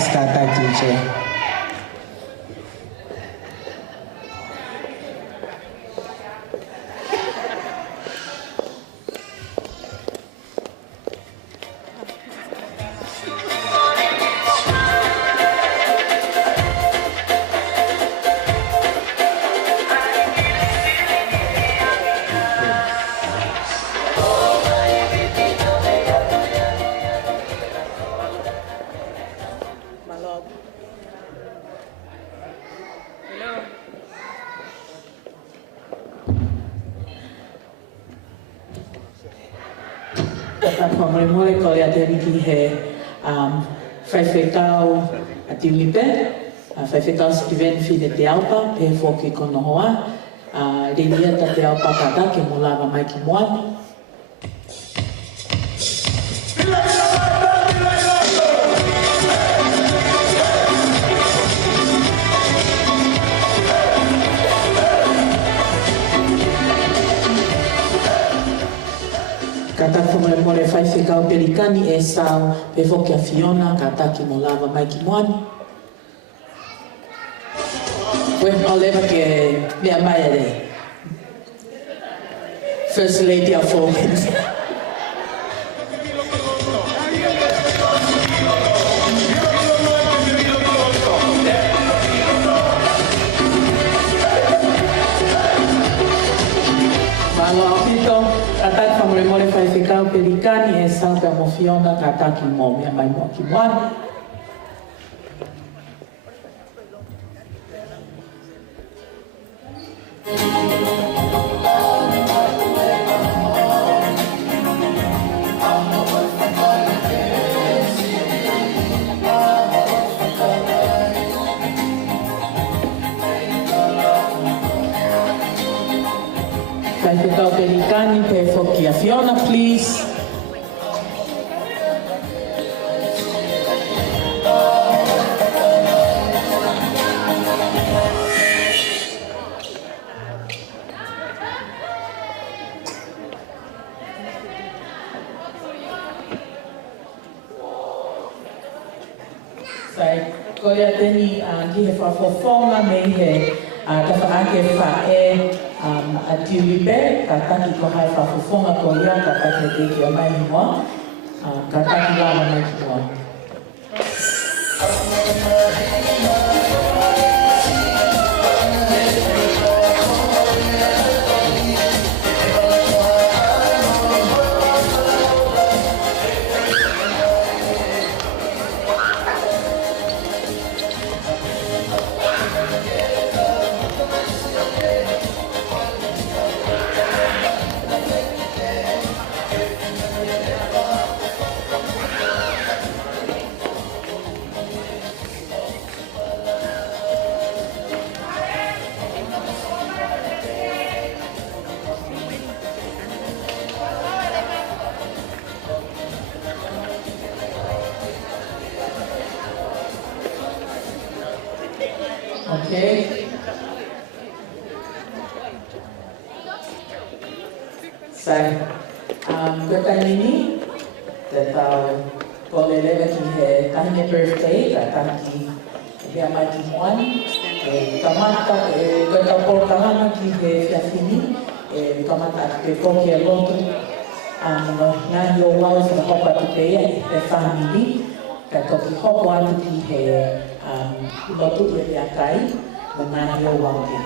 Thanks, Tata DJ. Moimoi ko ia te riki he Fe'ofa'aki a Tiulipe, Fe'ofa'aki Sibling whine te aupa, pe fōki kono hoa, relia ta te aupa kata ke mo lava mai ki moani. Kata Moimoi Fe'ofa'aki Peleketi e sau pe fōki a Fiona kata ki mo lava mai ki moani. Koe o lewa ke mea mai ere. First Lady of Formans. Malo apito, kata Moimoi Fe'ofa'aki Peleketi e sau pe mo Fiona kata ki mo mea mai mo ki moani. Fe'ofa'aki Peleketi pe fōki a Fiona, please. Ko ia teni ki he whawhawhonga me he Fe'ofa'aki a Tiulipe, ka taki ko hai whawhawhonga ko ia, ka taki te ki o mai himoa, ka taki lava mai ki moa. Okay. So, kota nini, te tau polelewa ki he tahine birthday, ka taki hea mai ki moani, kamata, kota polkahana ki he whiawhini, kamata te koki a lotu, ngāhi o wau sa hopa tu te ia, te whanini, ka toki hopo atu ki he lotu e te akai, ma ngāhi o wau te.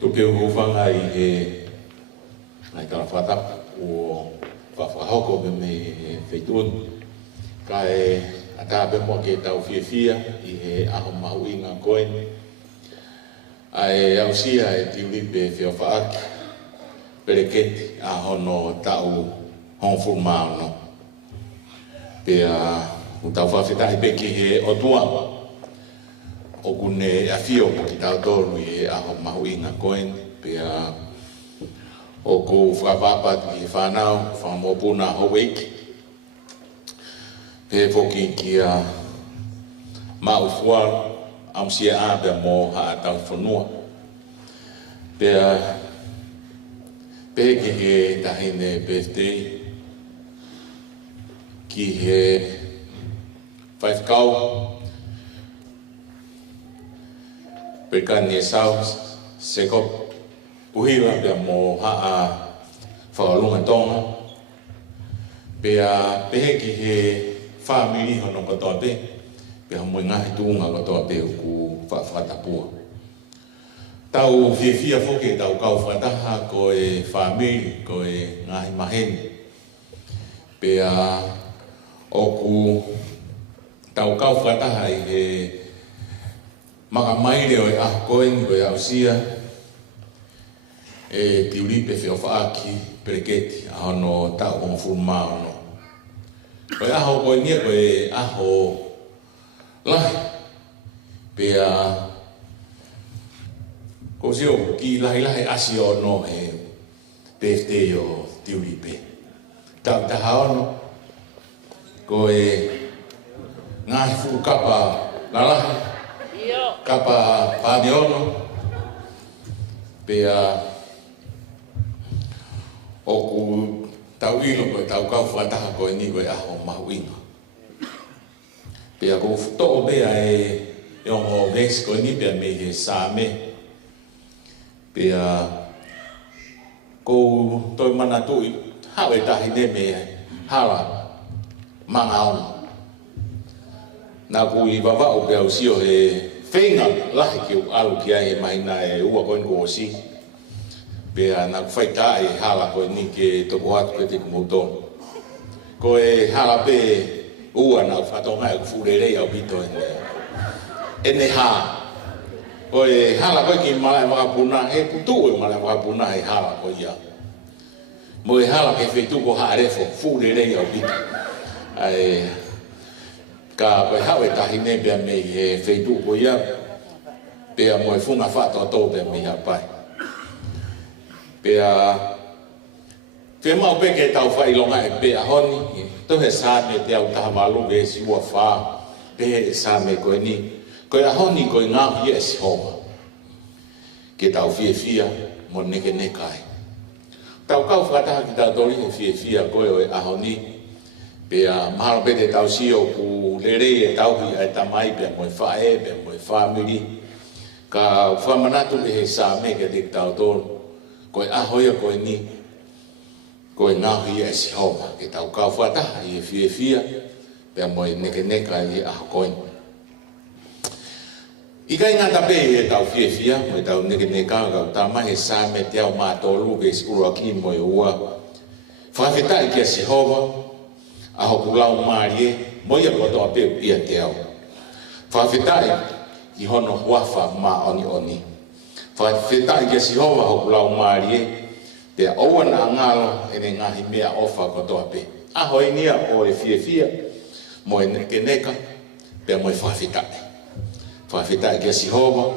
Tuke ufanga I ai ka fata o fa hoko me feitun kai ata be mo ke tau fia I aho mauinga koen ai ausia Tiulipe Fe'ofa'aki Peleketi aho no tau honfurma no pe tau fa fita pe ki he o tua o kune afio po ki tau tonu aho mauinga koen pe o ko whakapapa ki whanau whamopuna ho wiki pe foki ki mau fuaru am sia abe mo ha tau whanua pe Peki he tahine birthday ki he whaifkau Pekani sau seko uhira pia mo haa whakalunga tonga pia peki he family hono katoa pe pia mo ngahi tuunga katoa pe ku whakatapua tau fia foke tau kau whataha ko e family ko e ngahi maheni pia oku tau kau whataha i he maka maire o e ahkoen o e ausia e Tiulipe Fe'ofa'aki Peleketi ahono tau o mfuruma ono o e aho koe nia ko e aho lahi pia ko sio ki lahi asi ono e birthday o Tiulipe tau taha ono ko e ngahi fukapa lalahi kapa padiono pia oku tau ilo ko tau kau whataha ko ni ko aho mahuinga pia ko to bea e ongo ves ko ni pia me he same pia ko toi mana tu hawe tahi ne me hala mangaon na ku I baba o pia usio he Whenga lahi ki o alu ki ai mai na e ua koen ko osi. Pea na whaita e hala koe ni ke toko atu ke te kumouton. Ko e hala pe ua na whatonga e kufurerei au pito ene ha. Ko e hala koe ki malai wakapuna, e putu e malai wakapuna e hala koe ia. Mo e hala ke whetu ko haarefo, furerei au pito. Ai ka koe hawe tahine pia me he wheitu ko ia pia mo e funga whato tō pia me hapai pia pia mau peke tau whailonga e pia honi to he sāme te au taha malu e si ua whā pe e sāme koe ni koe a honi koe ngā hia e si homa ke tau fia mo neke nekai tau kau whataha ki tau tori he fia koe o e a honi pia mahalo pete tau sio ku lere e tau hi ai tamai pia moe whae, pia moe whamiri. Ka whamanatu e he sāme ke te tau tōru. Koe ahoia koe ni, koe ngāhi e si homa. Ke tau kau whataha I e fia, pia moe neke neka I aho koe. I kai ngata pe e tau fia, moe tau neke neka kau tamai he sāme te au mātolu ke si uruaki moe ua. Whawhetai kia si homa, aho kulau marie moia kotoa pe ia te au. Whawhetai ki hono huafa ma oni. Whawhetai ki si hova aho kulau marie te aua na ngalo ene ngahi mea ofa kotoa pe. Aho inia o e fia mo e neke neka pe mo e whawhetai. Whawhetai ki si hova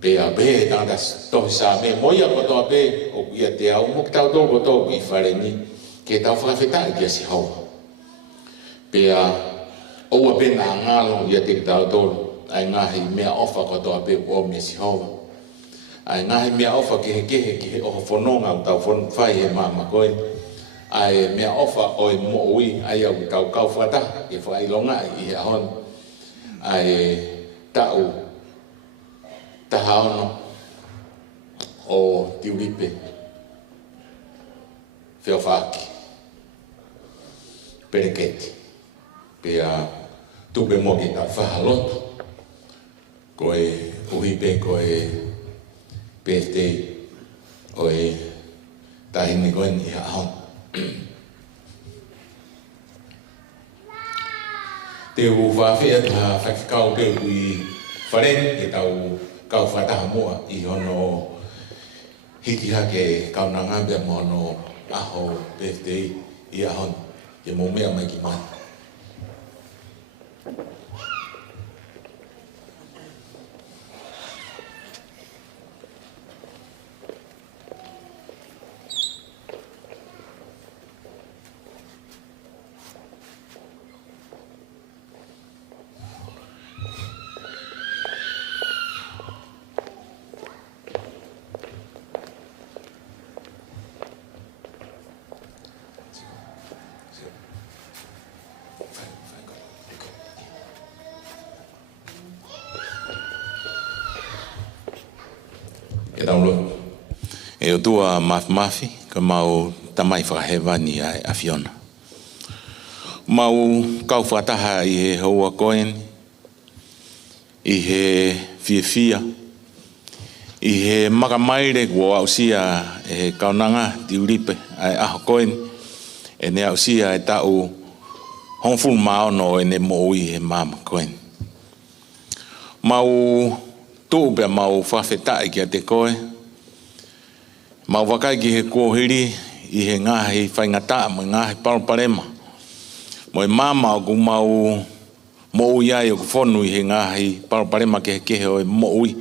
pe a be tanda tohi sa me moia kotoa pe o ia te au mo ki tau tō kotoa ki whare ni ke tau whakawhetai kia si hau. Pea oua pe ngā ngalo ia te tau tōru, ai ngahi mea ofa kotoa pe o me si hau. Ai ngahi mea ofa ke he ki he oho whanonga o tau whai he mama koe. Ai mea ofa o e mo ui, ai au tau kau whata, ke whailonga I he ahon. Ai tau taha ono o Tiulipe Fe'ofa'aki Peleketi pia tupe mo ki tau whahalotu ko e uhipe ko e birthday o e tahini koe ni ahon te u whawhia ta whakikau pe ui wharen e tau kau whataha mua I hono hiki hake kaunanga bea mo no aho birthday I ahon ke mo mea mai ki mai. E taulo. E o tua mafi, ka mau tamai whakahewa ni a Fiona. Mau kau whataha I he haua koen, I he fia, I he makamaire kua ausia e he kaunanga Tiulipe ai aho koen, e ne ausia e tau hongful maono e ne moui he mama koen. Mau tūpea mau whawhetai kia te koe, mau wakai ki he kōhiri I he ngahi whaingata mo ngahi palparema. Mo e mama o ku mau moui ai o ku whonu I he ngahi palparema ke he kehe o e moui.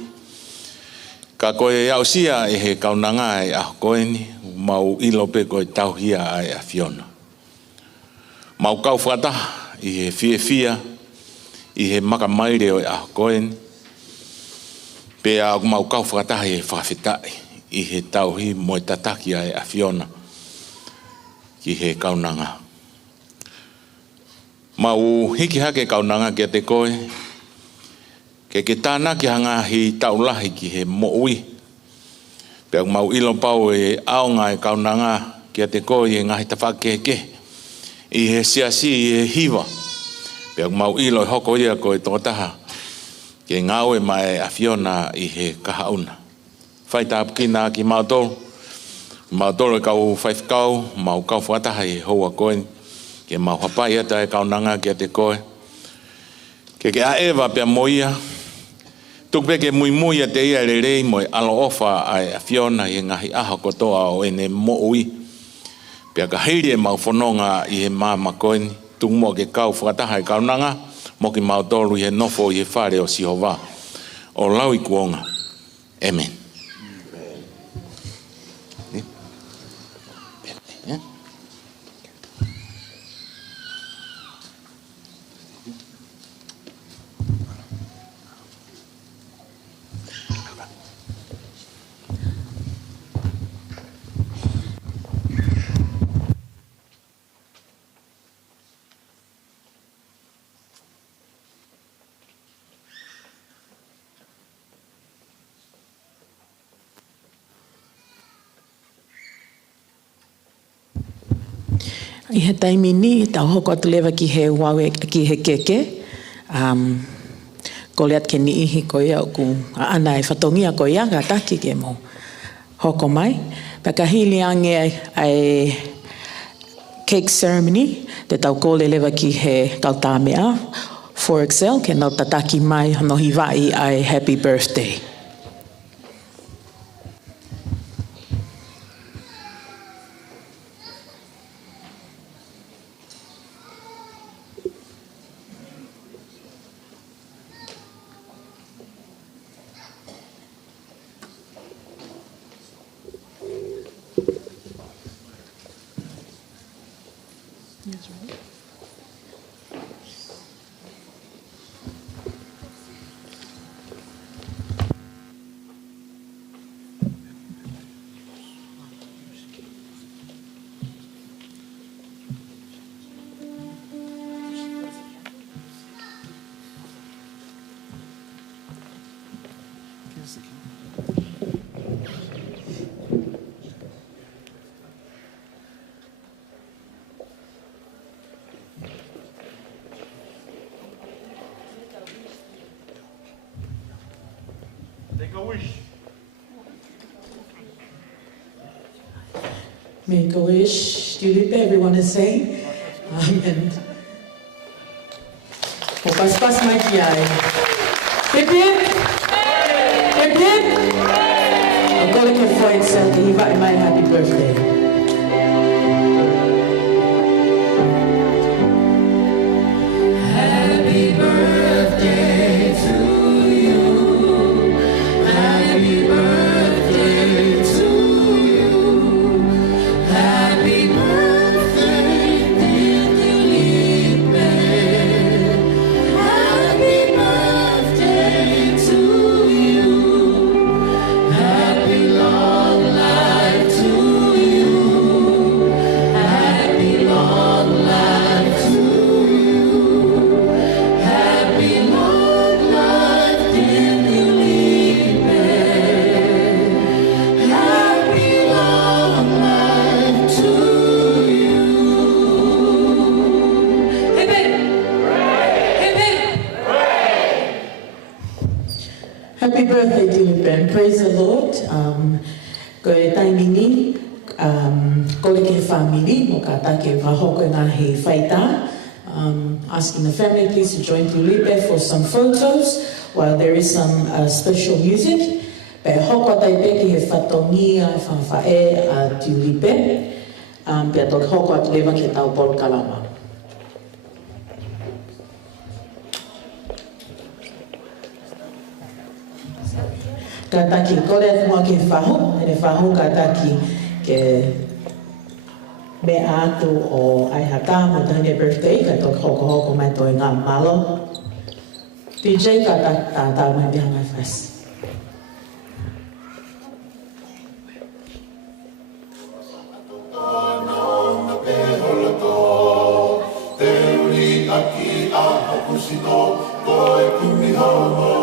Ka koe e ausia e he kaunanga e aho koeni, mau ilo pe koe tauhia ai a Fiona. Mau kau whataha I he fia, I he makamaire o e aho koeni, pe a mau kau whataha I he whawhetai, I he tauhi mo e tataki ai a Fiona, ki he kaunanga. Mau hiki hake kaunanga kia te koe, ke tāna ki hanga hi taulahi ki he moui. Pea mau ilo pau e aonga e kaunanga kia te koe e ngahi tawhakeke. I he siasi I he hiwa. Pea mau ilo e hoko ia koe tōtaha. Ke ngau e mai a Fiona I he kahauna. Whai tāpukina ki mautoro. Mautoro e kau whaifkau, mau kau whataha I hoa koe. Ke mau hapai ata e kaunanga kia te koe. Ke a ewa pia moia. Tukpe ke Moimoi te ia rei mo alo ofa ai a Fiona I ngahi aho kotoa o ene moui. Pia ka heiri e mau whanonga I he mama koeni. Tung mo ke kau whakataha e kaunanga. Mo ki mau tolu I he nofo I he whare o Sihova. O lau I kuonga. Amen. I he taimi ni, tau hoko atu lewa ki he wawe, ki he keke. Ko leat ke ni ihi ko ia ku ana e whatongia ko ia, ka taki ke mo hoko mai. Paka hili ange ai cake ceremony, te tau kōle lewa ki he kautāmea. For Excel, ke nau tataki mai no hiwai ai happy birthday. Make a wish. Make a wish. Tiulipe, everyone is saying. Amen. Pas mai kiai. Hip hip. Hip hip. I'm going to find something. Invite my happy birthday. Happy birthday to you. Happy birthday to you. Happy birthday, dear Tiulipe. Happy birthday to you. Happy long life to you. Praise the Lord. Ko e taimini, ko le ke whamiri, mo ka take wahoko ngā he whaita. Asking the family please to join Tiulipe for some photos while there is some special music. Pe hoko taipeki he whatongia whawhae a Tiulipe. Pe tok hoko at lewa ke tau Paul Kalama. Ka taki kore atu mua ke whahu, ene whahu ka taki ke me atu o aihaka mo tahine birthday, ka tok hoko mai toi ngā malo. DJ ka tā mai behind my face. Teulipe a hokusino, koe kumi homo.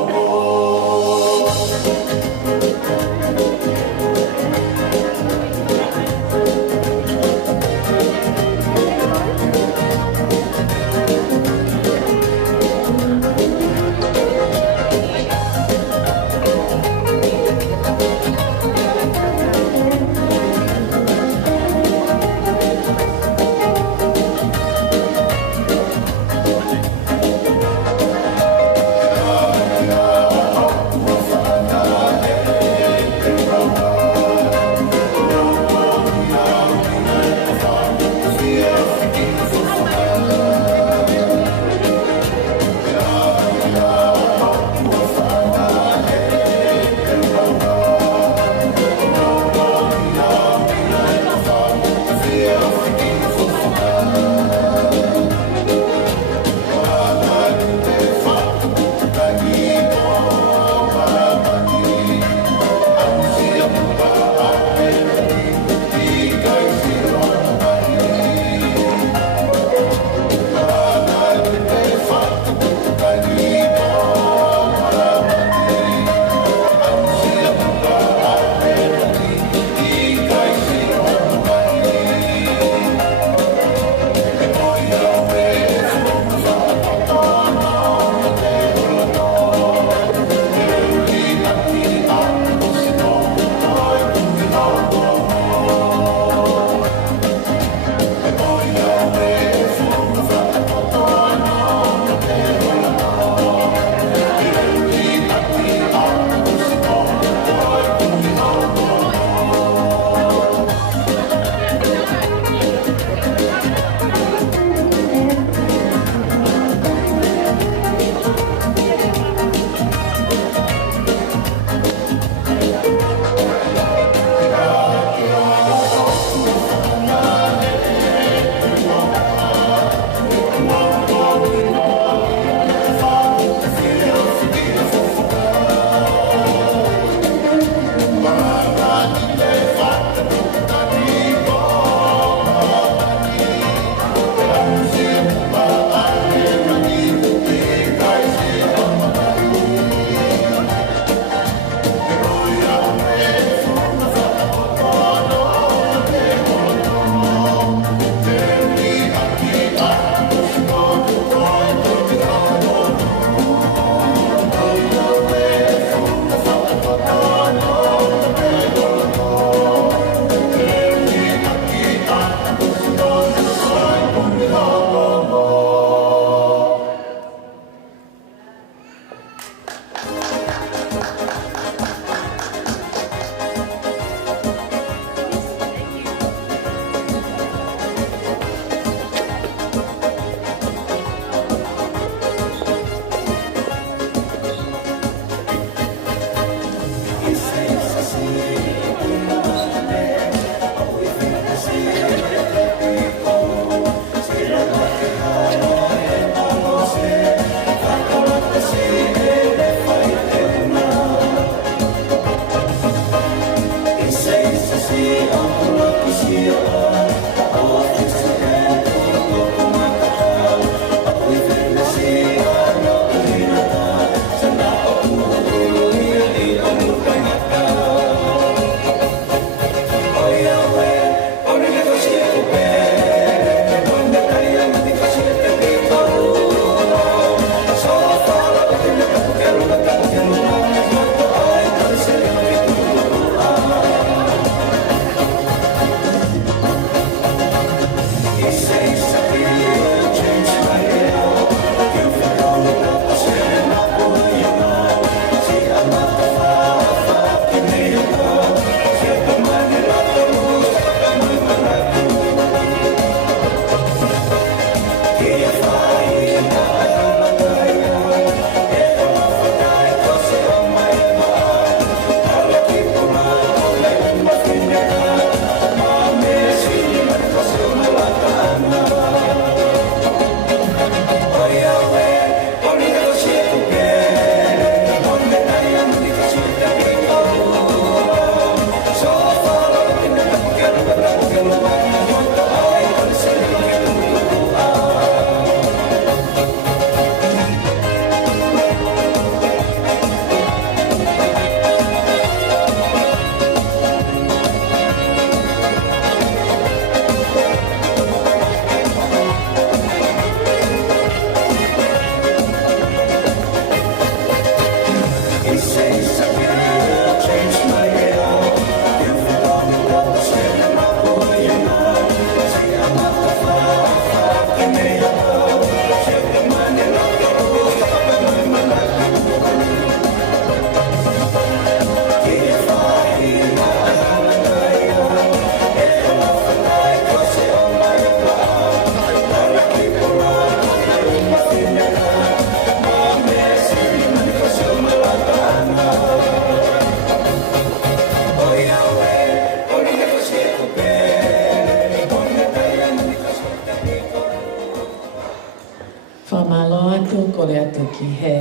kore atu ki he.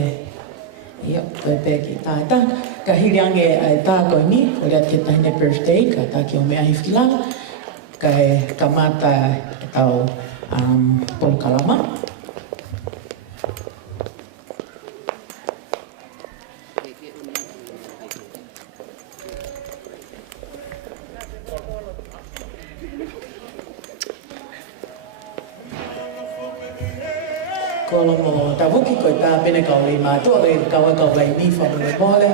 Ia, koe pē ki tāta. Ka hiriange ai tā koe ni, kore atu ke tahine birthday, ka tā ki o mea hifilala. Ka he kamata e tau polokalama. Kola mo tavuki koe tā pene kau lei mātua, rei kaua kau lei ni whanua mole.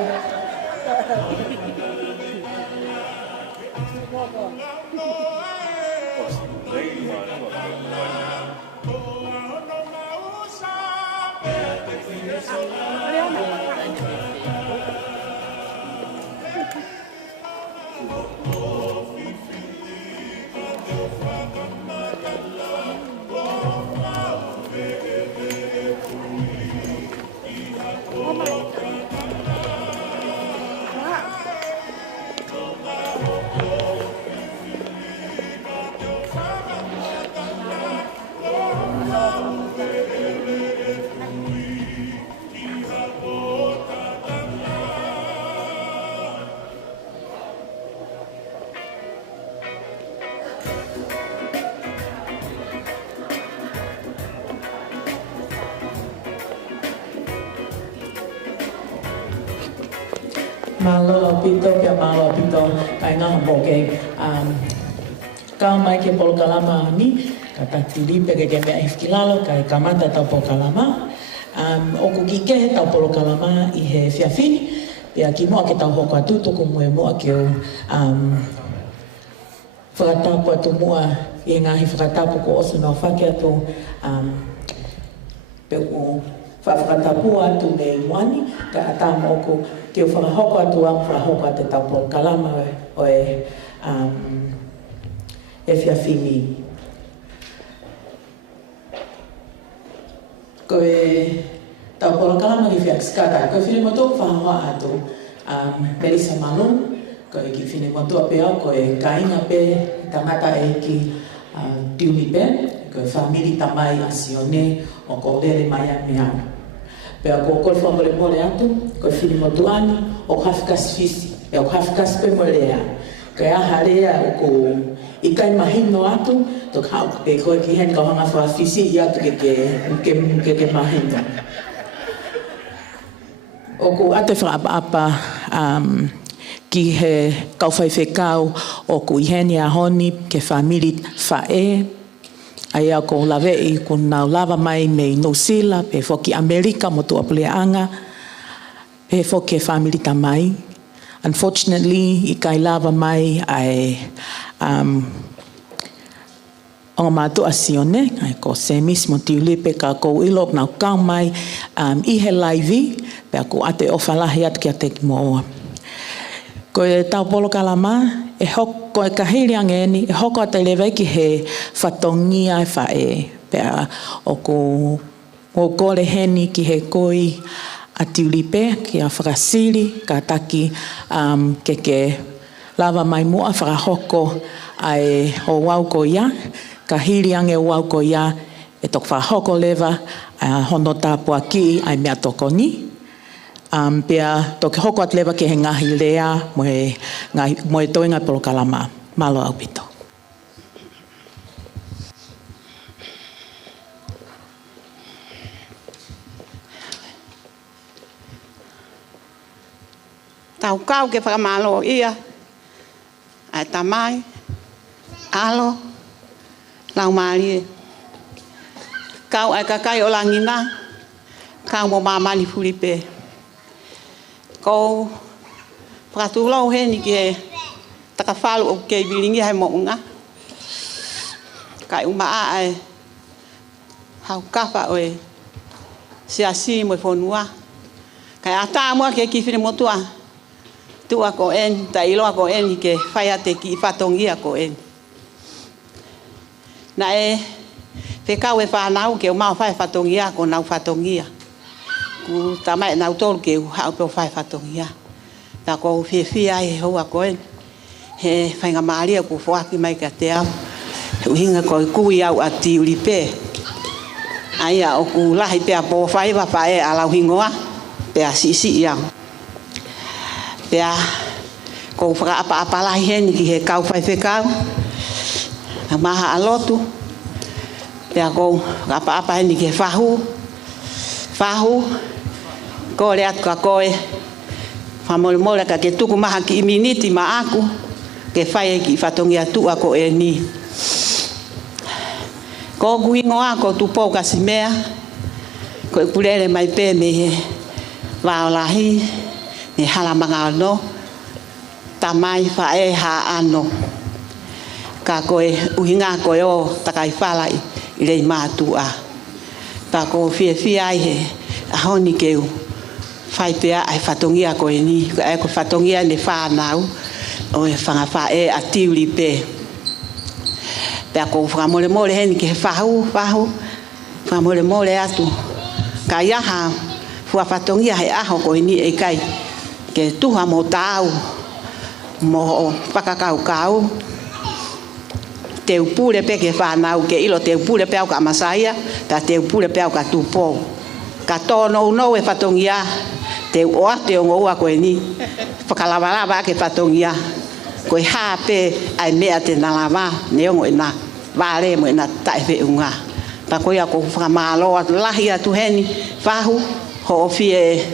Malo pito pia malo pito kai ngā moke kau mai ke polokalama ni kata Tiulipe ke mea hifkilalo kai kamata tau polokalama oku ki ke tau polokalama i he whiawhini pia ki moa ke tau hoko atu toko moe moa ke o whakatapu atu moa i ngahi whakatapu ko osu nao whake atu pe o whakatapu atu nei moani ka ata moku ke o whakahoko atu ang whakahoko atu tau polokalama o e whiawhini. Ko e tau polokalama ki whiakskata, ko e whine motua whahahoa atu Melissa Malum, ko e ki whine motua pea, ko e kainga pe tangata e ki Tiulipe, ko e whamiri tamai asione o ko lere mai a mea. Pea ko koi whamore mole atu, ko e whine motuani o hawhikas fisi, e o hawhikas pe morea. Ko e aha rea o ko i kai mahino atu, to kau pe koe ki hen kau hanga whawhisi i atu ke mahino. O ko ate whaapa ki he kauwhaiwhekau o ko i heni a honi ke whamiri whae. Ai a ko lawe i ko nau lava mai me New Zealand, pe whoki Amerika mo tu apuleanga, pe whoki e whamiri tamai. Unfortunately, i kai lava mai ai o mātua sione, ai ko semis mo Tiulipe ka kou ilok nau kau mai i he laivi, pea ko ate o whalahi atu ki ate ki moa. Ko e tau polokalama, e hoko e kahiriange ni, e hoko ate lewe ki he whatongia e whae, pea o ko kore heni ki he koi a Tiulipe, ki a whakasiri, ka taki ke lava mai mua whakahoko ai o wauko ia, ka hiriange o wauko ia, e tok whahoko lewa, hono tāpua ki ai mea toko ni. Pea toke hoko at lewa ke he ngahi lea, mo e toinga polokalama. Malo au pito. Tau kau ke whakamalo ia, ai tamai, alo, lau marie. Kau ai kakai o langina, kau mo mamani Tiulipe. Ko whakatulau he ni ke takawhalu o ke bilingi hai mo unga. Kai umaa ai hau kafa oe siasi mo whonua. Kai ata mua ke ki whine motua. Tua ko en, ta iloa ko en ke whaiate ki whatongia ko en. Na e whekau e whanau ke o mau whai whatongia ko nau whatongia. Ku tamai nau tolu ke hau pe o whai whatongia. Ta ko whiawhia e hoa ko en. He whainga maaria ku Fe'ofa'aki mai ka te au. Uhinga ko i kui au a Tiulipe. Ai a o ku lahi pe a po fai wa pae a lau hingoa pe a sisi ia. Pe a ko whaka apa lahi heni ki he kau fai whekau. A maha a lotu. Pe a ko apa heni ki he whahu. Whahu. Ko le atu ka koe. Whamole ka ke tuku maha ki iminiti ma aku. Ke whai ki whatongi atu a ko e ni. Ko guingoa ko tupo ka simea. Ko pulele mai pe me he waolahi me halamanga no. Tamai whae ha ano. Ka koe uhinga koe o takai whalai i rei mātua. Pa ko fia ai he ahoni keu. Whai pea ai whatongia koe ni. Ai ko whatongia ne whanau. O e whangawae a Tiulipe. Pea ko whamole heni ke he whahu. Whamole atu. Ka iaha whatongia he aho koe ni e kai. Ke tuha mo tau. Mo whakakau. Te upule pe ke whanau. Ke ilo te upule pe au ka masaia. Ta te upule pe au ka tupo. Ka tono no e whatongia. Te oa te ongoua koe ni. Whakalawalawa ke whatongia. Koe hape ai mea te nalawa. Ne ongo e na. Vale mo e na taiwe unga. Pa koe a ko whakamaloa lahi atu heni. Whahu. Ho ofie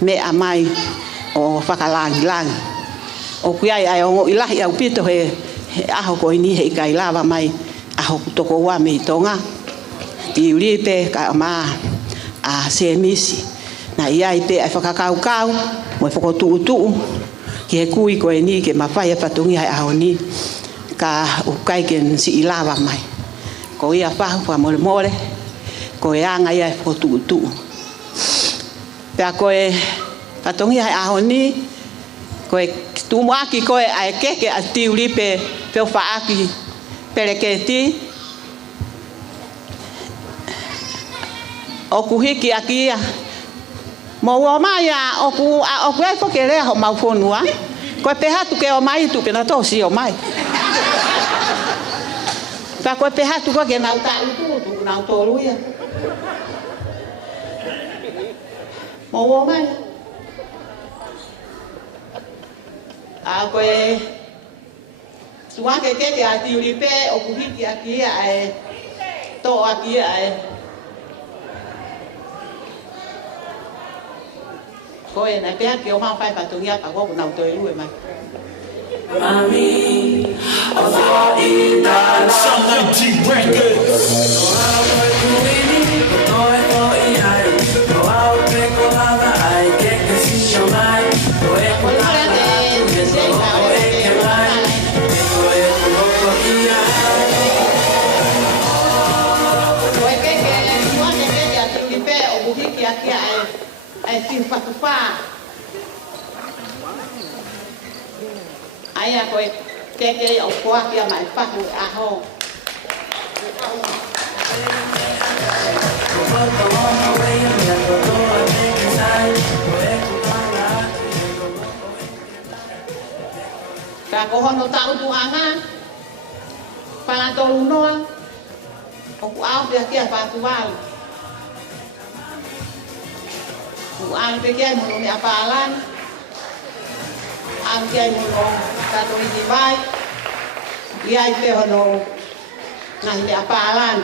mea mai. O whakalangi. O kuiai ai ongo ilahi au pito he aho koe ni he kai lava mai. Aho toko ua me tonga. Tiulipe ka maa. A se misi. Na iai pe ai whakakau. Mo e whakotuu. Ki he kui koe ni ke mawhai e whatungi hai aho ni. Ka ukai ke si ilawa mai. Ko ia whahu whamole. Ko e anga ia e whakotuu. Pea koe whatungi hai aho ni. Koe tumuaki koe ai keke a Tiulipe Fe'ofa'aki Peleketi. O kuhiki aki ia. Mo ua mai a oku e whoke rea ho mau whonua. Koe pehatu ke o mai tu pena tosi o mai. Pa koe pehatu koe ke nau ta utu nau toru ia. Mo ua mai. A koe tuake keke a Tiulipe o kuhiki aki ia e to aki ia e. Koe na pea ke o mau whai whatungia pa koku nau toi lue mai. Mami, o so i da Some 19 records. Ai a koe keke o koaki a mai whaku aho. Ka kohono tau tuanga. Palatolu noa. O ku au pia kia whatu walu. Ku au pia kia mono me apalan. Ang kia mono kato hiti vai. Iai pe hono ngahi me apalan.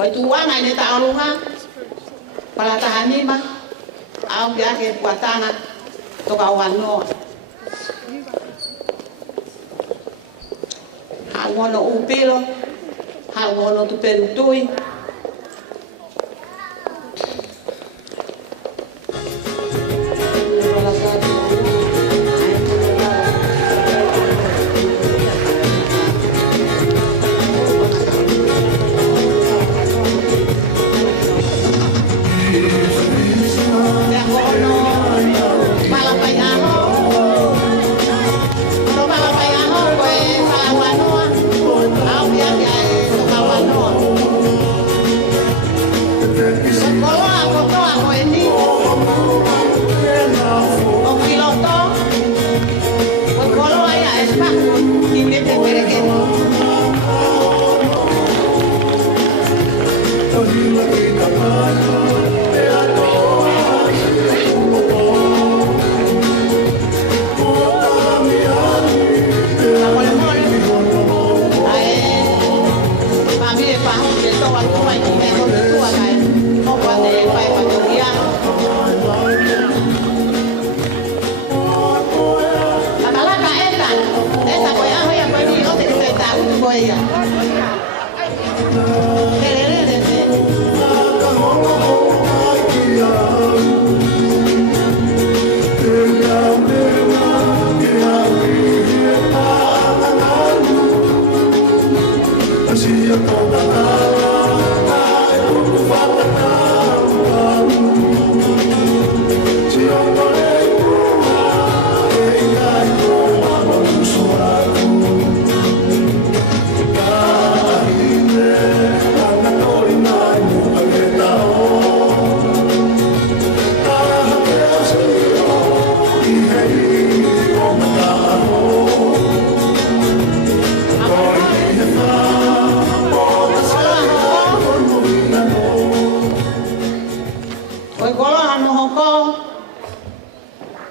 Koi tua ngai ne ta alunga. Pala tahani ma. Au dia ke puatana to kawano. Hangono upilo. Hangono tu pelutui. Pala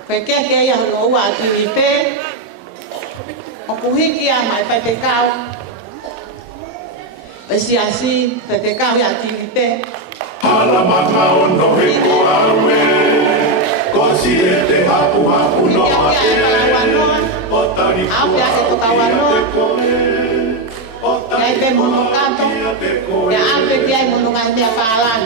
Peleketi ya no wa Tiulipe o kuhiki ya mai Peleketi besiasi Peleketi ya Tiulipe ala mama ono heko awe kosiete hapu hapu no ate otari au ya ke tokawano ya ipe monokato ya ave kia monokante ya Paula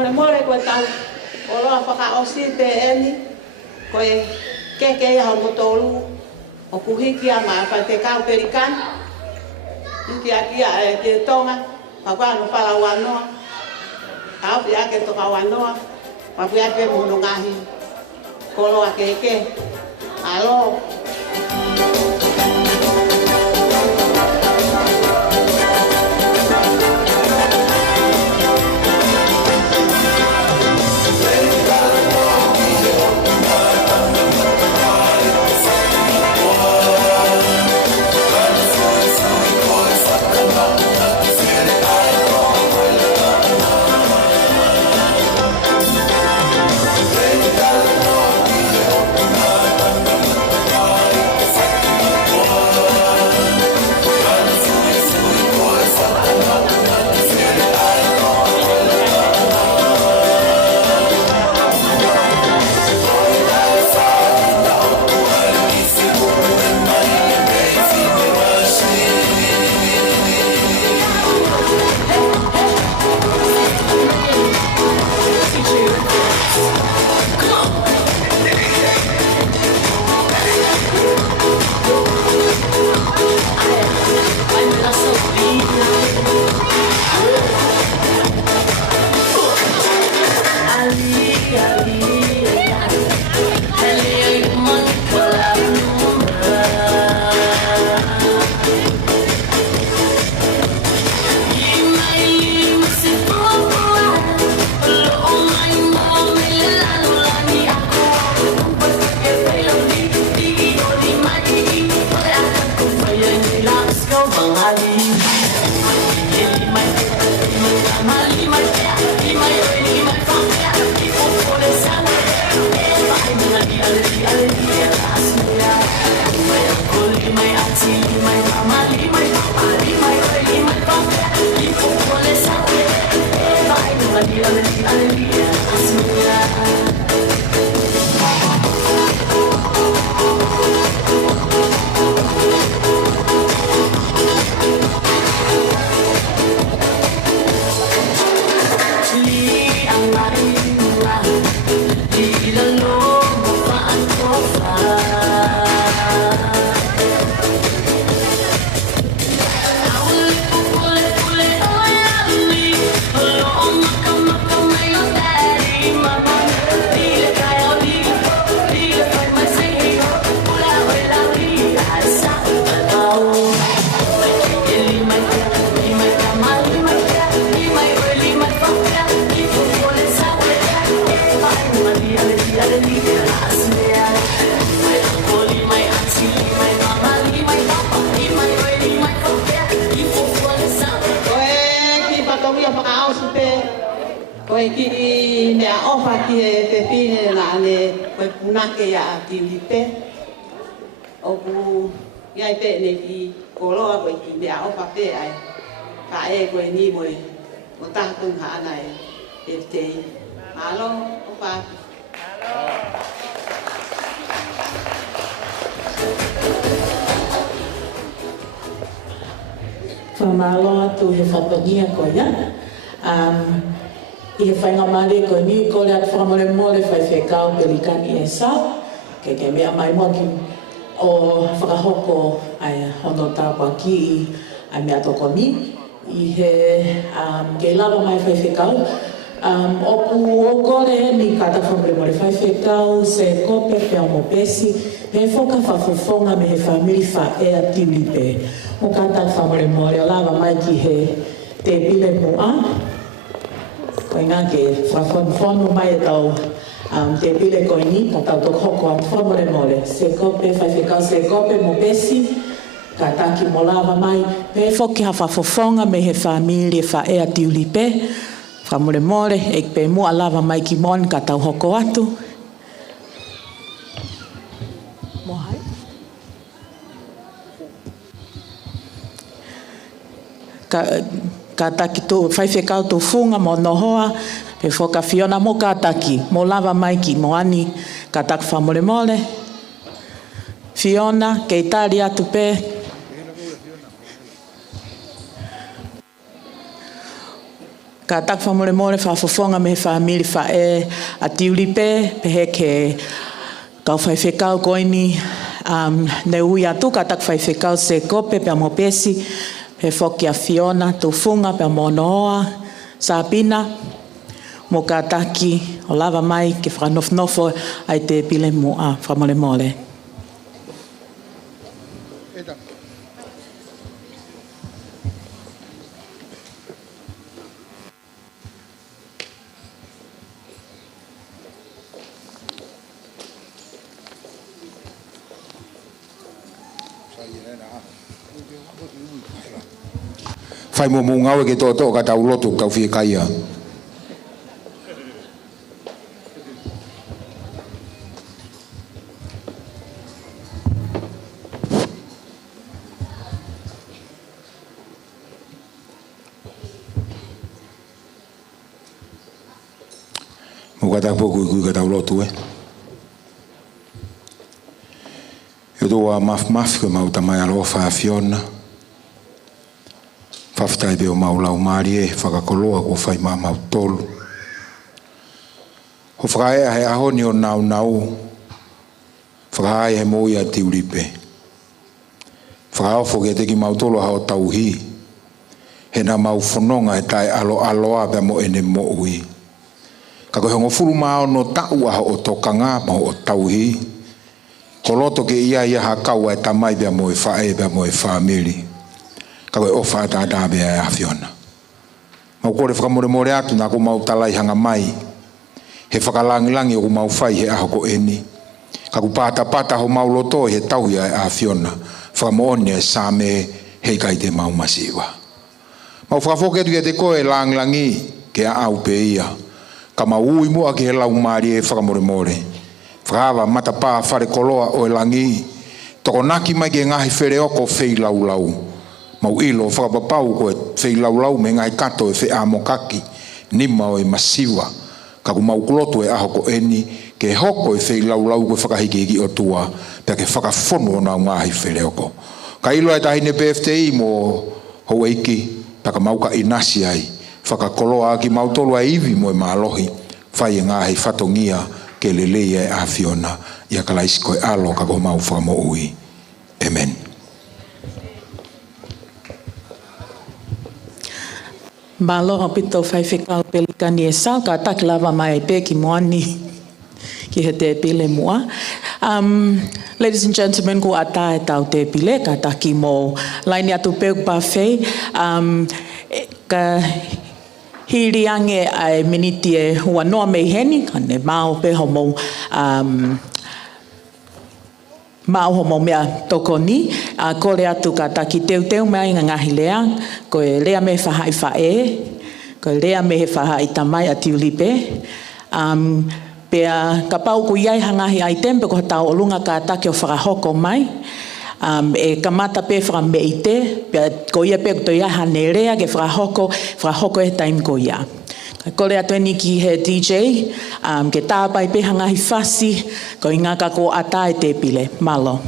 Moimoi ko tau olo faka osite eni ko keke ya motolu o kuhiki ama Peleketi perikan kia ke tonga papa no pala wanoa au ya ke toka wanoa papa ya pe munungahi kolo akeke alo Ki mea Fe'ofa'aki e pepine na ane koe punake a Tiulipe. Oku iai pe ne ki koloa koe ki mea Fe'ofa'aki ai. Ka e koe ni moe o tātung haana e tei. Malo, Fe'ofa'aki. Whamalo atu he whapania koe ia. I he whainga mare koe ni ko le atu whamore mole whai whekau Peleketi e sa. Ke mea mai mua ki o whakahoko ai hono tāpua ki ai mea toko ni. I he ke lava mai whai whekau. Oku o kore ni kata whamore mole whai whekau se kope pia mo pesi. He whoka whafofonga me he whamiri wha e a Tiulipe. Mo kata whamore mole o lava mai ki he te pile mua. Koe ngā ke whawhonu mai e tau te pile koe ni, ka tau toko hoko am whamore mole. Se kope, whai whekau se kope mo pesi, ka taki mo lava mai. Pe whoki ha whawhonga me he whamiri e wha ea Tiulipe. Whamore mole, e pe mua lava mai ki mon, ka tau hoko atu. Mohai. Ka taki tō whai whekau tō whunga mo nohoa, pe whoka whiona mo ka taki, mo lava mai ki mo ani, ka taki whamore mole. Whiona, kei tāri atu pē. Ka taki whamore mole whawhawhonga me whamiri wha e a Tiulipe, pe he ke kau whai whekau koini, ne ui atu ka taki whai whekau se kope pe mo pesi, he whoki a Fiona, tō whunga pia mo noa, Sabina, mo ka taki o lava mai ke whanofnofo ai te pile mo a whamole mole. Whai mo ngau e ke tō ka tau lotu kau whie kaia. Mo ka tau poku kui ka tau lotu e. E tō a maf koe mau tamai alofa a Fiona. Whaftai peo maulau maari e whakakoloa ko whai mau tolu. Ho whakaea he ahoni o nau. Whakaea he moi a Tiulipe. Whakaofo ke teki mau tolu hao tauhi. He na mau whanonga he tai aloa pia mo ene mo ui. Ka koe hongo furu mao no tau aho o tokanga mo o tauhi. Ko loto ke ia hakau e tamai pia mo e whae pia mo e whamiri. Ka koe ofa tā bea e a Fiona. Mau kore whakamore atu nā ko mau talai hanga mai. He whakalangilangi o ko mau whai he aho ko eni. Ka ku pata ho mau loto he tauhi e a Fiona. Whakamoone e same hei kai te mau masiwa. Mau whakafoketu e te koe langilangi ke a au pe ia. Ka mau ui mua ki he lau maari e whakamore. Whakawa matapā whare koloa o e langi. Toko naki mai ke ngahi where oko whei laulau. Mau ilo whakapapau ko e whei laulau me ngahi kato e whea mokaki. Nima o e masiwa. Kaku mau kulotu e aho ko eni. Ke hoko e whei laulau ko whakahiki o tua. Te ke whakafono na ngahi where oko. Ka ilo e tahine PFTI mo hou eiki. Taka mauka inasi ai. Whakakoloa aki mautolo a iwi mo e maalohi. Whai e ngahi whatongia. Ke lelei e a Fiona ia kalaisi koe alo kako mau whakamo ui. Amen. Malo pito fai whekau Pelekani e sau ka taki lava mai e pēki moani ki he te pile mua. Ladies and gentlemen, ko ata e tau te pile ka taki mo laini atu pēku pawhei. Ka hiri ange ai miniti e hua noa mei heni, kane mao peho mo mao ho mo mea toko ni, kore atu ka taki teu mea inga ngahi lea, ko e lea me whahai whae, ko e lea me he whahai tamai a Tiulipe. Pea ka pau ku iai hangahi ai tempe ko tau o lunga ka taki o whakahoko mai, e kamata pe whaka meite, pea ko ia pe kuto ia hane rea ke whakahoko e taim ko ia. Kore atu eni ki he DJ, ke tāpai pe hangahi whasi, ko inga ka ko ata e te pile. Malo.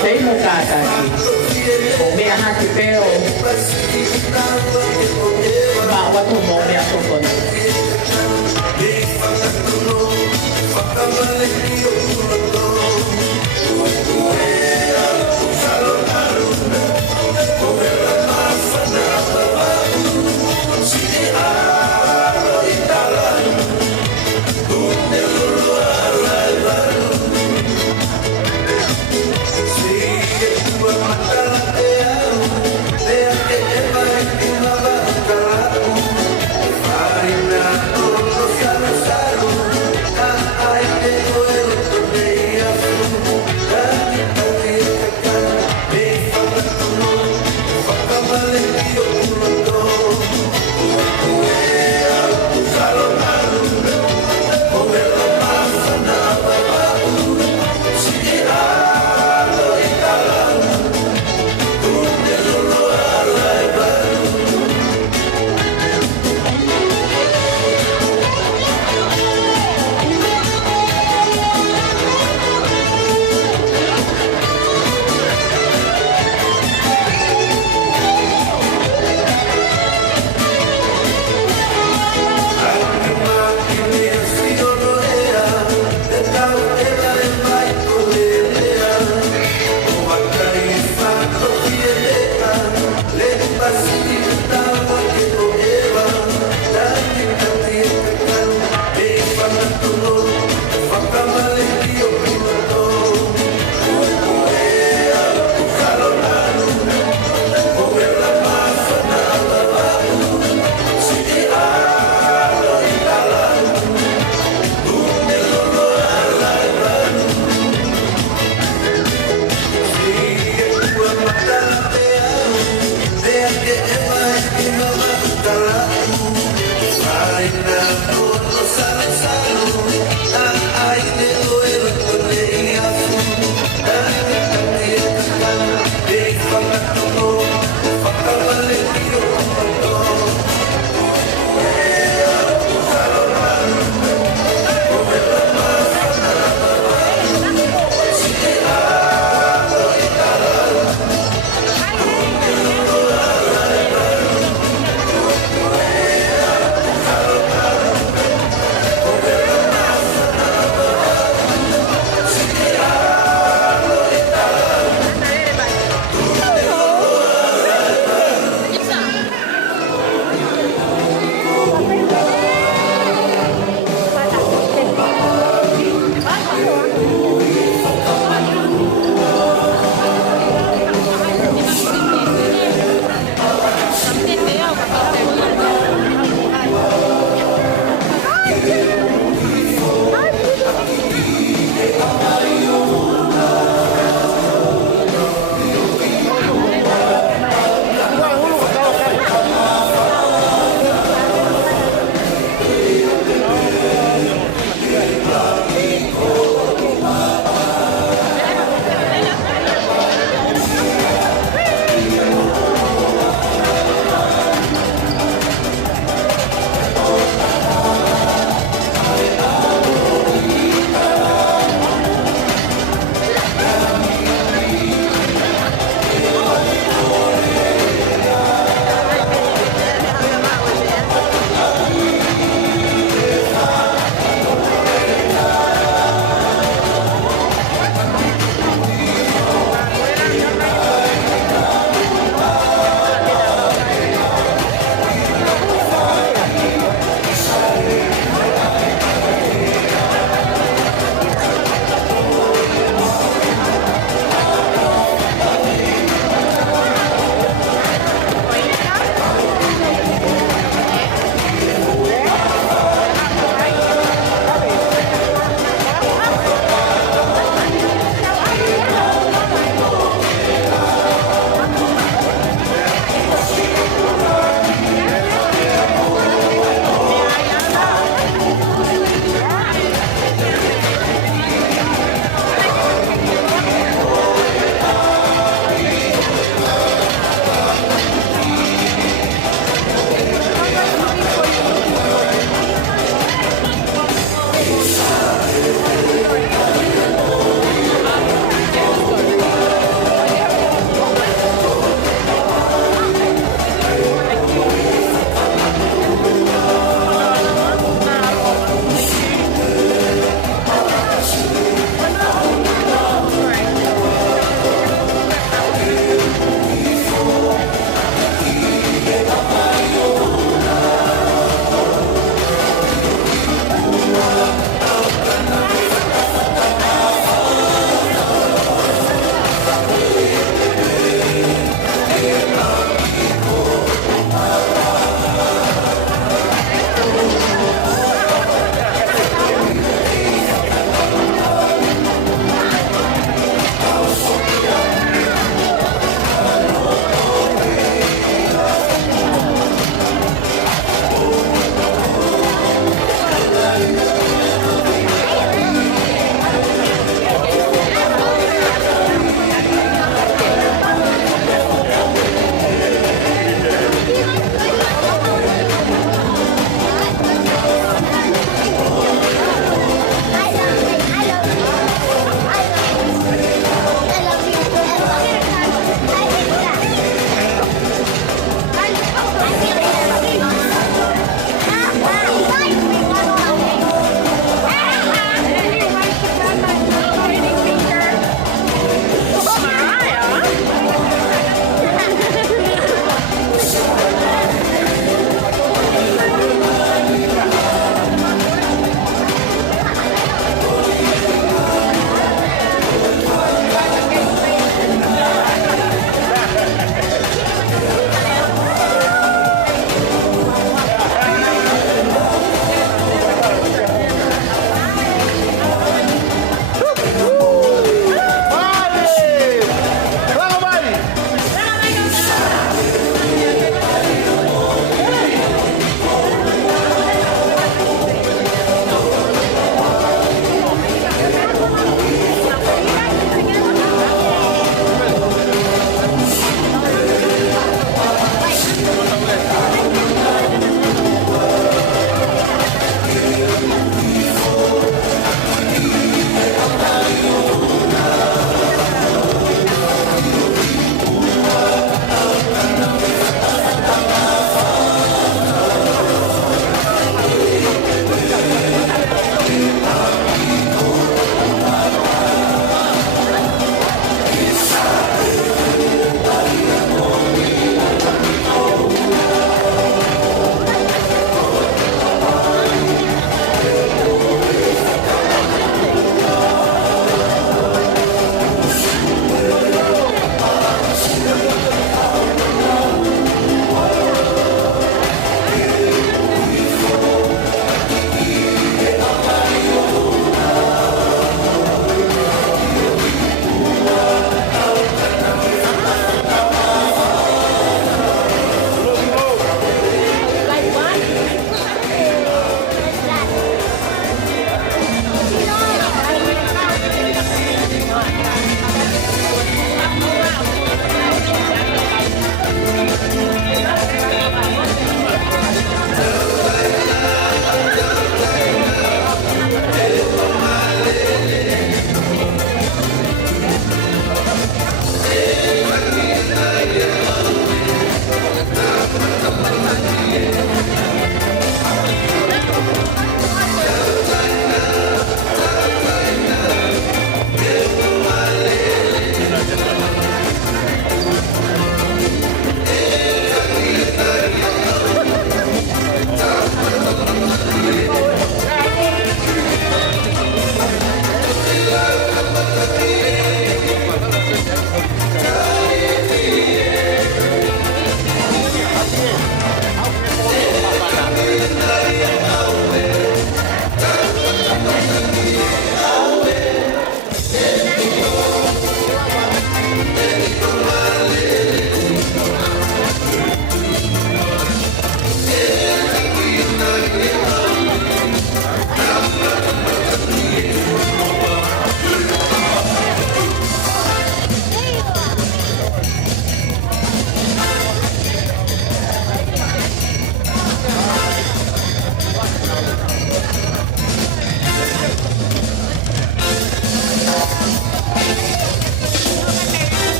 Sei mo kaka ki. O mea haki peo. Ma watu mo mea tokona.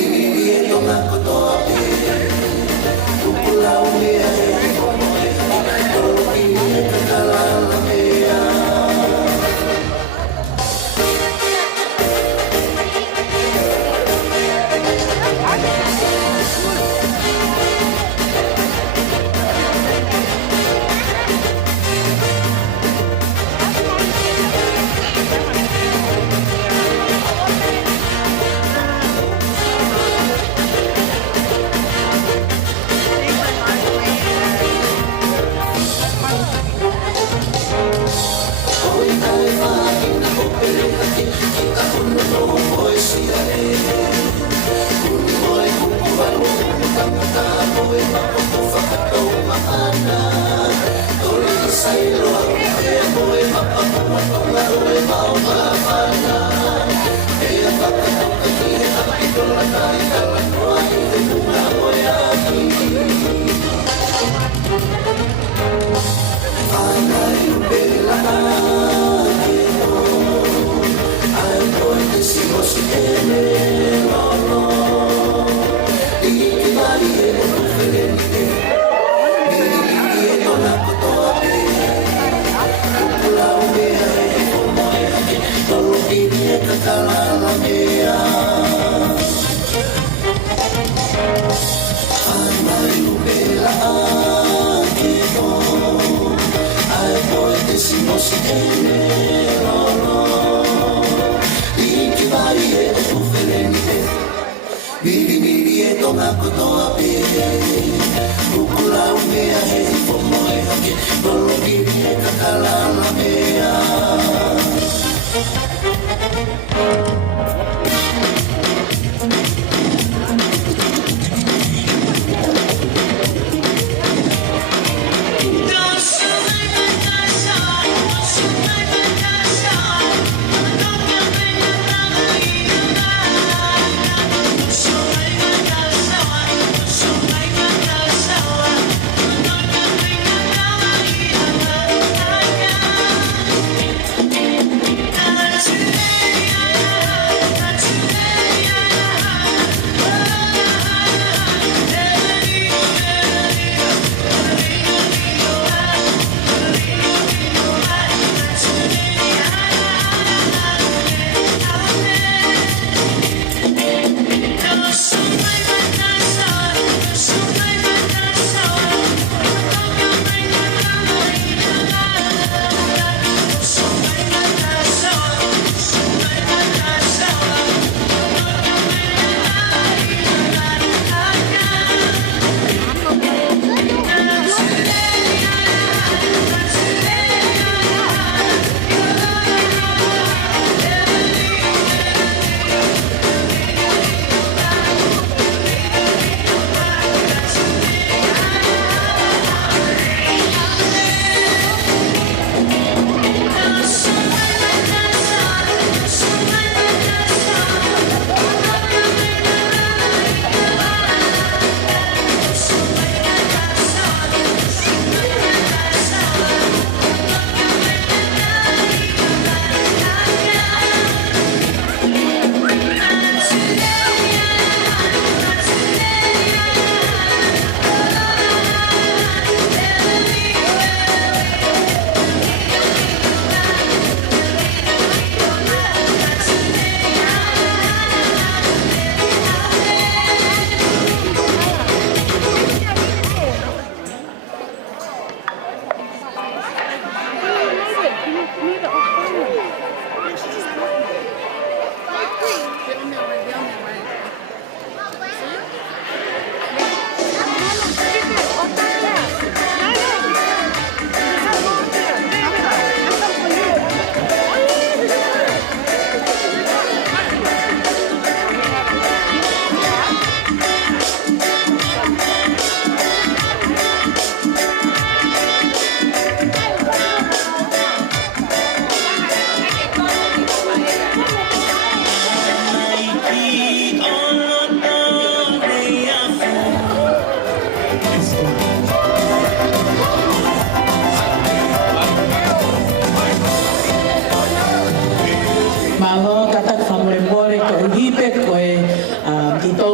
Yeah.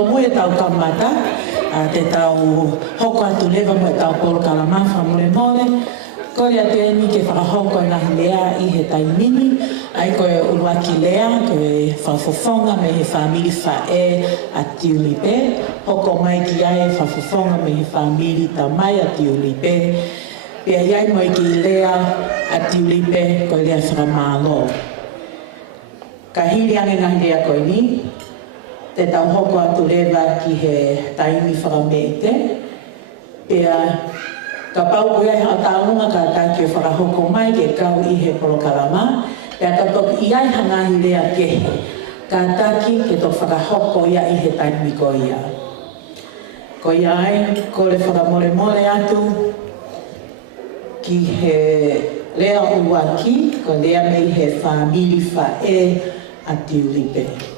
mo e tau kamata, te tau hoko atu lewa mo e tau polo kalamafa mole mole. Kore atu e ni ke whakahoko e nahi lea i he taimini, ai koe uruaki lea, koe whawhawhonga me he whamiri whae a Tiulipe, hoko mai ki ai whawhawhonga me he whamiri ta mai a Tiulipe, pia iai mo i ki lea a Tiulipe koe lea whakamālo. Ka hiri ange ngahi lea koe ni, te tau hoko atu lewa ki he taimi whakameite, pia ka pau koe a tāunga ka tāki o whakahoko mai ke kau i he polokalama, pia ka toki iai hangahi lea kehe, ka tāki ke tō whakahoko ia i he taimi ko ia. Ko ia ai, ko le whakamore mole atu, ki he lea uaki, ko lea mei he whamiri whae a Tiulipe.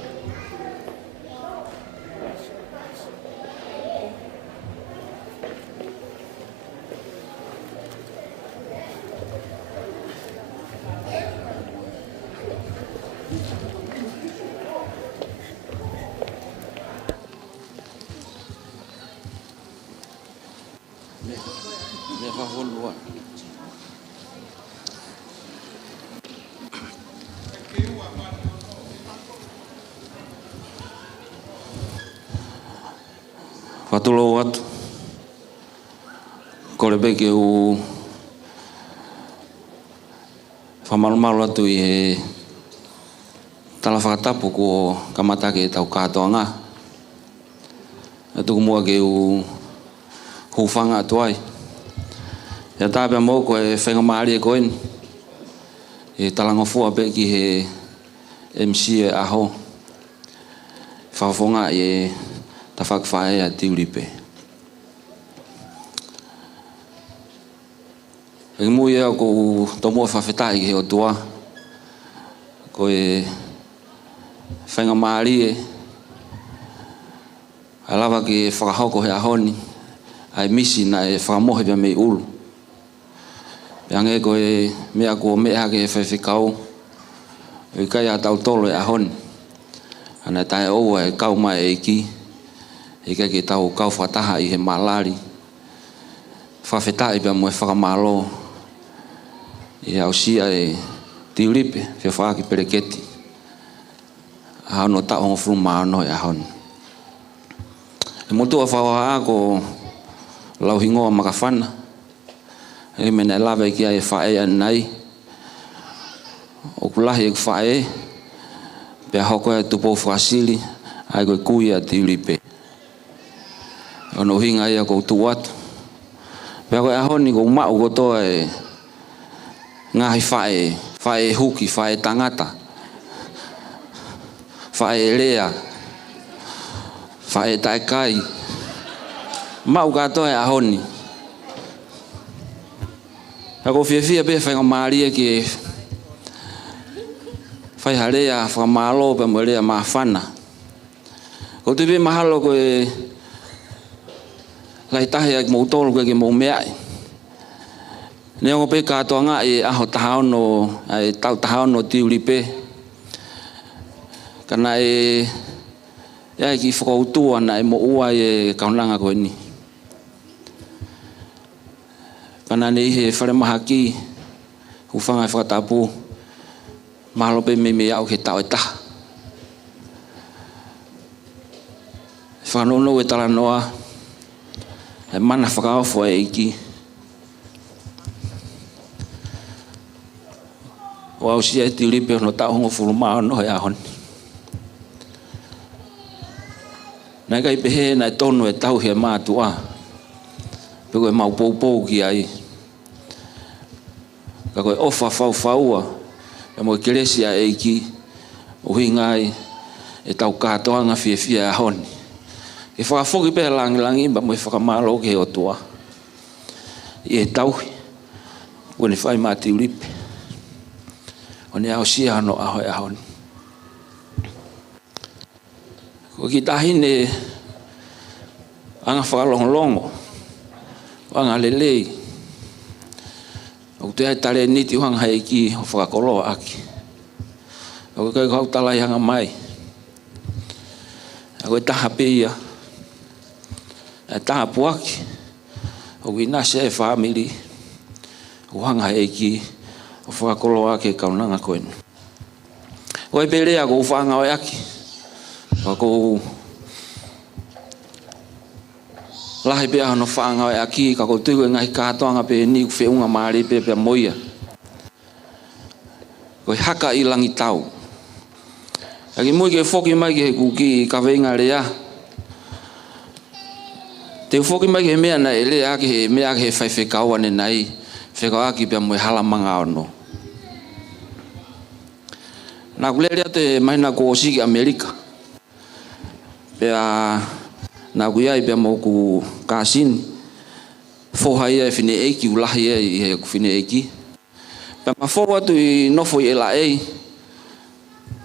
Whatulo atu. Ko le peke u whamalumalo atu i he tala whakatapu ko kamata ke tau katoa ngā. E tuku mua ke u hūwhanga atu ai. Ia tāpea mō ko e whenga maari e koeni. E talangofua pe ki he MC e aho. Whawhonga i e ta whakawhae a Tiulipe. E mui ea ko tomua whawhetai he o tua. Ko e whenga maari e. A lawa ki e whakahoko he ahoni. Ai misi na e whakamohe pia mei ulu. Pea nge ko e mea ko mea ke e whewhikau. E kai a tau tolo e ahoni. Ana tae oua e kau mai e ki. E kai ke tau kau whataha i he malari. Whawhetai pia mo e whakamalo. I au sia e Tiulipe, Fe'ofa'aki Peleketi. Ahano ta ongo fulu maano e ahoni. E motua whawaha ko lau hingoa makawhana. E mena e lawa i kia e whae anai. O kulahi e whae. Pea hoko e tupo whasili. Ai koe kui a Tiulipe. Ono hinga ia ko tuatu. Pea koe ahoni ko umau ko toa e ngahi whae huki, whae tangata. Whae lea. Whae taekai. Mau katoa e ahoni. Ako fia pe whainga maari e ki whai harea whamalo pe mo lea mawhana. Ko te pe mahalo ko e lai tahi ak mou tolu ko e ki mou meai. Neo pe katoa ngā e aho tahaono, e tau tahaono Tiulipe. Kana e ki whakautua na e mo ua e kaunanga ko ni. Kana ne he whare maha ki, hūwhanga e whakatapu, mahalo pe me au he tau e taha. Whanono e tala noa, e mana whakaofo e iki. O au sia e Tiulipe no tau hongo fulu mao no e ahoni. Nai kai pehe na e tonu e tau he mātua. Peko e mau pou ki ai. Ka koe ofa whauwhaua. E mo keresia e iki. Uhi ngai e tau katoanga fia e ahoni. E whakafoki pehe langi ba mo e whakamalo ke o tua. I e tauhi. Kone whai mā Tiulipe. O ne au sia ano aho e ahoni. Ko ki tahine anga whakalongo. Anga lelei. O te ai tare niti hanga hei ki o whakakoloa aki. O kai kau talai hanga mai. Koe taha peia. Taha puaki. O wina se family. O hanga eki. O whakakolo ake kaunanga koe. Koe pelea ko whanga o aki. Ko lahi pea no whanga o aki. Kako tuku e ngahi kātoanga pe ni ku whiunga maari pe pea moia. Koe haka I langi tau. Aki mui ke whoki mai ke kuki ka weinga rea. Te whoki mai ke mea na ele ake he mea ke he whaiwhekau ane nai. Fe'ofa'aki pia moe hala manga ono. Nā kulere te mahina ko osiki Amerika. Pea nā kuiai pia mo ku kāsini. Whohai e whine eiki ulahi e I he whine eiki. Pea ma whoru atu I nofo I ela ei.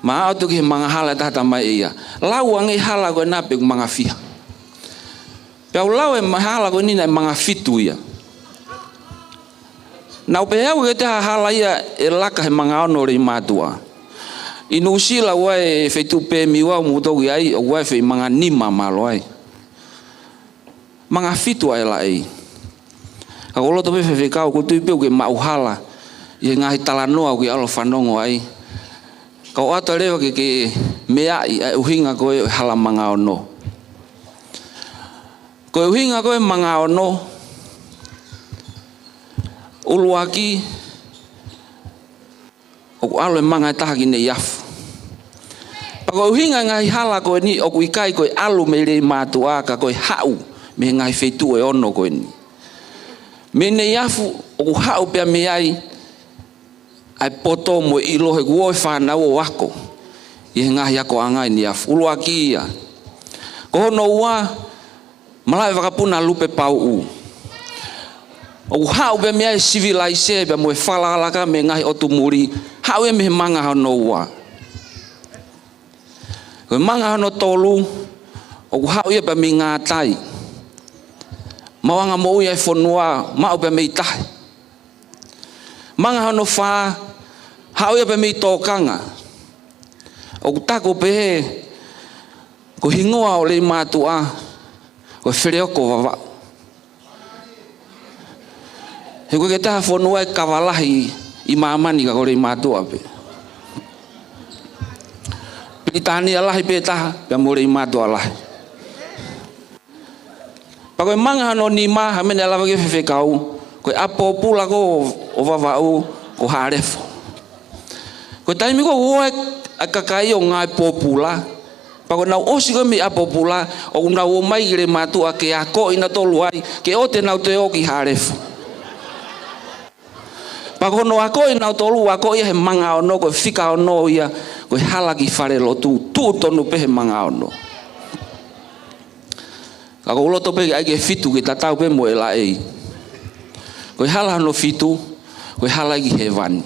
Ma atu ki he manga hala tata mai ia. Lau ange hala koe nā pe ku manga whiha. Pea lau e hala koe nina e manga fitu ia. Nau pe au ke te hala ia e laka he manga ono rei mātua. I nusila wae whaitu pe miwa umutoki ai o wae whai manga nima malo ai. Manga fitu ai la ei. Ka kolo tope whewhekau ko tui peu ke mauhala. I ngahi talanoa ki alo whanongo ai. Ka o ata rewa ke mea I uhinga koe hala manga ono. Koe uhinga koe manga ono. Uluaki. O alo e manga e taha ki ne iafu. Pako uhinga ngahi hala koe ni o kuikai koe alu me rei mātua ka koe hau me ngahi whetu e ono koe ni. Me ne iafu o ku hau pia me ai ai poto mo I lohe kuoi whanau o wako. I ngahi ako angai ni iafu. Uluaki ia. Ko hono ua malai wakapuna lupe pau u. O ku hau pia me ai civilise pia mo e whalalaka me ngahi otu muri. Hau e me manga hono ua. Koe manga hono tolu, o ku hau ia pa me ngātai. Mawanga mo ui e whanua, mau pa me tahi. Manga hono wha, hau ia pa me tōkanga. O ku tako pehe, ko hingoa o le mātua, ko whireoko wawa. He koe ke taha whanua e kawalahi, I mamani ka kore I mātua pe. Pitani alahi pe taha, pia more I mātua alahi. Pa koe manga hano ni ma, hamene alawa ke whewhekau, koe apo pula ko o wawau, ko hārefo. Koe taimi ko ua a kakai o ngai popula, pa koe nau osi koe mi apo pula, o nau o mai kire mātua ke a ko ina tolu ai, ke o te nau te o ki hārefo. Pako no ako I nau tolu ako ia he manga ono koe whika ono ia koe hala ki whare lotu tūtonu pe he manga ono. Kako uloto pe ai ke fitu ki tatau pe mo ela ei. Koe hala no fitu, koe hala ki he vani.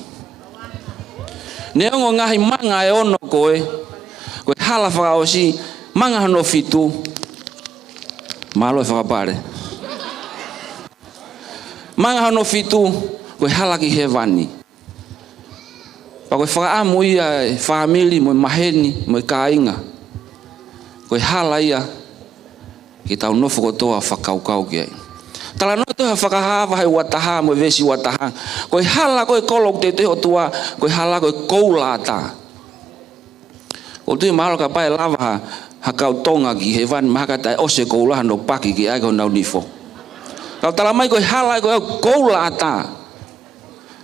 Neongo ngahi manga e ono koe hala whakaosi manga no fitu, malo e whakapare. Manga no fitu, koe hala ki he vani. Pa koe whakaamu ia e whamili, mo maheni, mo kāinga. Koe hala ia ki tau nofo kotoa whakaukau ki ai. Tala no toha whakahawa hei wataha, mo vesi wataha. Koe hala koe kolok te teho tua, koe hala koe koulata. O tui mahalo ka pae lava ha kau tonga ki he vani, mahaka tai ose koulaha no paki ki ai kau nau nifo. Kau tala mai koe hala koe koulata.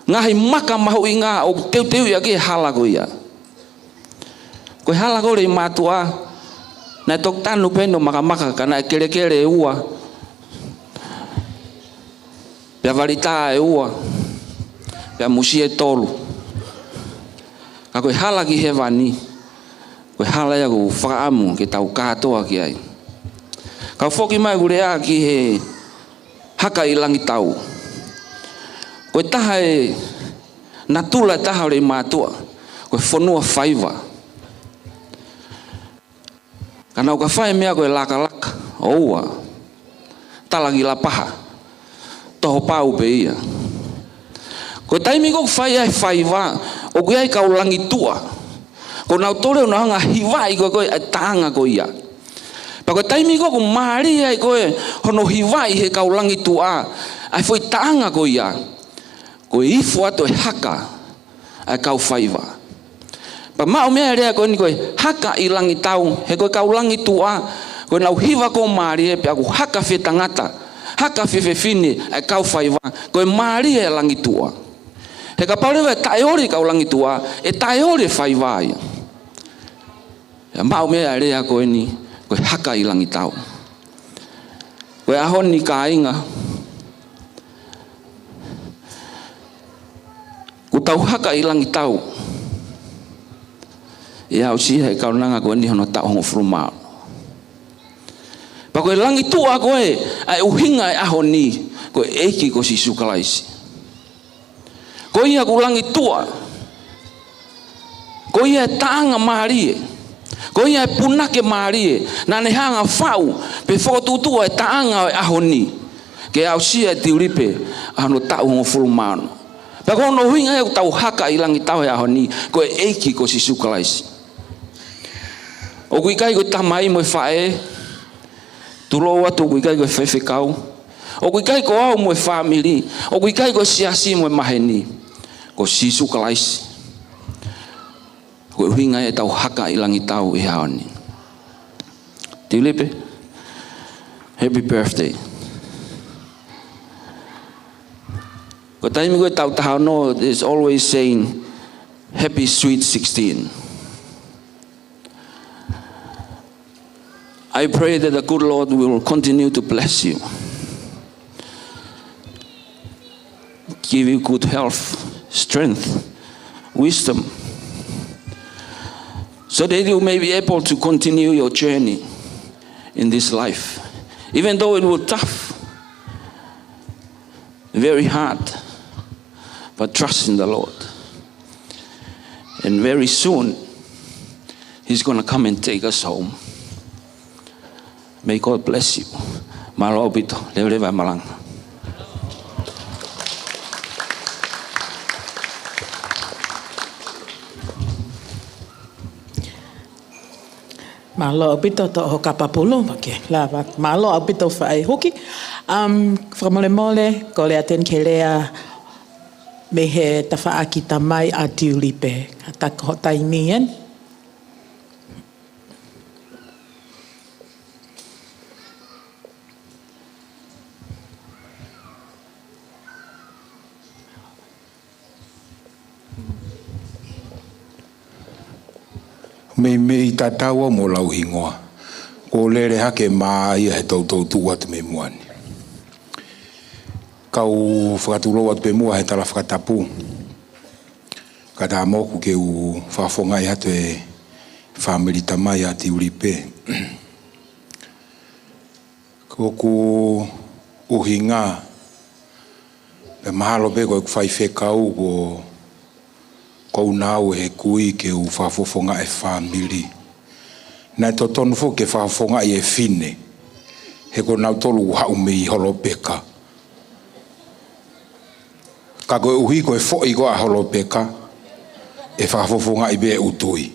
Ngahi maka mahu inga o teu ia ki hala ko ia. Koe hala ko rei mātua na tok tanu peno maka kana kere e ua. Pia varita e ua. Pia musi e tolu. Ka koe hala ki he vani. Koe hala ia ko whakaamu ki tau kātoa ki ai. Kau whoki mai kurea ki he haka I langi tau. Koe taha e natula taha rei mātua. Koe whanua whaiva. Kana o ka whae mea koe laka. Oua. Talagi la paha. Toho pau pe ia. Koe taimi ko whae ai whaiva. O koe ai kau langi tua. Ko nau tore o hanga hiwai koe koe taanga ko ia. Pa koe taimi ko maari ai koe hono hiwai he kaulangi tua. Ai foi taanga ko ia. Koe ifu ato e haka ai kau whaiwa. Pa mao mea rea koe ni koe haka i langi tau. He koe kaulangi tua. Koe nau hiwa ko maari e pe aku haka whe tangata. Haka whe fine ai kau whaiwa. Koe maari e langi tua. He ka paurewa e taeore kaulangi tua. E taeore whaiwa ia. Ya mao mea rea koe ni. Koe haka i langi tau. Koe ahoni ka inga. Ku tau haka i langi tau. E au siha e kaunanga koe ni hono tau hongo frumao. Pa koe langi tua koe. Ai uhinga e ahoni. Koe eiki ko si sukalaisi. Koe ia ku langi tua. Koe ia e taanga maharie. Ko ia e punake marie na ne hanga fau pe fotutua e taanga e ahoni ke au sia e Tiulipe ano tau ngo fulmano pa ko no hinga e tau haka i langi tau e ahoni ko e eiki ko si sukalaisi o kui kai ko tamai mo fae tulo watu kui kai ko fefekau o kui kai ko au mo family o kui kai ko siasi mo maheni ko si sukalaisi ko hinga e tau haka i langi tau i haoni. Tiulipe, happy birthday. Ko taimi ko tau tahao no is always saying happy sweet 16. I pray that the good Lord will continue to bless you. Give you good health, strength, wisdom, so that you may be able to continue your journey in this life. Even though it will be tough, very hard, but trust in the Lord. And very soon, He's going to come and take us home. May God bless you. Malo pito, leva malang. Malo pito to ho kapapulo make lava malo pito fai hoki framole mole ko le aten kelea me he Fe'ofa'aki tamai a Tiulipe ata ko taimien me i tataua mo lau hingoa. Ko lere hake maa ia he tau atu me muani. Kau whakaturo atu pe mua he tala whakatapu. Ka tā moku ke u whafongai hatu e whamiri tamai a Tiulipe. Ko ku uhinga pe mahalo pe ko whai whekau ko nau he kui ke u whafofonga e whamiri. Nai to tonu fo ke whafonga e fine. He ko nau tolu hau me i holo peka. Ka koe uhi koe fo i ko a holo peka. E whafofonga i be utui.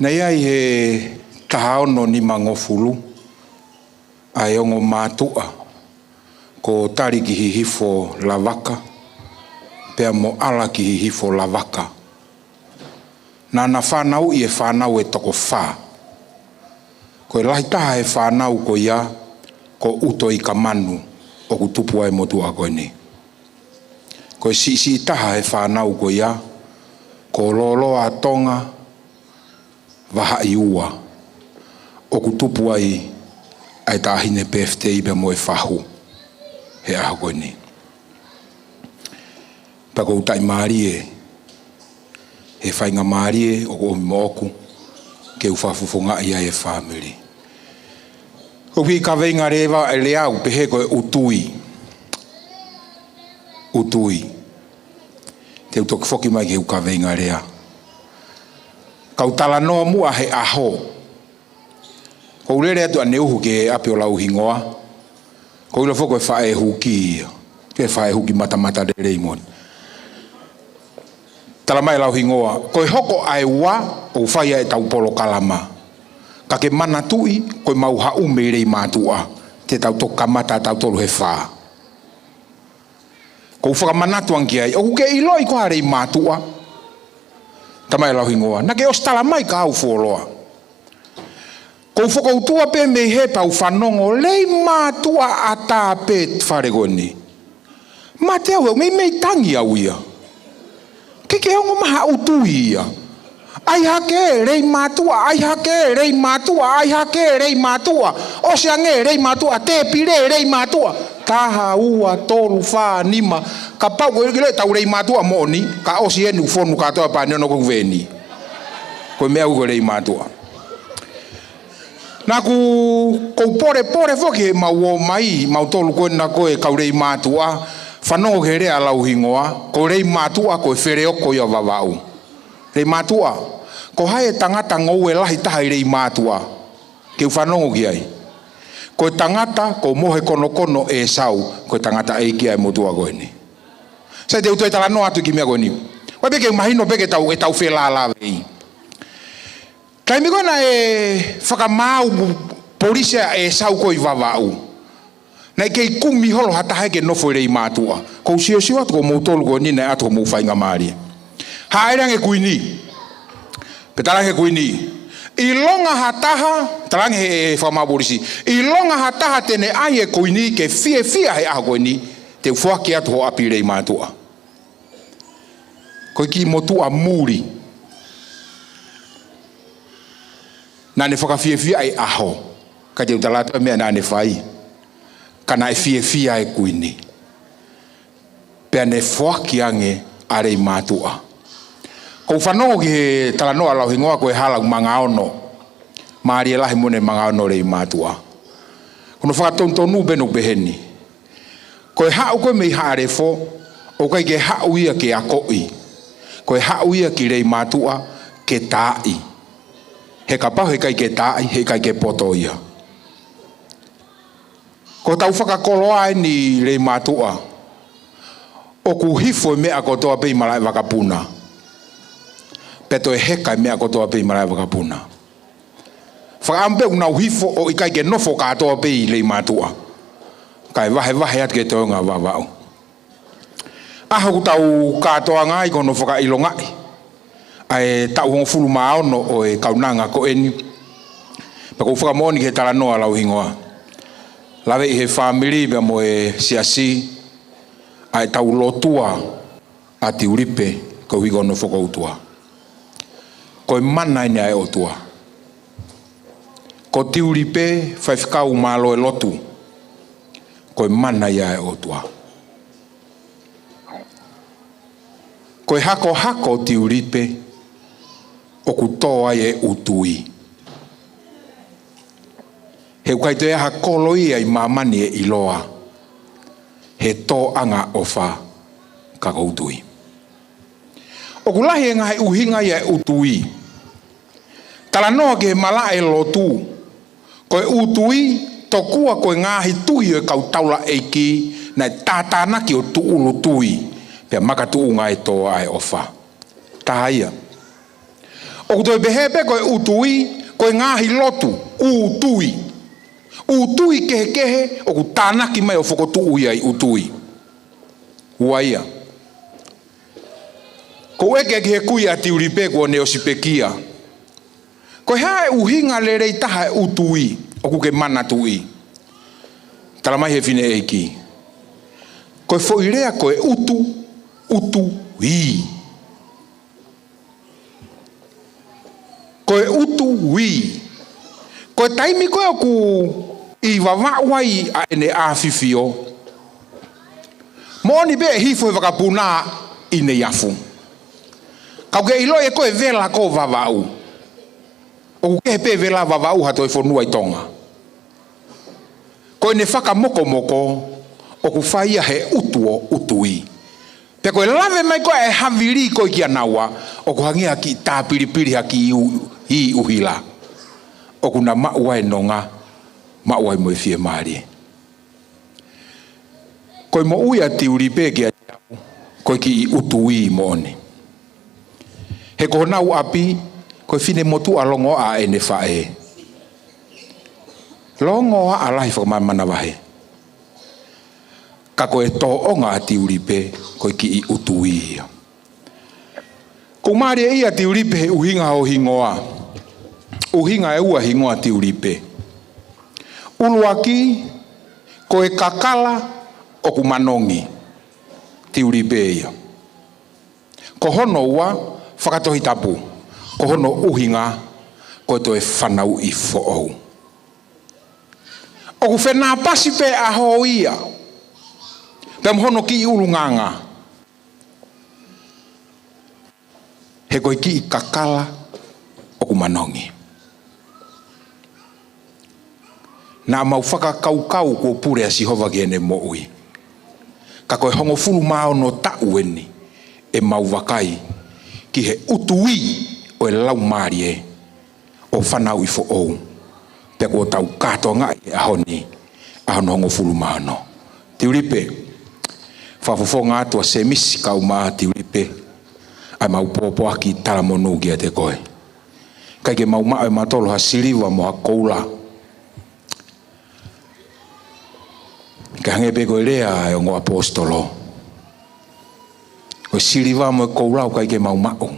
Nei ai he tahaono ni mangofulu. Ai ongo mātua. Ko tari ki hihifo la waka. Pea mo ala ki hihifo la waka. Nana whanau i e whanau e toko wha. Koe lahi taha e whanau ko ia, ko uto i ka manu o ku tupu ai motu a koe ni. Koe si taha e whanau ko ia, ko lolo a tonga, waha i ua, o ku tupu ai tahine PFT i pe mo e whahu, he aha koe ni. Pako utai maari he whainga maari o ko moku ke uwhafufonga ia e whamiri. Ko pi ka venga rewa e leau pe he koe utui. Utui. Te utoki whoki mai ke uka venga rea. Kau tala noa mua he aho. Ko urere atu aneuhu ke api o lau hingoa. Ko ilo whoko e whae huki. Ke whae huki mata re imoni. Tala mai lau hingoa. Koe hoko ai wa o whaia e tau polo kalama. ka ke mana tui koe mau hau me rei mātua te tau to kamata tau tolu he whā. Ko whakamanatu anki ai, o ke iloi ko rei mātua tamai lau hingoa, na ke ostala mai ka au wholoa. Ko whakautua pe me he pau whanongo rei mātua a tā pe wharegoni. Ma te au me tangi au ia. Ke hongo maha utui ia. Ai hake rei mātua, ai hake rei mātua, ai hake rei mātua. O se ange rei mātua, te pire rei mātua. Taha ua tolu wha nima. Ka pau ko ile tau rei mātua moni, ka osi enu fonu katoa pa niono ko veni. Ko mea uko rei mātua. Na ku pore foke mau mai, mau tolu koe na koe kau rei mātua. Whanongo ke rea lau hingoa, ko rei mātua koe where oko ia wawau. Rei mātua, ko hae tangata ngou e lahi taha i rei mātua, ke whanongo ki ai. Ko tangata, ko mohe kono e sau, ko tangata e ki ai motua koe ni. Sai te utu e talano atu ki mea koe ni. Wai peke mahino peke tau e tau whela la vei. Kai mi koe na e whakamau polisia e sau koe wawau. Nei kei kumi holo hata hai ke nofo rei mātua. Kou sio atu ko moutolu ko nina atu ko mou whainga maari. Haerange kuini. Petarange kuini. I longa hataha, tarange he whamaburisi. I longa hataha tene ai e kuini ke fie he aho kuini. Te ufuaki atu ho api rei mātua. Koi ki motua muri. Nane whakafie ai aho. Ka te utalata mea nane whai. Kana e fie e kuini. Pea ne whaki ange a rei mātua. Kou whanongo ki he talanoa lau hingoa koe halau mga ono. Maari e lahi mone mga ono rei mātua. Kono whakatontonu beno beheni. Koe hau koe mei haarefo, o kai ke hau ia ke akoi. Koe hau ia ki rei mātua ke tāi. He kapau he kai ke tāi, he kai ke poto ia. Ko tau whakakoloa ni rei mātua. O ku hifo mea kotoa pei malai wakapuna. Peto e heka mea kotoa pei malai wakapuna. Whakaampe unau hifo o ikai ke nofo katoa pei rei mātua. Kai wahe at ke toonga wawau. Aho ku tau katoa ngai kono whaka ilongai. Ai tau hongo fulu maono o e kaunanga ko eni. Pako whakamoni ke talanoa lau hingoa. Lawe i he whamiri bea mo e siasi ai tau lotua a Tiulipe ko higo no whakautua. Ko e mana ina e otua. Ko Tiulipe whaifkau malo e lotu. Ko e mana ia e otua. Ko e hako Tiulipe o ku toa e utui. He ukai te aha koloi ai mamani e iloa. He tō anga ofa ka utui. O kulahi e ngahe uhinga ia e utui. Talanoa ke mala e lotu. Koe utui tokua koe ngahi tui e kau taula eiki na tātānaki o tuulu tui. Pea maka tuunga e tō ai ofa. Tahaia. O kutoi behepe koe utui koe ngahi lotu. Utui. Utui kehe o ku tānaki mai o whakotuu iai utui. Uaia. Ko eke he kui a Tiulipe ko ne o sipekia. Ko hae uhinga le rei taha e utui o ku ke mana tui. Talamai he fine eiki. Ko foirea ko e utu i. Ko e utu i. Ko taimi ko e ku i wawawai a ene a fifio. Moni be hifo e wakapuna i ne yafu. Kau ke ilo e ko e vela ko wawau. O ke pe vela wawau hato e fonua i tonga. Ko e ne whaka moko o ku whaia he utuo utui. Pe ko e lave mai ko e haviri ko i kia naua o ku hangia ki tā piripiri haki i uhila. O ku na maua e nonga maua mo fie mari. Ko mo uia Tiulipe ke ko ki utui moni. He ko na api ko fine motu alongo a ene fae. Longo alai whakamana wahe. Ka koe tō onga a Tiulipe, koe ki I utui ia. Ko maari e ia Tiulipe he uhinga o hingoa. Uhinga e ua hingoa Tiulipe. Uluaki, koe kakala o kumanongi. Tiulipe ia. Ko hono ua, whakatohi tapu. Ko hono uhinga, koe toe whanau I fo'ou. O ku whenā pasi pe aho ia. Pea mhono ki I ulunganga. He koe ki I kakala o kumanongi. Nā mau whakakaukau ko pure a Sihova gene mo ui. Ka koe hongo fulu mao no tau eni e mau wakai ki he utui o e lau maari e o whanau I fo'ou. Pea ko tau katoa ngai e ahoni ahono hongo fulu mao no. Tiulipe, whafofonga atua se misi kau maa Tiulipe. Ai mau Fe'ofa'aki tala monu gia te koe. Kai ke mau maa e matolo ha siliva mo ha koula. Ka hange pe koe lea e ongo apostolo. Koe siliva mo e koula o kai ke mau mao.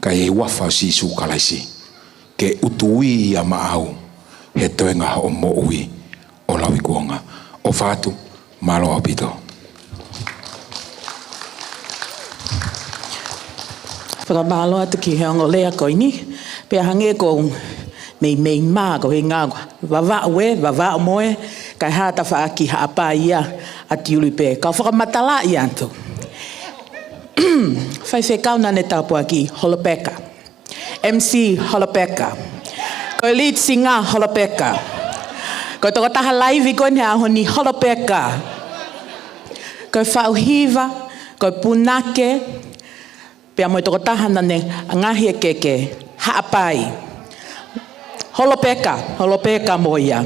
Kai e wafa si su kalaisi. Ke utui a maau. He toenga o mo ui. O lawi kuonga. O fatu malo apito. Whakamalo atu ki heongo lea koe ni. Pea hange ko mei maa ko he ngāgua. Wawao moe. Kai hata whaaki haapa ia a Tiulipe. Ka whakamatala I antu. Whai kauna ne tāpua ki Holopeka. MC Holopeka. Koe lead singer Holopeka. Koe toko taha live koe ne ahoni Holopeka. Koe whauhiva. Koe punake. Pea moe toko taha nane ngahi e keke. Haapai. Holopeka moia.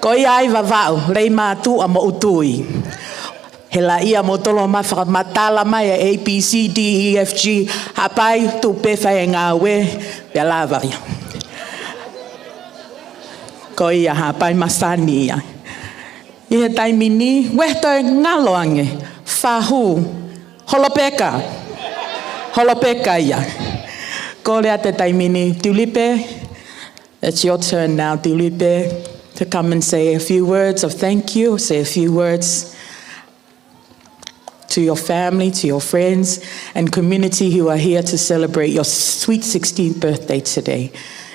Ko ia ai vavau, rei mātu a mo utui. He la ia mo tolo matala mai A, B, C, D, E, F, G. Hapai tu pewhai e ngā we, pia lāwari. Ko ia hapai masani ia. I he taimini, wehto e ngaloange, whahu, Holopeka ia. Ko lea te taimini, Tiulipe, it's your turn now, Tiulipe. To come and say a few words of thank you, say a few words to your family, to your friends and community who are here to celebrate your sweet 16th birthday today.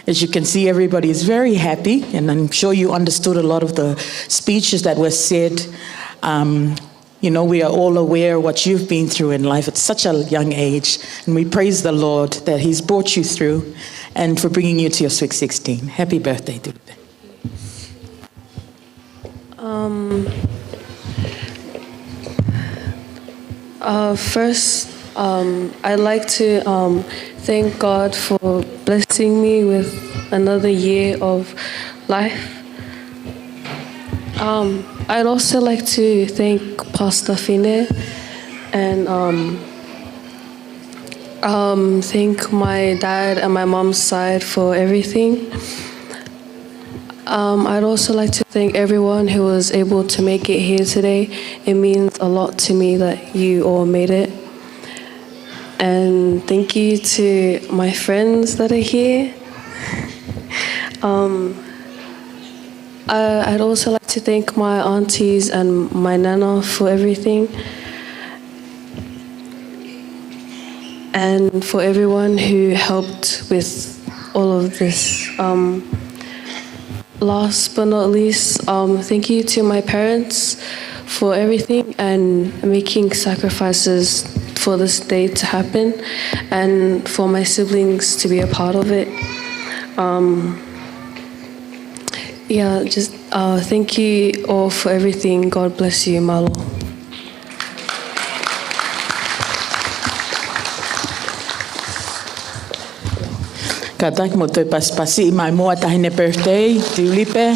As you can see, everybody is very happy, and I'm sure you understood a lot of the speeches that were said. You know, we are all aware of what you've been through in life at such a young age, and we praise the Lord that He's brought you through and for bringing you to your sweet 16. Happy birthday, Tiulipe. First, I'd like to thank God for blessing me with another year of life. I'd also like to thank Pastor Fine and thank my dad and my mom's side for everything. I'd also like to thank everyone who was able to make it here today. It means a lot to me that you all made it. And thank you to my friends that are here. I'd also like to thank my aunties and my nana for everything. And for everyone who helped with all of this. Last but not least, thank you to my parents for everything and making sacrifices for this day to happen, and for my siblings to be a part of it. Thank you all for everything. God bless you, Malo. Katak mo toi paspasi mai moa tahine birthday, Tiulipe.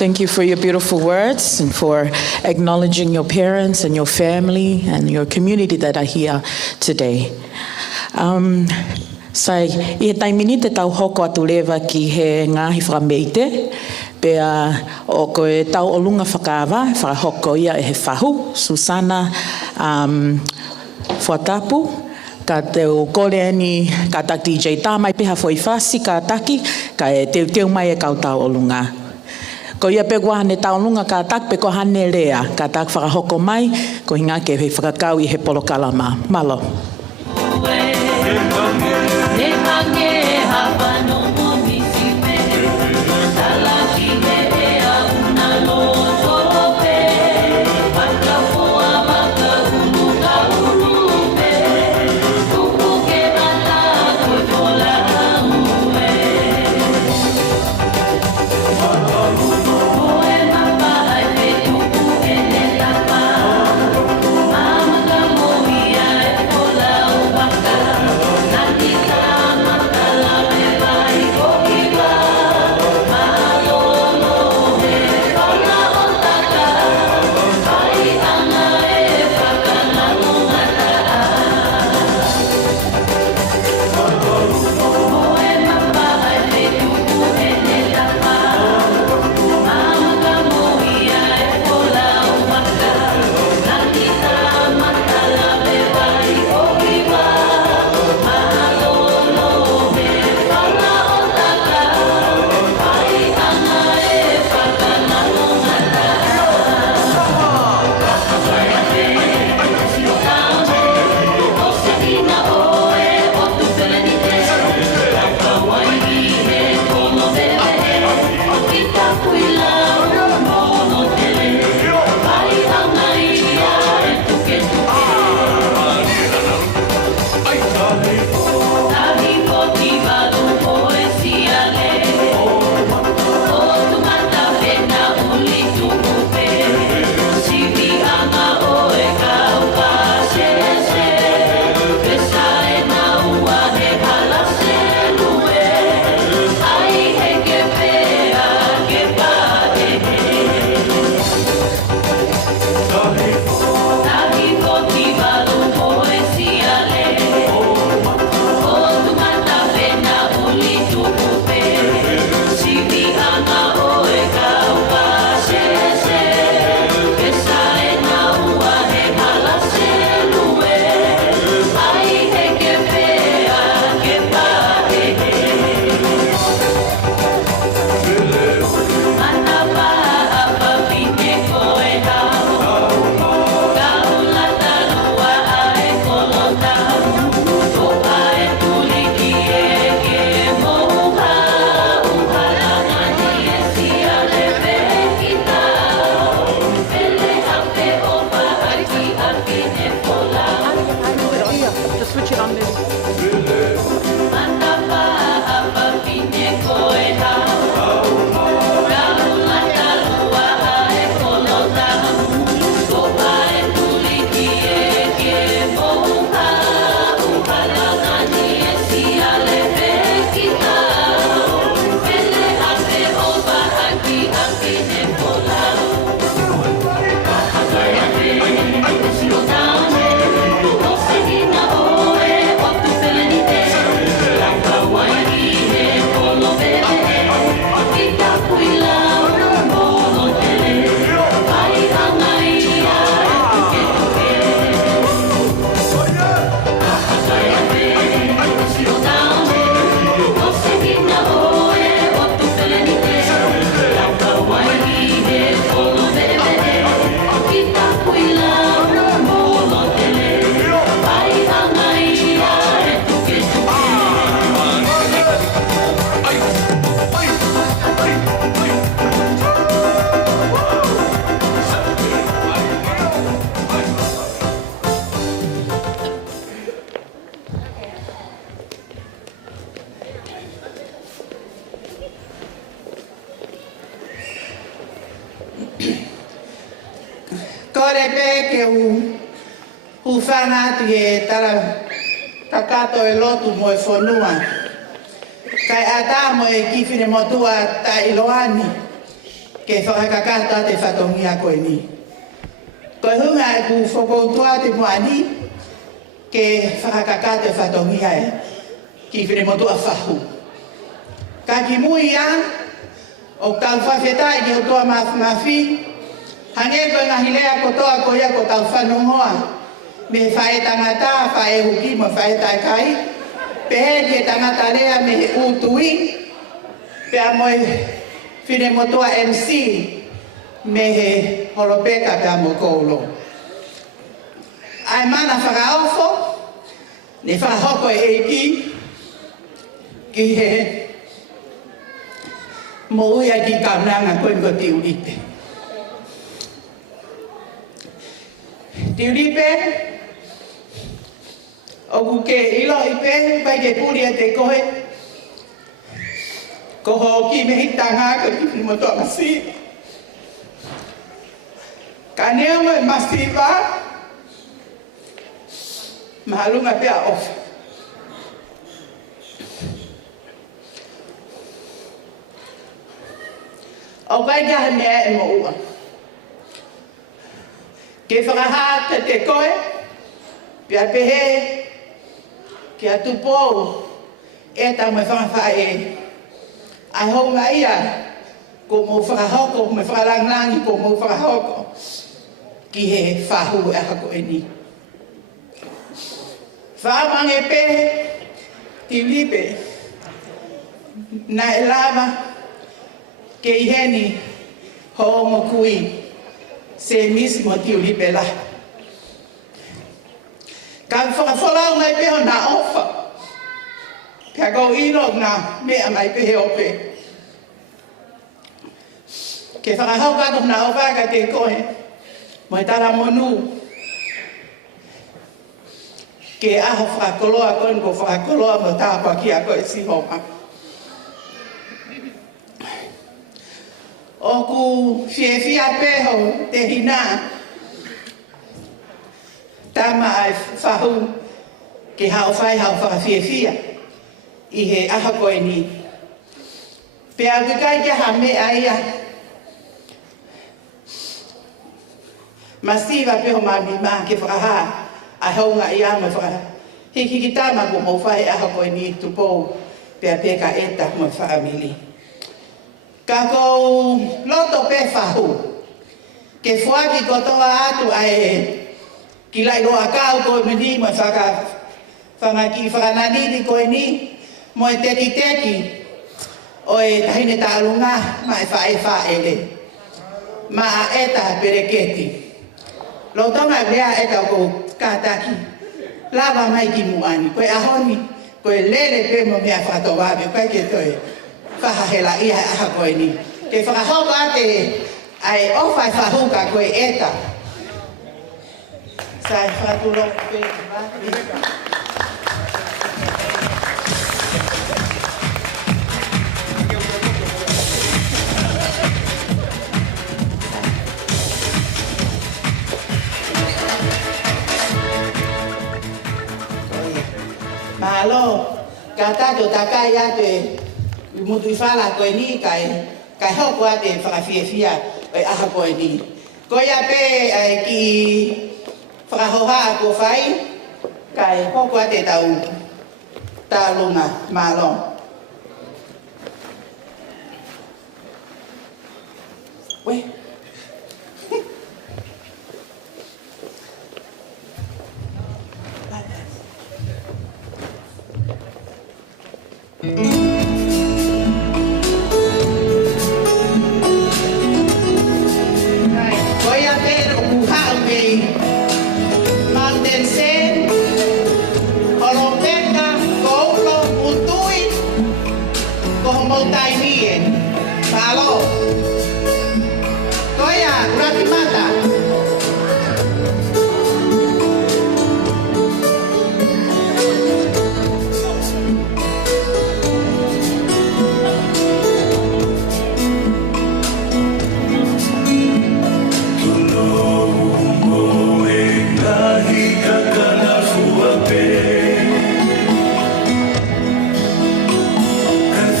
Thank you for your beautiful words and for acknowledging your parents and your family and your community that are here today. Sai, i he taimini te tau hoko atu lewa ki he ngahi whakameite, pea o koe tau olunga whakaawa, whakahoko ia e he whahu, Susana Fuatapu, ka te o kore ani ka tak DJ tāmai peha foi whasi ka taki, ka e teu mai e kau tau olunga. Ko ia pe kua hane tau olunga ka tak pe ko hane rea, ka tak whakahoko mai, ko hinga ke he whakakau i he polokalama. Malo. Kore pe ke u whana atu e tara takato e lotu mo e whanua. Kai ata mo e kifine motua ta iloani ke whakakata te whatongia koe ni. Koe hunga e ku whakoutua te moani ke whakakata te whatongia e. ki whine motua whahu. Ka ki mui a, o tau whawhetai ki o toa mawhi, hange koe ngahi lea kotoa ko ia ko tau whanongoa. Me whae tangata, whae huki mo whae tai kai, pehe ki e tangata lea me he utui, pea moe whine motua MC, me he holopeka pea mo koulo. Ai mana whakaofo, ne whahoko e eiki, ki he mo uia ki kaunanga koe ko Tiulipe. Tiulipe, o kuke ilo ipe, pai ke puri e te koe, ko hoki me hitanga ko ki whine motua masi. Ka neo mo e masiva, mahalunga pea ofa. O kai kia mea e mo ua. Ke whakaha te koe, pia pehe, kia tupou, e ta me whakawha e. Ai honga ia, ko mo whakahoko, me whakalanglangi ko mo whakahoko, ki he whahu e hako e ni. Whaamange pehe, Tiulipe, na e lava, ke iheni ho mo kui se mismo Tiulipe la. Ka whakawholau ngai peho na ofa. Pea kau ilo na mea mai pehe ope. Ke whakahau kato na ofa ka te koe. Mo e tara monu. Ke aha whakakoloa koe ko whakakoloa mo tāpua ki a koe si homa. O ku whiewhia peho te hina, tama ai whahu ke hao whai hao whakawhiewhia i he aha koe ni. Pea kukai kia ha mea ia, masiva peho mami maa ke whakaha a haunga ia mo hiki ki tama ko mo whai aha koe ni tupou pea peka eta mo whakamili. Ka kou loto pe whahu, ke whaki kotoa atu ai ki lai roa kau koe meni mo whangaki whakananini koe ni mo e teki teki o e tahine tālunga ma e whae whaele. Ma a eta Peleketi. Lotonga lea eta ko kātaki, lava mai ki muani, koe ahoni, koe lele pe mo mea whatowabe, koe ke toi. Whahahela ia aha koe ni. Ke whakahoka te ai owhai whahuka koe eta. Sai whatulo pe Mahalo, katato takai ate mutu fala koe ni kai hoko ate whakawhiewhia e aha koe ni. Koe ape ki whakahoha ko whai kai hoko ate tau tālunga mālo. We?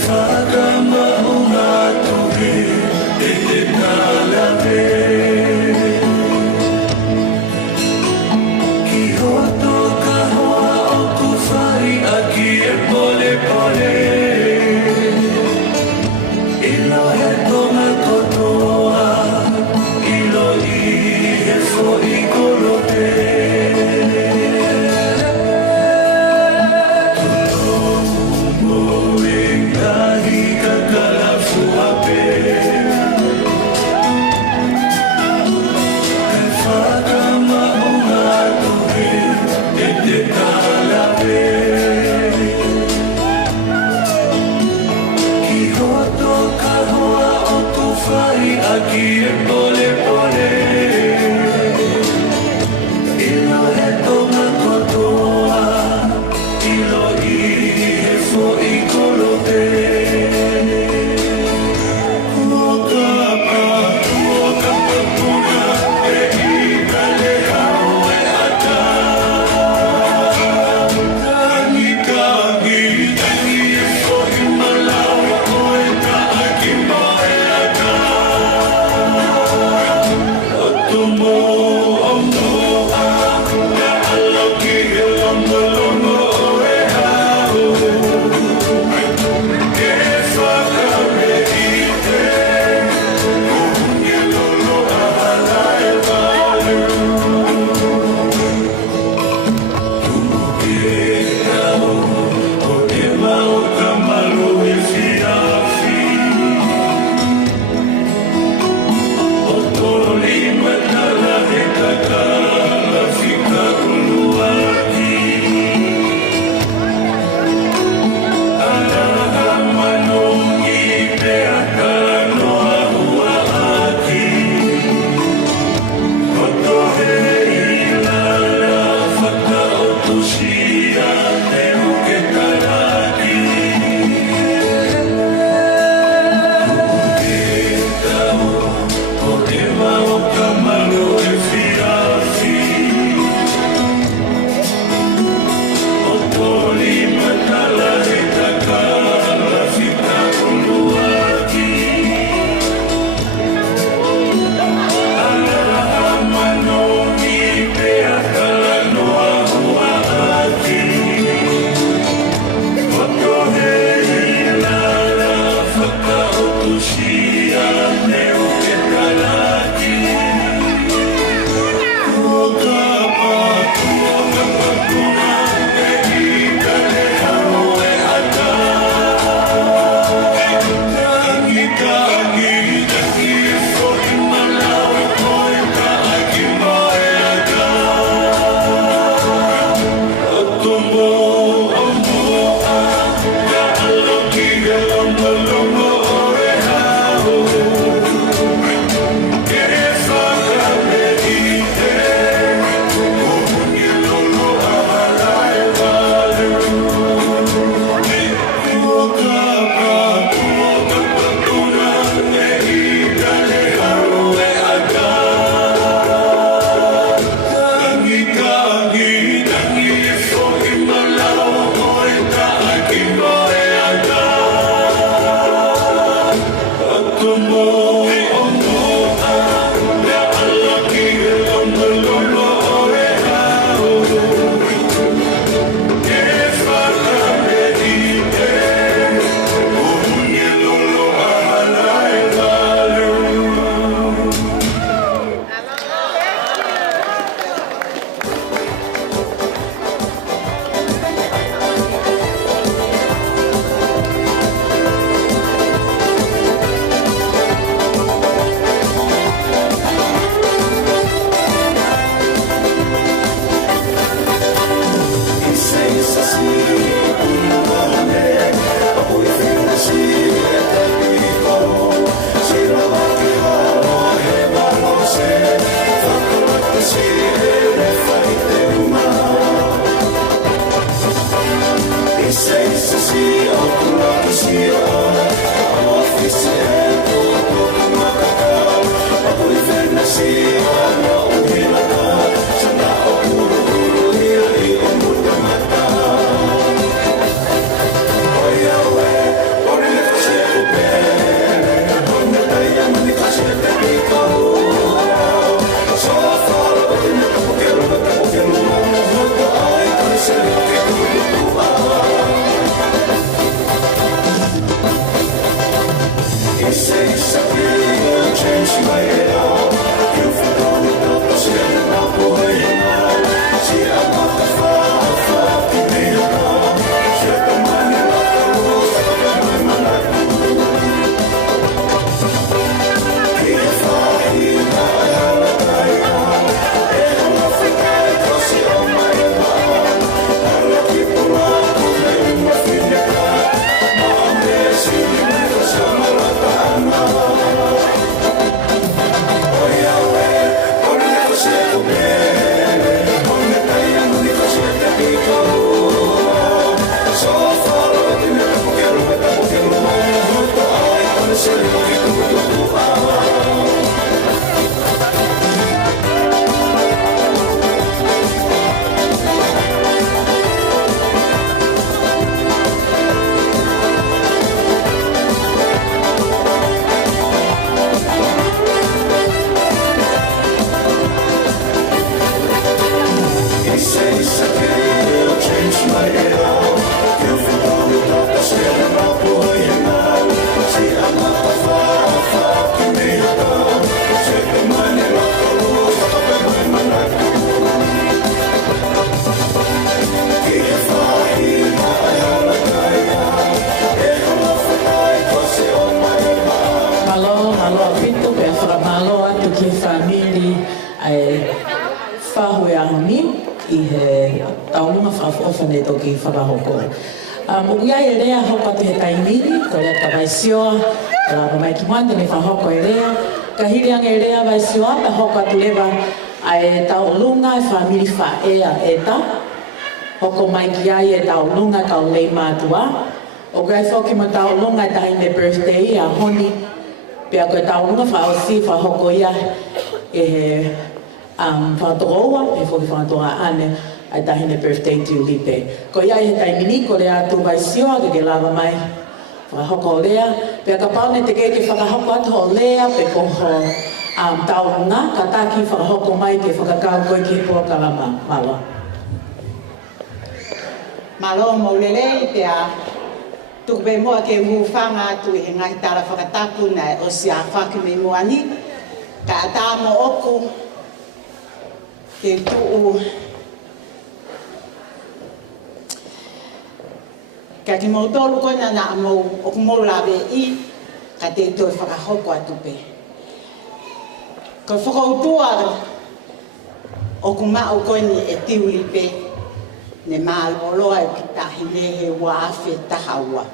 Fagama unatuhi, ete nalabe. malo pito pe fra malo atu ki family ai fahu ya ni I he taunga whaafo ne toki whakahoko. Uia e rea hoko atu he taimini, ko rea ka vaisioa, la mai ki mande ne whahoko e rea. Ka hirianga e rea vaisioa, pe hoko atu lewa ai taulunga e whamiri whaea e ta. Hoko mai ki ai e taulunga ka o lei mātua. O kai whoki mo taulunga e tahi me birthday a honi. Pea koe taulunga whaosi whahoko ia e he whātoroa, e whoki whātoa ane, ai tahine birthday Tiulipe. Ko ia he taimini, ko rea atu vaisioa, ke lava mai, whakahoko o lea. Pea ka paune te ke whakahoko atu o lea, pe koho taurunga, ka taki whakahoko mai ke whakakau koe ki pua kalama, malo. Malo maulele, pea tukupe moa ke muwhanga atu he ngai tara whakatapu na o sia whaki me moani. Ka ata mo oku, ke tuu ka ki mau tolu kona na mau o kumou lawe I ka te toi whakahoko atu pe. Ko whakautua o kumau koni e Tiulipe ne māloloa e ki tahine he wāwhe tahaua.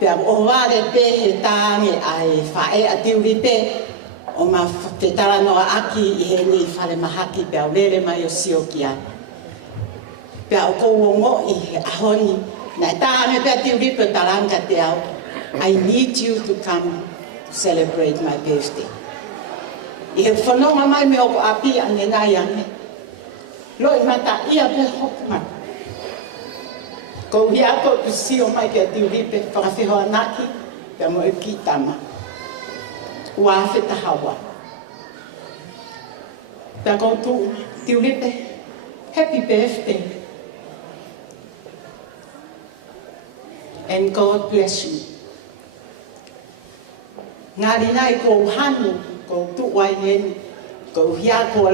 Pea o wāre pe he tānge ai whae a Tiulipe o ma whetara noa aki I he ni whare mahaki pea o lere mai o sio ki ai. Pea o kouongo I he ahoni, na tāme pea Tiulipe o taranga te au, I need you to come to celebrate my birthday. I he whanonga mai me o ko api ane nai ane. Loi mata ia pe hokuma. Ko hia ko tu sio mai ke Tiulipe whakawhiho anaki, pea mo e ki tama. Wāwhe tahawa. Pea koutu, Tiulipe, happy birthday. And God bless you. Ngāri nai kou hanu, kou tuwai heni, kou hia kou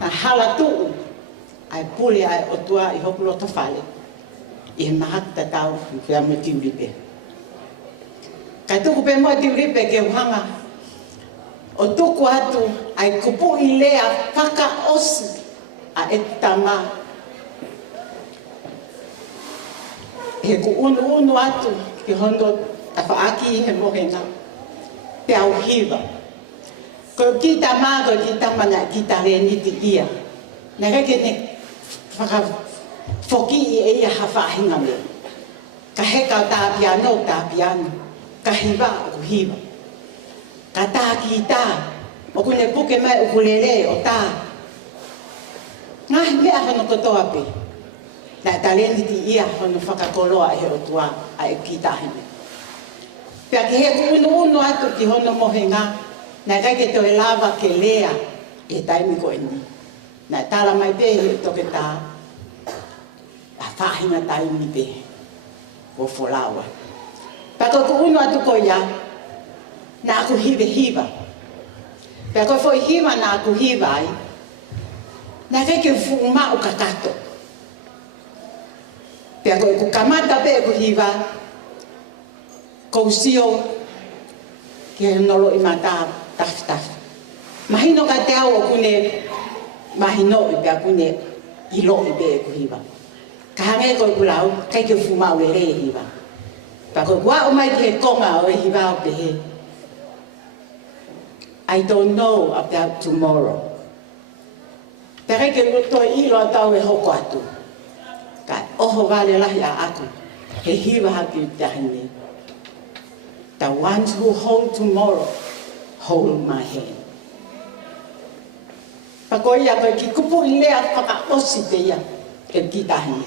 na hala tuu, ai pule ai o tua I hoku lota whale. I he mahak tatau, whia mo Tiulipe. Kai tuku pe mo Tiulipe ke uhanga, o tuku atu ai kupu I lea whaka osi a e tama. He ku unu atu ki hondo Fe'ofa'aki he mohenga, pe au hiwa. Ko ki tama, ko ki tama na ki tare ni ti ia. Na reke ne whaka whoki I eia hawhahinga me. Ka heka tā piano. Ka hiwa o hiwa. Ka tā ki tā, o kune puke mai o kulere o tā. Ngahi mea hono kotoa pe. Na taleni ti ia hono whakakoloa he o tua a e ki tāhine. Pea ki he ku unu atu ki hono mohenga, na kai ke toi lava ke lea e taimi ko eni. Na tala mai pe he toke tā, a whahinga taimi pe, o wholawa. Pako ku unu atu ko ia, na aku hiwa. Pea koe foi hiwa na aku hiwa ai, na kai ke fuuma o kakato. Pea koe ku kamata pe ku hiwa, kou sio, ke nolo I mata tafi. Mahino ka te au o kune, mahino I pea kune ilo I pe ku hiwa. Ka hange koe ku lau, kai ke fuuma o le hiwa. Pako kua o mai ki he konga o e hiwa o pehe. I don't know about tomorrow. Pere ke luto ilo atau e hoko atu. Ka oho vale lahi a aku. He hiwa haki I tahine. The ones who hold tomorrow, hold my hand. Pako ia koe ki kupu I lea whaka osi te ia. Ke ki tahine.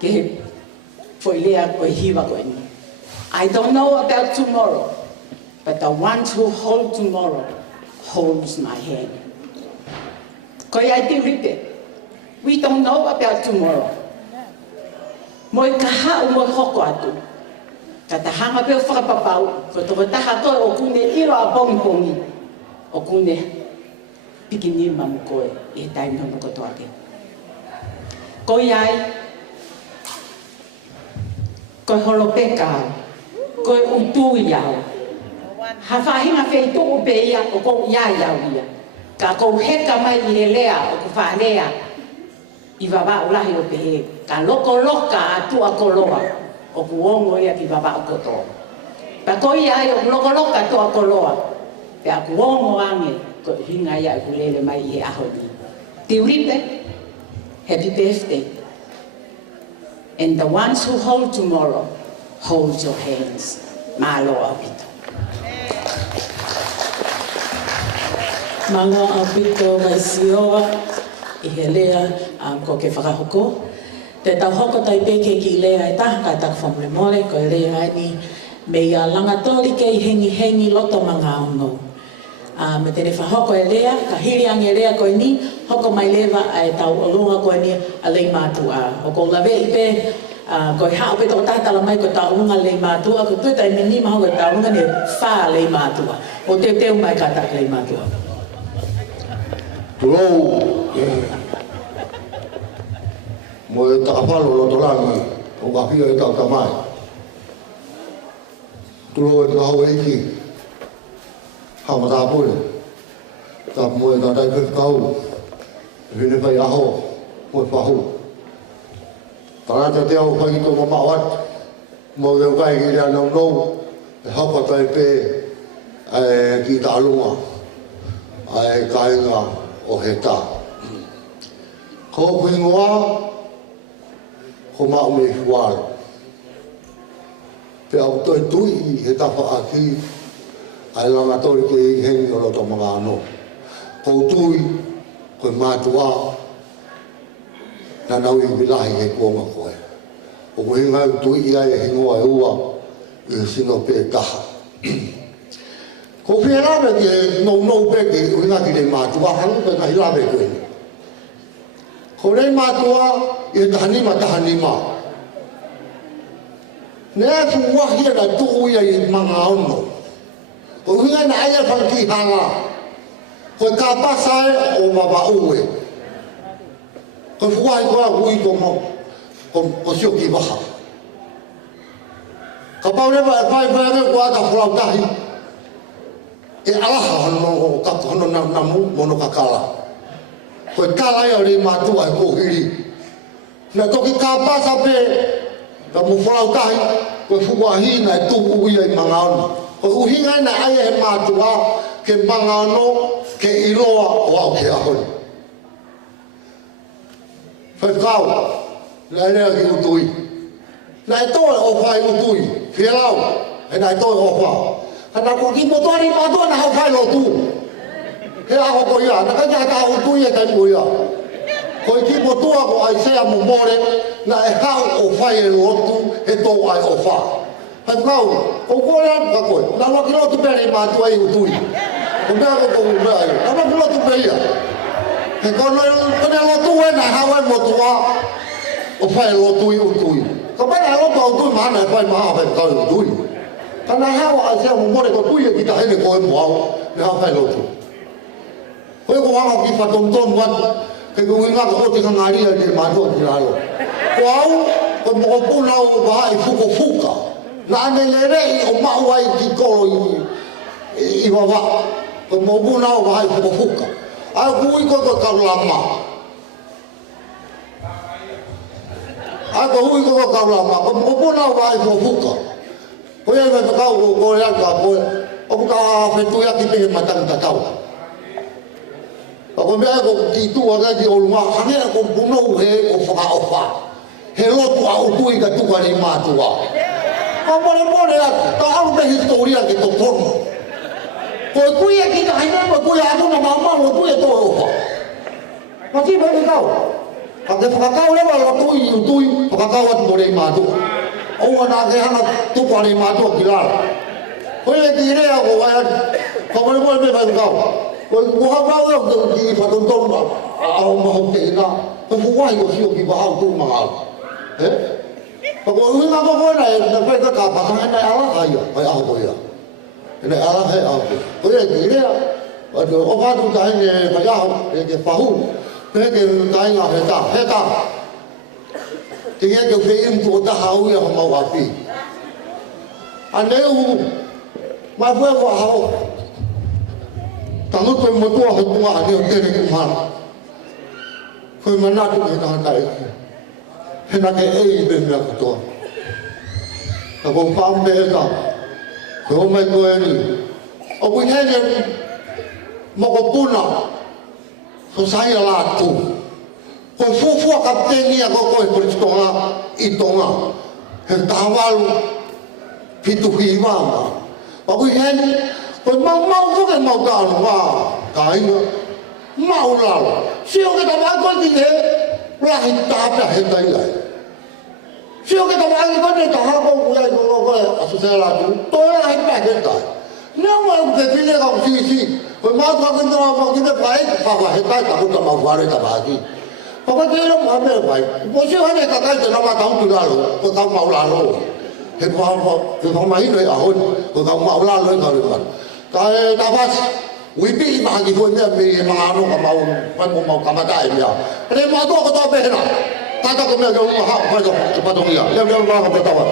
Ke he foi lea koe hiwa koe ni. I don't know about tomorrow, but the ones who hold tomorrow holds my hand. Koe ai Tiulipe, we don't know about tomorrow. Moi kaha o moi hoko atu. Ka tahanga pe o whakapapau, ko toko taha koe o kune iro a pongi. O kune pikini mamu koe, I he taimi hono kotoa ke. Koe ai, koe holo peka, koe utu iau. Ha whahinga whei tuku pe ia o kou ia iau ia. Ka kou heka mai I he lea o ku whanea I wawa ulahi o pe he. Ka loko loka atua koloa o ku ongo ia ki wawa o kotoa. Pa koi ia ai o ku loko loka atua koloa. Pe a ku ongo ange ko hinga ia ku lele mai I he aho ni. Tiulipe, happy birthday. And the ones who hold tomorrow, hold your hands. Mahaloa apito. Mahaloa apito mai sioa I he lea ko ke whakahoko. Te tau hoko tai peke ki lea e taha kai taku whamule ko e lea ni me ia langatori ke I hengi loto mga ono. Me tene whahoko e lea, ka hiri ange lea koe ni, hoko mai lewa e tau olunga koe ni a lei mātua. O ko lawe I pe, koe hao pe tō tātala mai ko tau olunga lei mātua, ko tuita I minima hoko tau olunga ne whā lei mātua. O teu mai ka tak lei mātua. Tulou, mo e takapalo loto langi, o ka pia e tau tamai. Tulou e kahau eiki, hama tā pule, tā mo e tātai whiwhikau, hine pai aho, mo e whahu. Tarata te au whai tō mamawat, mo e ukai ki rea nau nou, e hapa tai pē ki tā alunga, e kāinga o he tā. Ko kuingoa, ko mau me huare. Pe au toi tui I he Fe'ofa'aki, ai langa tori ke I hengi o roto mga ano. Ko tui, koe mātua, na nau I bilahi he kuonga koe. O ko hinga I tui I ai e hingoa e ua, I sino pe kaha. Ko whia lawe ke nou peke, o hinga ki rei mātua, hanu pe kahi lawe koe. Ko rei mātua, I tahanima. Nea tu wahia na tuku ia I mga ono. Ko hinga na aia whanki hanga. Ko ka pasae o mawau e. Ko fuai koa hui ko sioki waha. Ka paurewa e whai ko ata whulau tahi. E alaha hono kaku hono namu mono kakala. Ko kala ia rei mātua e kōhiri. Na toki ka pasa pe ka mo whulau tahi. Ko fuahi na tuku ia I mga ono. Ko uhinga na aia he mātua ke mga ono ke iloa o au ke ahoi. Whaikau, na rea ki utui. Na e toe o whai utui, whialau, e na e toe o whai. Hana ko ki motori mātua na hau whai lotu. He aho ko ia, na kanya ta utui e kai mo ia. Ko ki motua ko ai sea mo more, na e hau o whai e lotu e tō ai o whai. Whaikau, ko kore anu ka koe, na waki lotu pere mātua I utui. Ko mea ko mea ai, na waki lotu pere ia. He kone lotu e na hau e motua, o whai lotu I utui. Ka pena lotu a utui mahana e whai maha whai kau I utui. Ka na hau a sea mo more ko tui e ki ta hene koe mo au, me hau whai lotu. Koe ko wanga ki whatomtom watu, ke ko winga ka oti ka ngaria ki mātua ki lalo. Ko au, ko mo puna o waha I fuka. Na ane lerei o maua I ki kolo I wawa. Ko mo puna o waha I fuka. Ai hui ko kaulama. Ai ko hui ko kaulama. Ko mo puna o waha I fuka. Ko ia me kau ko ia ka ko o ka fetu ia ki pe matang tatau. Ko me ko ki tu aga ki o lunga hanera ko puno he o fa o fa. He lotu a o tui ka tu ka ni matua. Ko more ta au me historia ki to tono. Ko kui e ki ta haina ko kui a tuna mama o kui e to o fa. Ko ti be kau. Ka te whakakau lewa o tui o tui whakakau atu mo rei matua. O ana ke hana tu ka ni matua ki lara. Ko e ki rea ko ai ko more me vai kau. Ko hau ki whatontono a o maho te ina. Ko fuai ko sio ki wahau tu mga. Ko uinga ko koe na whai ka pasa na ala kai ai aho ko ia. Ina ala hai aho. Ko ia ki rea o whatu ka hene kai aho e ke whahu. Ke kai ngā he tā. Te ia ke whei imtu o taha ui a mau api. Aneu, mai foi o hao. Tanto foi muito a tua ali o tere kumar. Foi manado que não dai. Hena ke ei be me ko. Ka bo pam be ka. Ko mai ko ni. O bu hene mo ko puna. So sai Latu. Ko fufu ka teni ko ko tonga I tonga. He tawalu pitu hiwa. O bu hene ko mau ko mau ta wa. Kai mau la. Sio ke ta ba ko ti he. La hita pa he dai lai. Sio ke ta ba ko ni ta ha ko ya ko asu se la tu. To la hita he dai. Não é o que ele é sim. Foi mais uma coisa não que vai para retar tá muito mal fora tá aqui. Porque ele não vai vai. Você vai na casa de não matar um tudo ko tá mal lá lo. He ko mai noi a hon ko tá mal lá lo ka. Tá vas. We be ma ki foi me ma no ka mau mau ka mata e ya. Ele ma to ko to be na. Tá ko me ko ha fa ko pa to ya. Le va ko ta wa.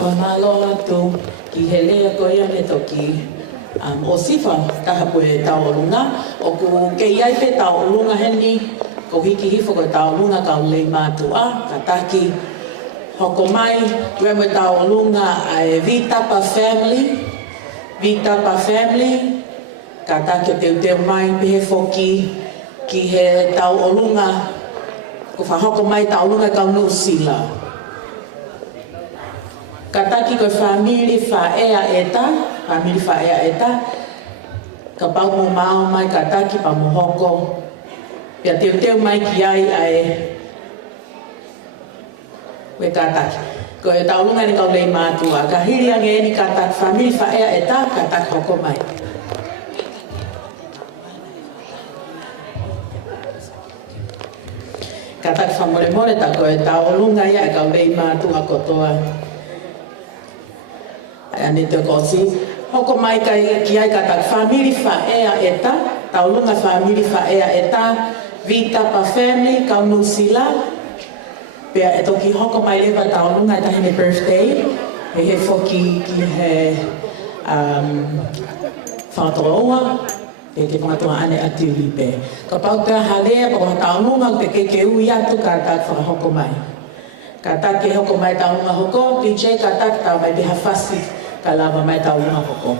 Whanalo Latu ki he lea koia ne toki o sifa taha poe taolunga o ku ke iai pe taolunga heni ko hiki hifo ko taolunga ka ulei mātua ka taki hoko mai tue mo taolunga ai Vitapa family ka taki o teu mai pehe foki ki he tau olunga ko whahoko mai tau olunga kau no sila. Ka taki ko family whaea eta, ka pau mo mao mai ka taki pa mo hoko. Pia teu mai ki ai ai we ka taki. Ko e tau olunga ni kau lei mātua. Ka hiri ange ni ka taki family whaea eta, ka taki hoko mai. Ka taki whamore ta ko e tau olunga ia e kau lei mātua kotoa. Ane te kosi. Hoko mai ki ai ka tak family whaea eta, taulunga family whaea eta, vita pa family, kau no sila. Pea e toki hoko mai lewa taulunga e tahine birthday, he foki ki he whaatoroa, e te whaatua ane a Tiulipe. Ka pau pea halea, pa wa taulunga te keke ui atu ka tak whakahoko mai. Ka tak ke hoko mai taulunga hoko, DJ ka tak tau mai beha fasi. Ka lava mai tau una hoko.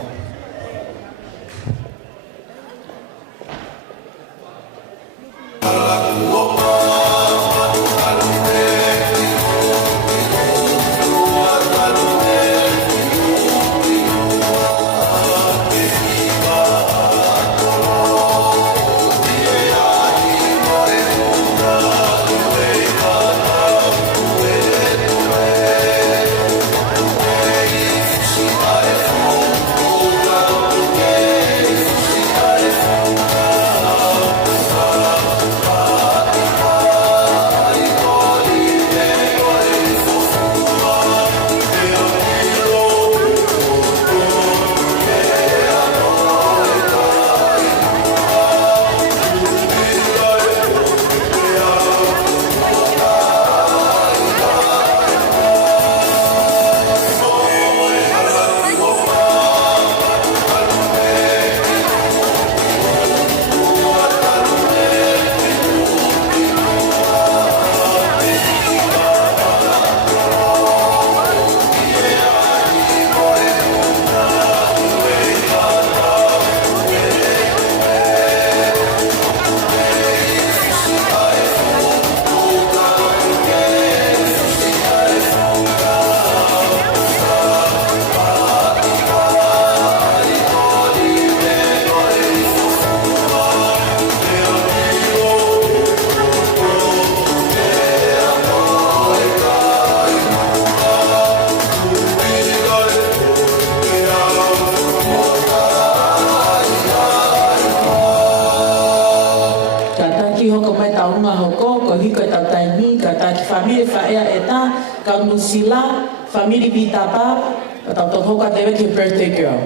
Sila, family Vitapa, atau hoka deve ke birthday girl.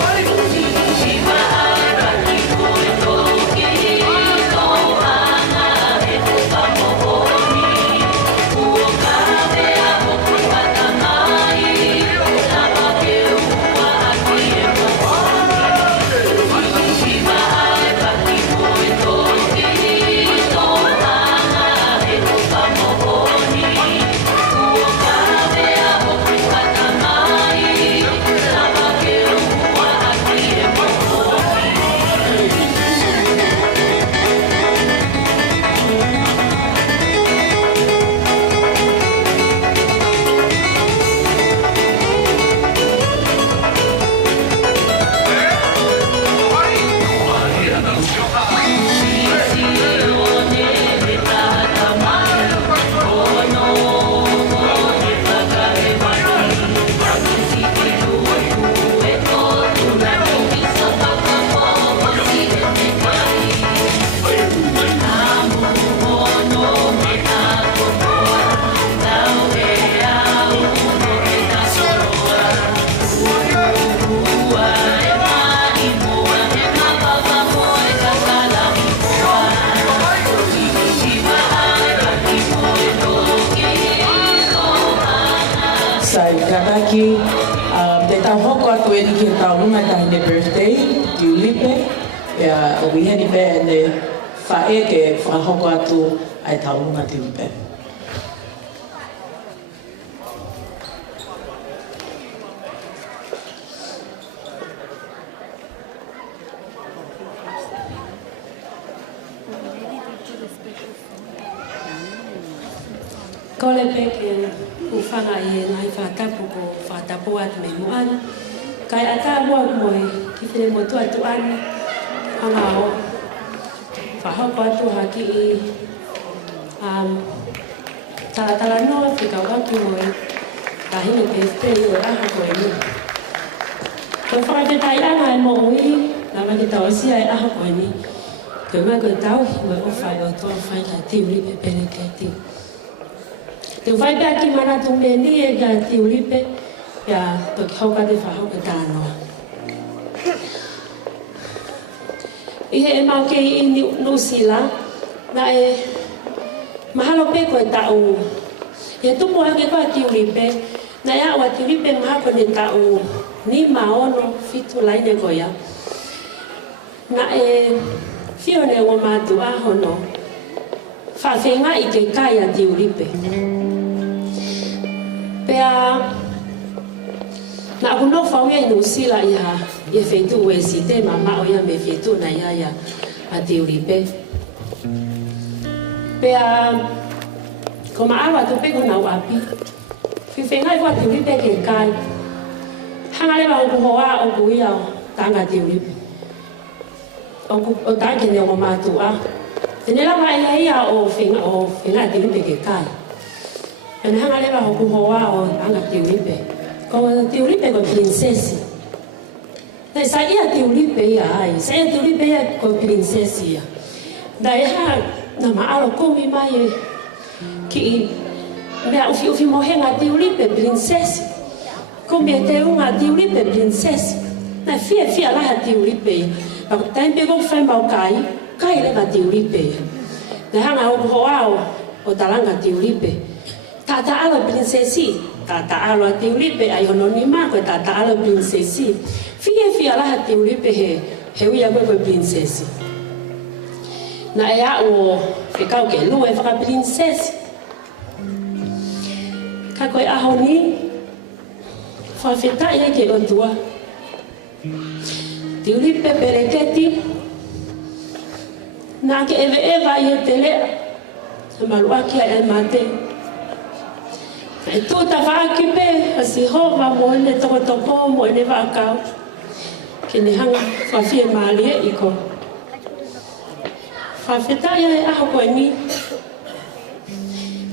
Bye. Fe'ofa'aki. Te tau hoko atu e ni ki tau lunga tahine birthday, Tiulipe. O wiheni pe e ne whae ke whakahoko atu ai tau lunga Tiulipe. Ko le peke ufanga i nai whatapu ko whatapu atu me muana. Kai ata mua moe ki whine motu atu ane. Anga o whahoko atu haki i tala noa whika waki moe. Tahine peste i o aha koe ni. Koe whakatetai anga e Moimoi, na waki tau sia e aha koe ni. Koe mai koe tau hi moe o whai o toa whai ka Tiulipe Peleketi. Te whai pia ki mana tu me ni e ka Tiulipe, pia toki hauka te whahauka tānoa. I he e mau kei i Nusila, na e mahalo pe koe tau. E tupu hake koe Tiulipe, na e awa Tiulipe mahako ne tau ni maono fitu laine koea. Na e whione o mātu ahono, whawhenga i ke kai a Tiulipe. Pea, na kuno whaunga i Nusila ia e whetu e si te mama o ia me whetu na ia a Tiulipe. Pea, ko maawa tu peko nau api, whiwhenga i wa Tiulipe ke kai. Hanga lewa o kuhoa o kuia o tanga Tiulipe. O tanke ne o mātua. Tene lawa e ia o whenga Tiulipe ke kai. Ene hanga lewa o kuhoa o tanga Tiulipe. Ko Tiulipe ko prinsesi. Nei sa ia Tiulipe ia ai. Sa ia Tiulipe ia ko prinsesi ia. Da e ha na maalo komi mai e ki i mea ufi mohenga Tiulipe prinsesi. Komi e te unga Tiulipe prinsesi. Na fia laha Tiulipe ia. Pako taimpe kong whai mau kai lewa Tiulipe ia. Na hanga o kuhoa o talanga Tiulipe. Tata ala prinsesi, tata ala Tiulipe ai hono ni ma koe tata ala prinsesi. Fia laha Tiulipe he uia koe prinsesi. Na e a o whekau ke lua e whaka prinsesi. Ka koe aho ni, whawhetai e ke o tua. Tiulipe Peleketi, na ke ewa i e te lea, sa maluaki ai mate. E tūta whaaki pe, a si hova mo ene toko mo ene whaakau. Ke ne hanga whawhie maali e iko. Whawhetai e aho koe ni.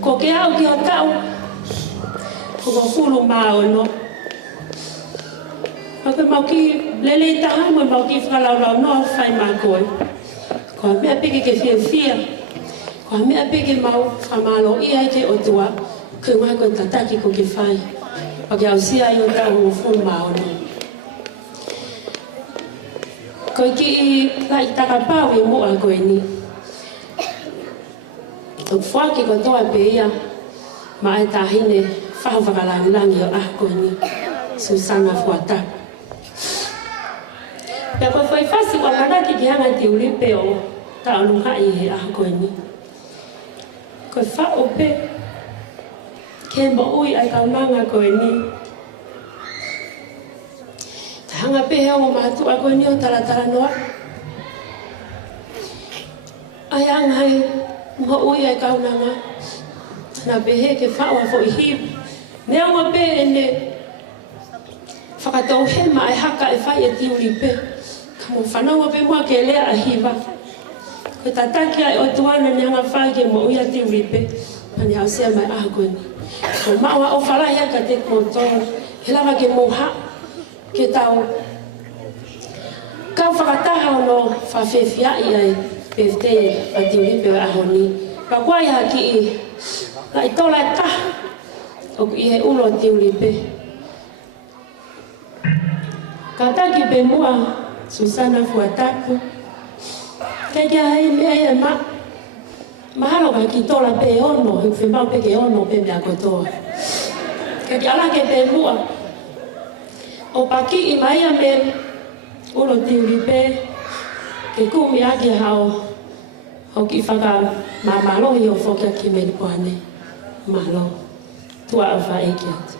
Ko ke au ki o tau, ko ko fulu mao no. Ako mau ki lele taha mo mau ki whakalau no whai mā koe. Ko mea peke ke whia. Ko mea peke mau whamalo i ai ke o tua. Koe mai koe tataki ko ke whai. O ke au sia i o tau o fulu mao no. Koe ki i lai taka pāu i mua koe ni. O whaki ko toa pe ia. Ma e tahine whakalangi o ah koe ni. Susana Fuata. Pea koe whai whasi wa karaki ki hanga Tiulipe o taonunga i he aha koe ni. Koe whao pe. Ke mo ui ai kaunanga koe ni. Ta hanga pe hea o mātua koe ni o taratara noa. Ai anghai mo ui ai kaunanga. Na pe he ke whao a fo i hiu. Nea mo pe ene whakatau he ma e haka e whai e Tiulipe. Ka mo whanau pe mua ke lea a hiwa. Ko tataki ai o tuana ni anga whai ke mo uia Tiulipe. Pani au sea mai aha koe ni. Ko maua o whalahi aka te kontora. He lawa ke moha. Ke tau. Kau whakataha o no whawhewhia i ai. Pefte a Tiulipe a honi. Pa kua i haki i. La i tola e taha. O i he ulo Tiulipe. Kataki pe mua Susana Fuataku. Kaya hai mea e ma. Mahalo ka ki tola pe ono. He whemau pe ke ono pe mea kotoa. Kaya ala ke pe mua. O paki I mai a me, ulo Tiulipe, ke kumi ake hao, ho ki whaka mamalo I o whokia ki me kuane, malo, tua o Fe'ofa'aki atu.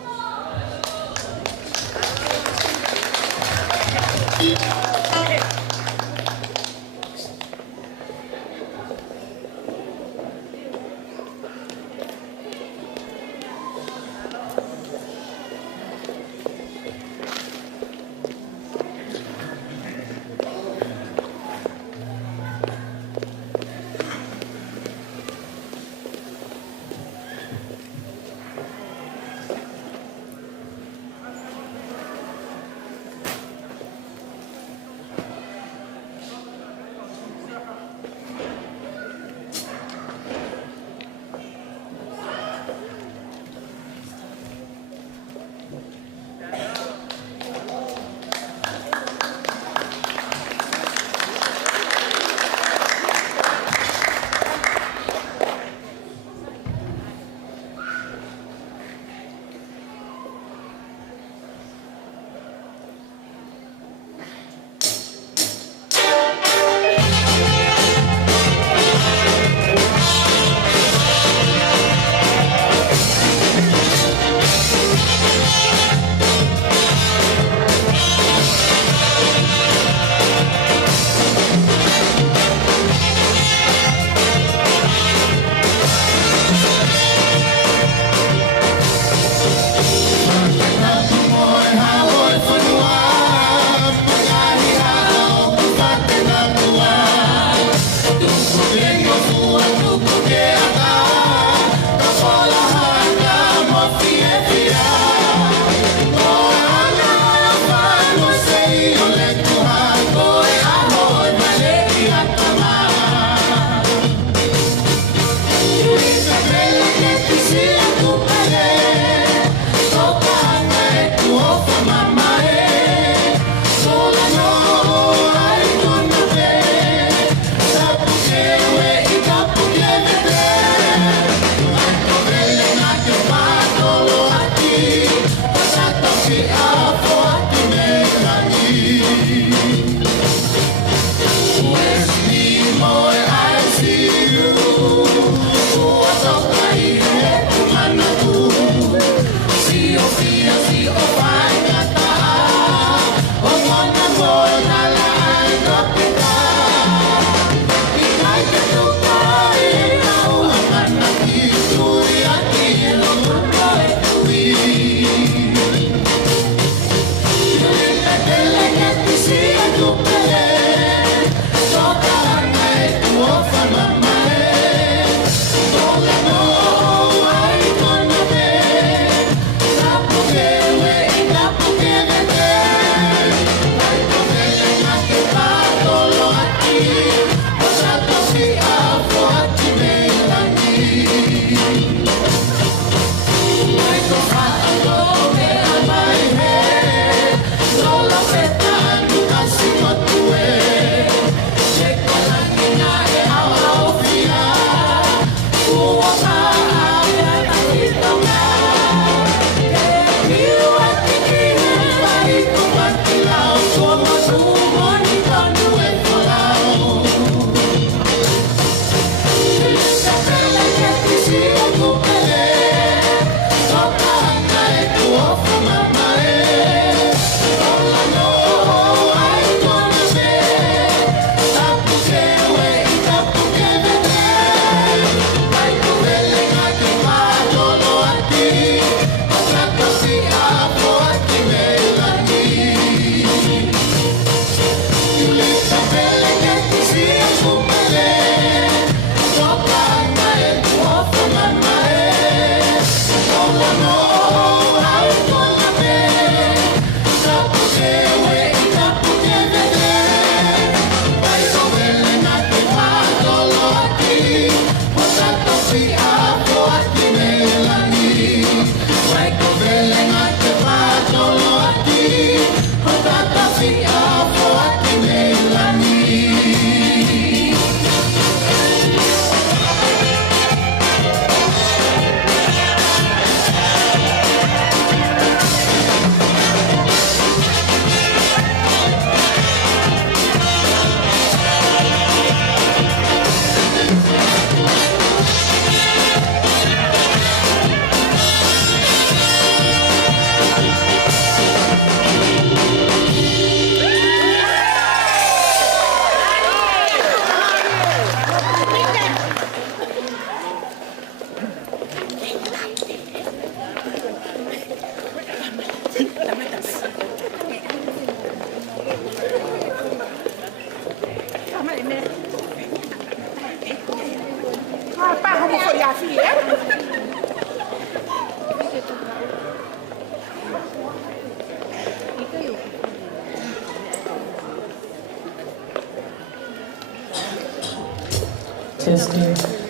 Testing.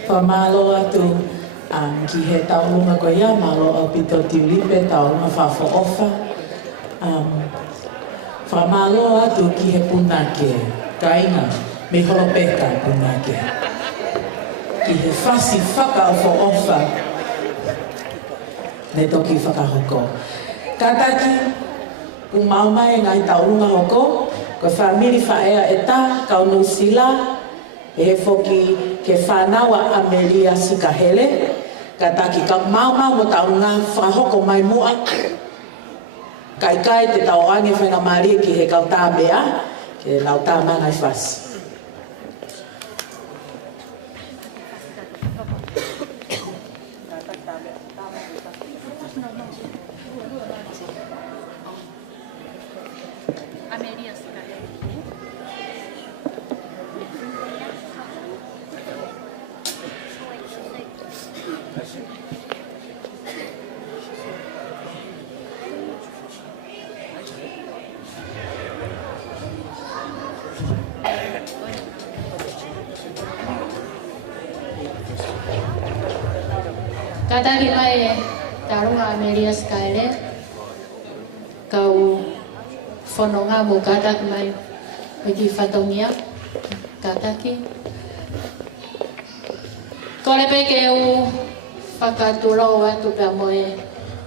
Pamalo atu ki he taulunga ko ia malo o pito Tiulipe taulunga Fe'ofa'aki. Whamalo atu ki he punake, kainga me horopeka punake. Ki he whasi whaka o Fe'ofa, ne toki whakahoko. Kataki, ku maumai ngai taurunga hoko, ko whamiri whaea e tā, kaunu sila, e he whoki ke whanawa Amelia Sikahele, kataki ka maumau mo taurunga whahoko mai mua, kai te tauange whainga maria ki he kautā mea, ke lau tā mangai whasi. Kataki mai tarunga Amelia Skyler kau fononga mo katak mai pagi fatongia kataki kole peke u fakatulo watu pe moe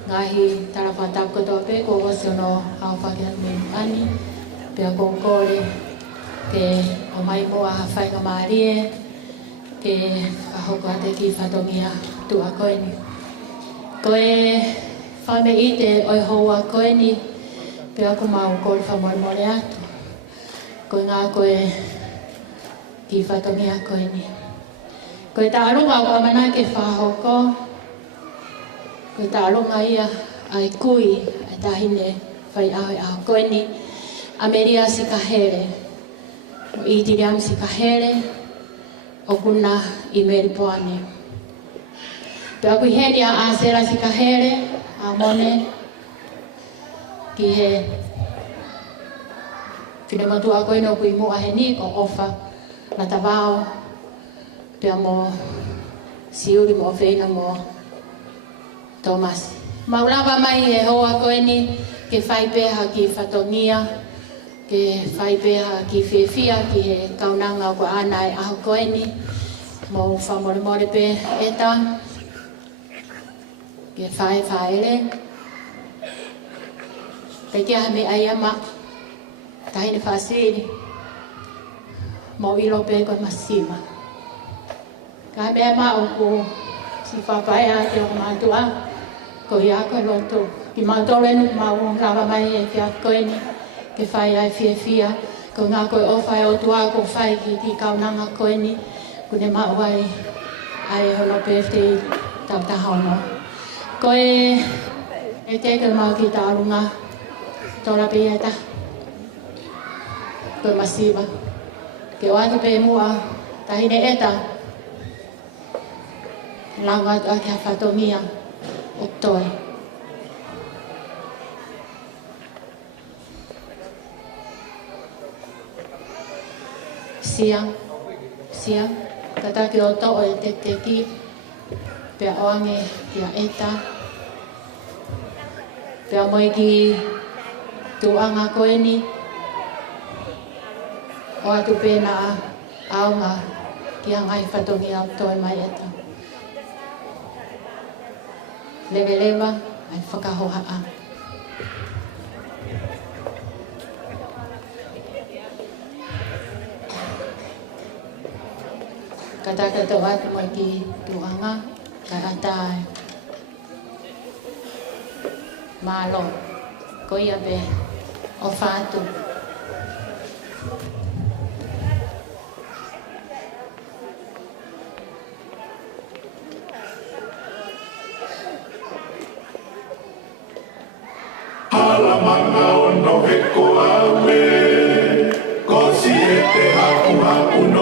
ngahi tarafantap ko tope ko wosono au fakiat mi ani pe kongkole ke Moimoi a fai ngamarie ke ahokate ki fatongia tu ako ini. Koe whame ite oi hoa koe ni pe ako mau kore whamoimore atu. Koe ngā koe ki whatongi ako ini. Koe tāronga o amana ke whahoko. Koe tāronga ia ai kui ai tahine whai aho aho koe ni Amelia Sikahere. O iti riam Sikahere o kuna i Meripoane. Pea kui heri a asera Sikahere, a mone, ki he whinematu a koe no kui mua he ni ko ofa na tawao, pea mo siuri mo whina mo Thomas. Maulawa mai he hoa koe ni ke whaipeha ki whatongia, ke whaipeha ki Fe'ofa'aki ki he kaunanga o ko anai aho koe ni, mo whamore pe eta, ke whaele. Kei kia me ai ama, tahine whaasiri, mo ilo pe koe masima. Ka me ama o ko si whapaya te o mātua, ko ia koe loto. Ki mātore nuk mau rawa mai e kia koe ni, ke whai ai Fe'ofa'aki, ko ngā koe o whai o tua ko whai ki ti kaunanga koe ni, kune mau ai ai hono pe te tau tahono. Koe e teke mau ki tārunga, tora pieta, koe masiva. Ke watu pe mua, tahine eta, langat a kia whatongia, o toi. Siang, tataki o to'o e teki, pea oange kia eta, pea moi ki tuanga koe ni, o atu pēna aunga ki ngai whatongi au toi mai eta. Lewa, ai whakahohaa. Kataka to atu mai ki tuanga, karatai. Malo, ko ia be o whātu. Alamanga o no he ko awe, ko si e te hapu hapu no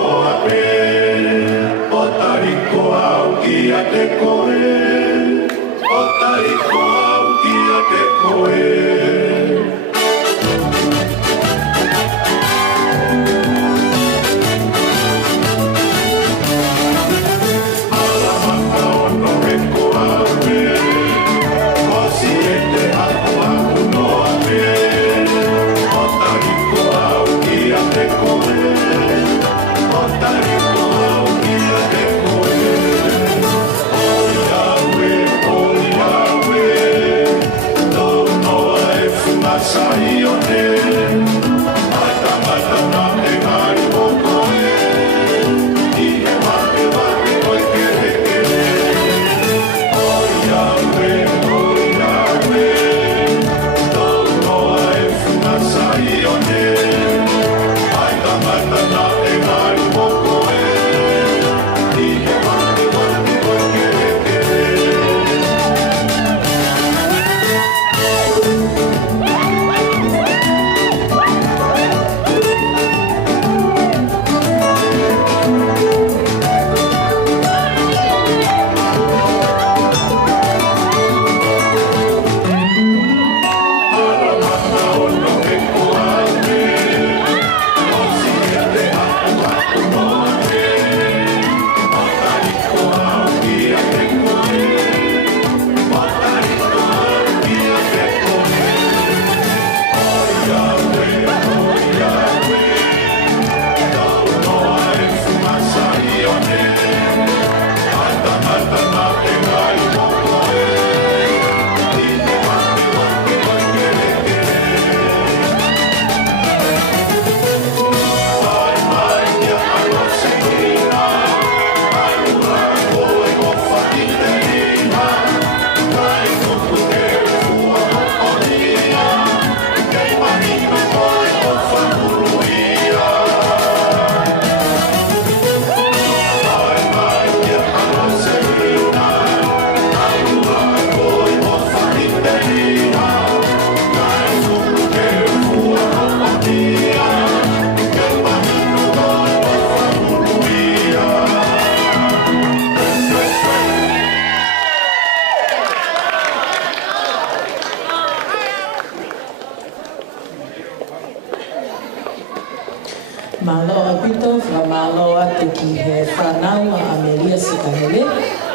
Malo apito, fra malo atu ki he whanau a Amelia Sikahele.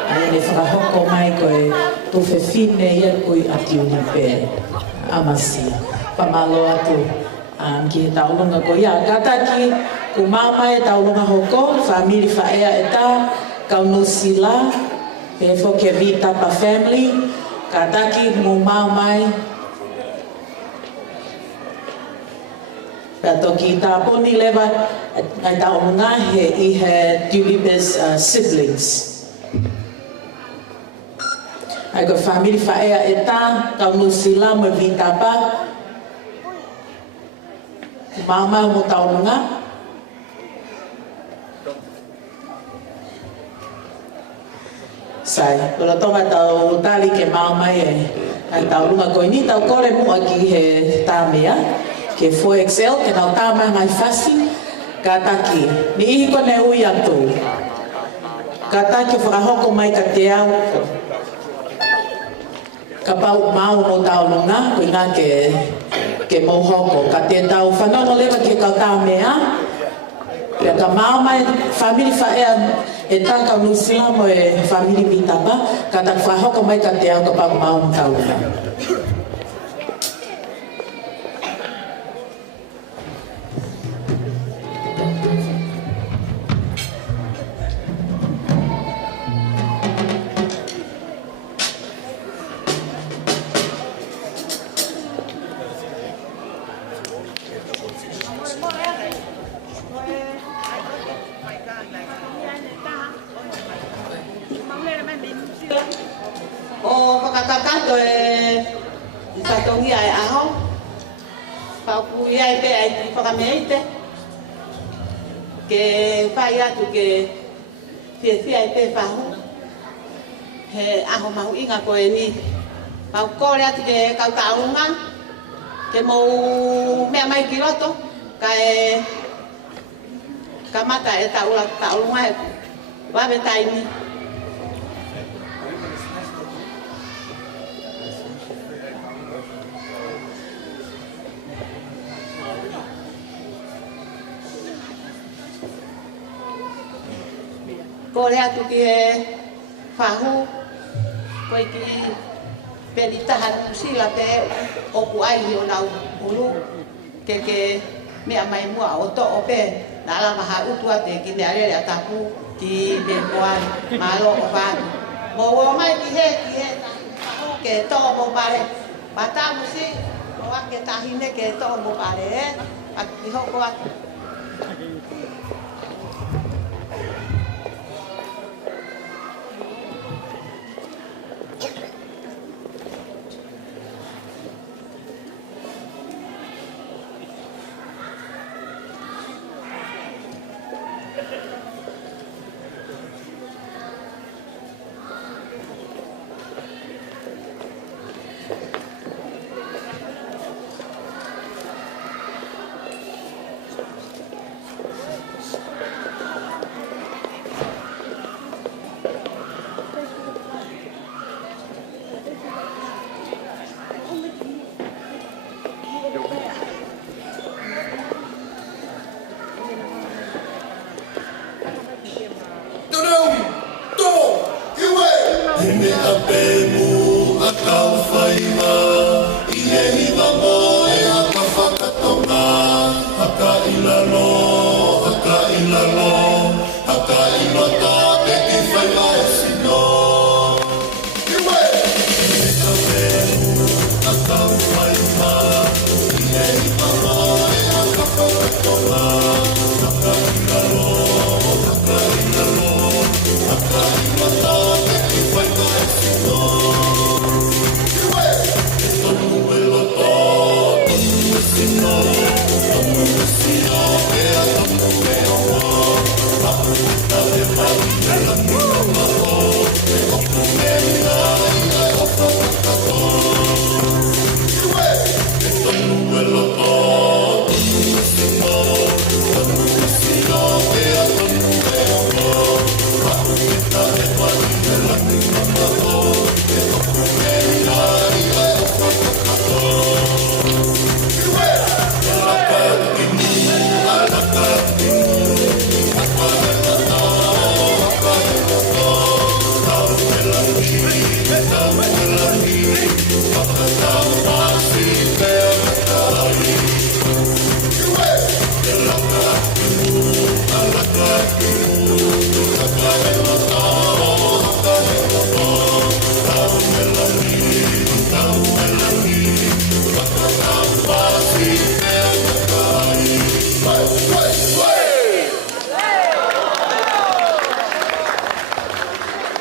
Aene whakahoko mai koe tofe fine ia koe a Tiulipe amasia. Pamalo atu ki he taulunga ko ia. Kataki ku mama e taulunga hoko, family whaea e ta, kaunusila, Fe'ofa'aki tapa family. Kataki mu mai toki tāponi lewa ai taonga i he Tiulipe's siblings. Ai ko family whaea e tā, kaunusila mo vitapa. Mama mo taonga. Sai, kura tonga tau tali ke mama e ai taonga ko ni tau kore mua ki he tāmea. Ke foi excel ke nau tama ngai fasi kataki ni ihi ko ne ui atu kataki whakahoko mai ka te au ka pau mau no taulunga ko ngā ke mohoko ka te tau whanongo lewa ke kau tāmea pia ka mau mai family whaea e taka nusila mo e family bitaba kataki whakahoko mai ka te au ka pau mau no taulunga. O whakatakato e whatongi ai aho. Whauku iai pe ai ti whakameite. Ke whai atu ke whiawhia ai pe whahu. He aho mahu inga koe ni. Whau kore atu ke kau taunga. Ke mou mea mai ki roto. Ka Kamata e taulunga e wawe taimi. Ko rea tuki e whahu, ko iki pelitahan usila te oku ai o nau ulu, ke mea mai mua o to o pe, na ala maha utua te ki mea rere atapu ki me moan malo o whanu. Mo o mai ki he, ke to mo pare, mata musi, mo ake tahine ke to mo pare, ki hoko atu.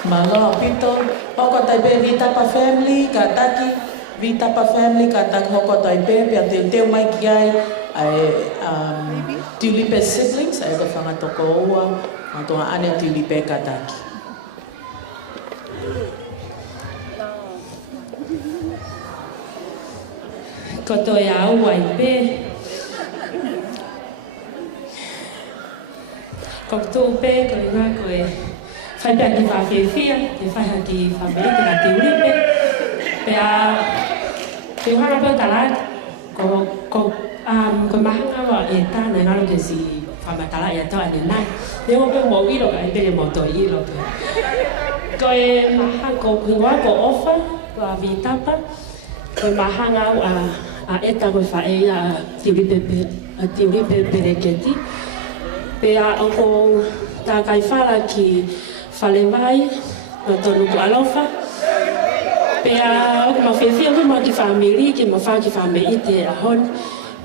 Malo pito, hoko tai pe Vitapa family, ka taki, Vitapa family, ka taki hoko tai pe, pia te mai ki ai, Tiulipe siblings, ai ka whangatoko ua, matonga ane Tiulipe ka taki. Koto e au ai pe. Koto pe, ko i ngā koe. Whai pia ki whawhiawhia, te whaiha ki whamerete na Tiulipe. Pea, te uhara pia talat, ko mahanga wa e tāna e ngaro ke si whamatala e atoa ne nai. Ne o pe mo iro ka e pere mo toi iro pe. Ko e mahanga, ko hingoa ko ofa, ko a Vitapa, ko mahanga a eta ko whae a Tiulipe Peleketi. Pea o ko tā kai whala ki whalewai, no tonu ku alofa. Pea o ko mawhiawhia ko ma ki whamiri, ki ma wha ki whamei te ahon,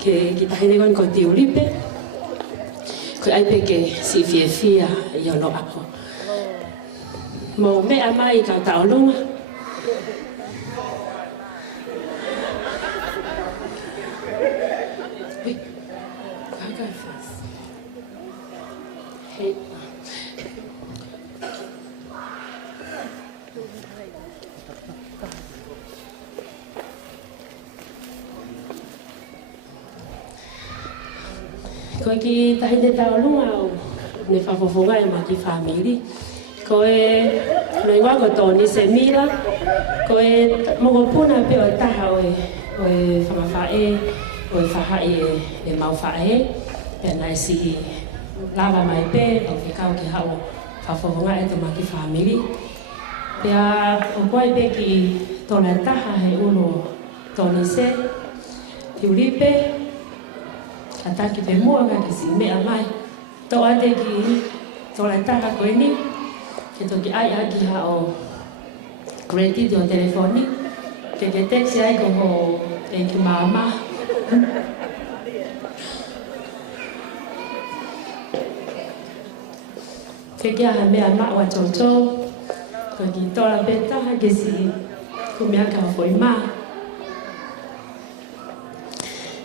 ki tahine kon ko Tiulipe. Ko aipe ke si whiawhia i ono ako. Mo mea mai ka taolunga. Ko ki tahine taolunga o ne whafofonga e maki family. Ko e loinga ko tōni se mira, ko e mokopuna pe o taha o e whamawhae, o e whahai e mauwhae, pēnā e si lava mai pe, o whikau ki hao whafofonga e te maki family. Pea o koe pe ki tōna taha he uno tōni se, Tiulipe, ataki pe mua ka ki si mea mai, tō ate ki tōna taha koe ni, ke toki ai aki hao credit o telefoni, ke texi ai ko ho e ki mama. Ke kia ha mea maua chocho, ko ki tola petaha ke si kumea ka foi ma.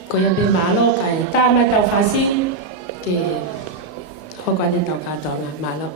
Ko ia pe malo kai tama tau fasi ke hoko ane tau katonga malo.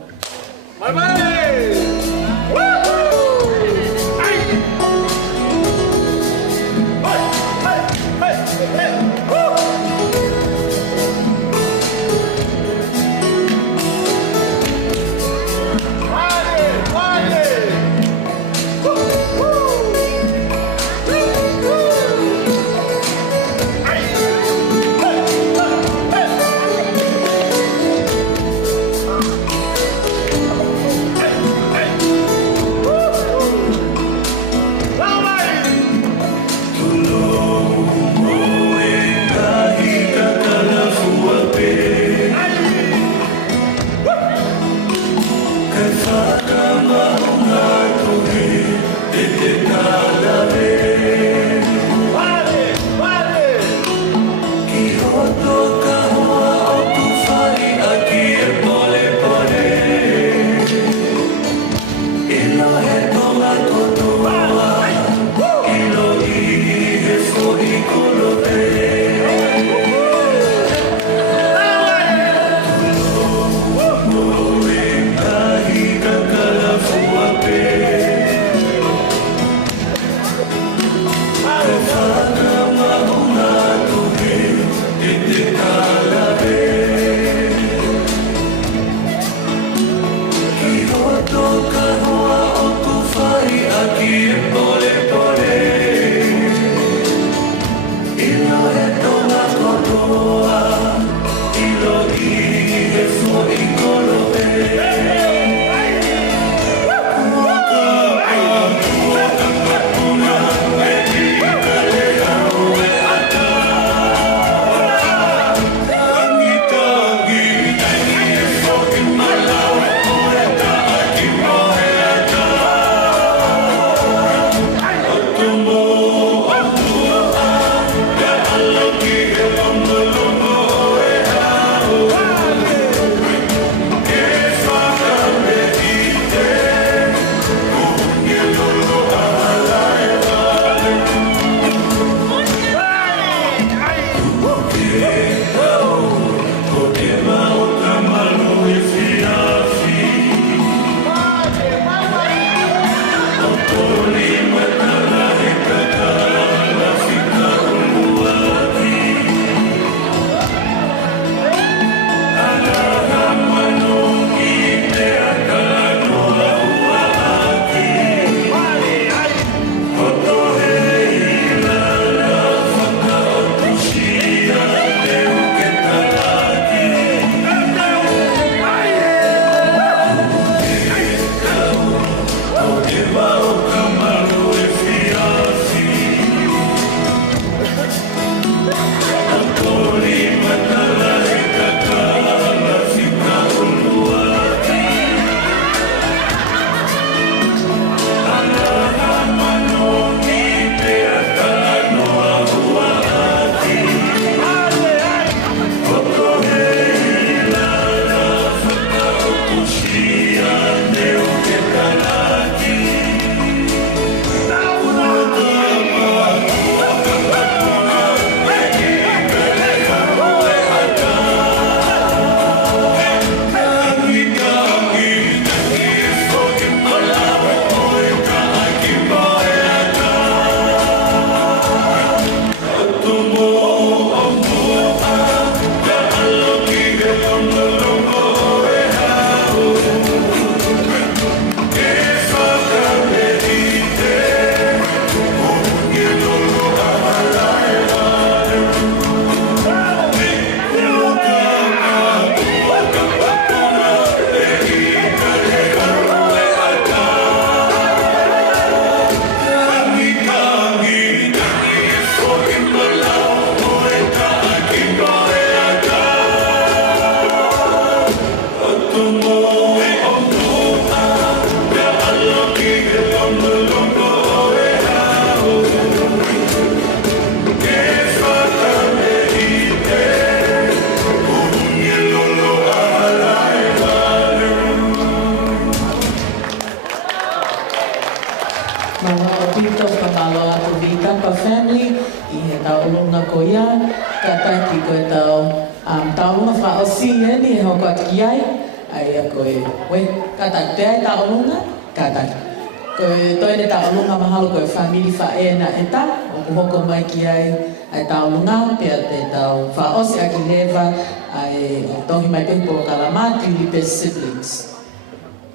Family faena eta o hoko mai ki ai ai tau lunga pe te tau Fe'ofa'aki leva ai tohi mai pe po kalama Tiulipe siblings.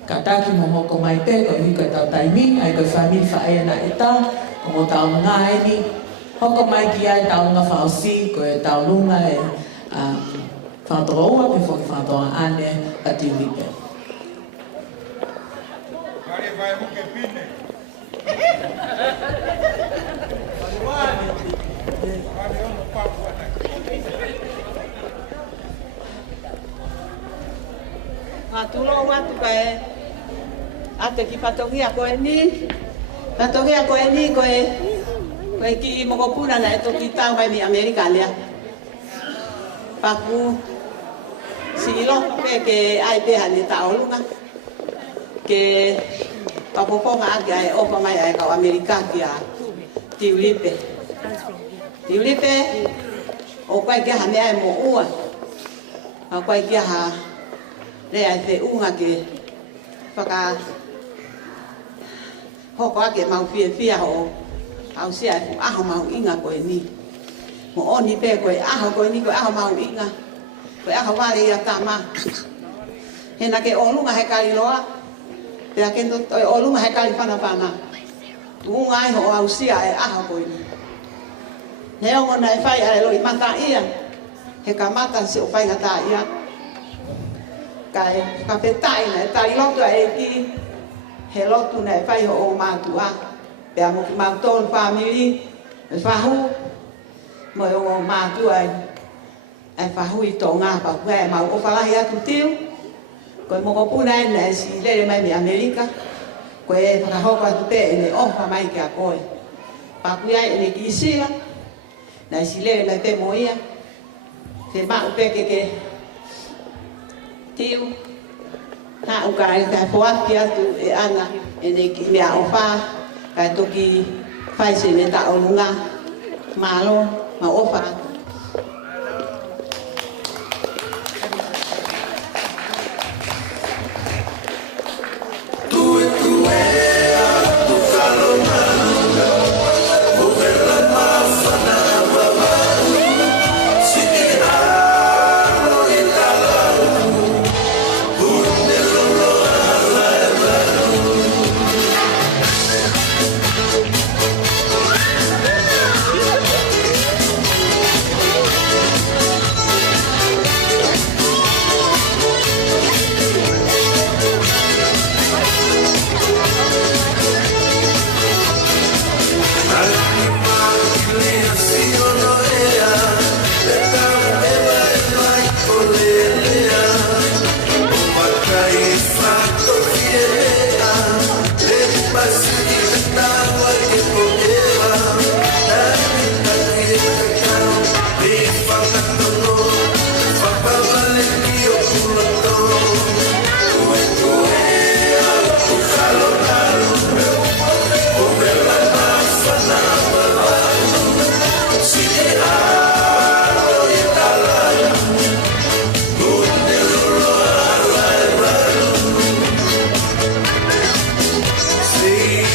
Kataki mo hoko mai pe ko hika tau taimi ai ko family faena eta ko tau lunga ai ni hoko mai ki ai tau lunga Fe'ofa'aki ko tau lunga e whātoa pe whoki whātoa ane a Tiulipe. Tulo watu kae ate ki patogia ko ni patogia ko ni ko ki mo ko puna na to ki tau mai ni Amerika lia paku silo ke ai te hani tau lunga ke papopo nga ai o pa mai ai ka Amerika kia Tiulipe o kai ke hane ai mo ua a kai ke ha le ai te unga ke whaka hoko ake mau fia ho au sia aho mau inga koe ni mo oni pe koe aho koe ni koe aho mau inga koe aho wale ia tama hena ke olunga he kari loa pea kendo olunga he kari whana unga ai ho au sia e aho koe ni he ongo na e whai are lo i mata ia he ka mata si o whai ngata ia ka petai na tari lotu a eki he lotu na whai ho o mātua pea mo ki mātou family e whahu mo o mātua e whahu i tō ngā pakua e mau o whalahi atu tiu koe mo ko puna e na si lere mai mi Amerika koe e whakahoko atu pe e ne ofa mai ki a koe pakua e ne ki isila na si lere mai pe mo ia te mau pe ke tiu na ukai ka Fe'ofa'aki atu e ana ene ki mea ofa ka toki fai se ne ta olunga malo ma ofa See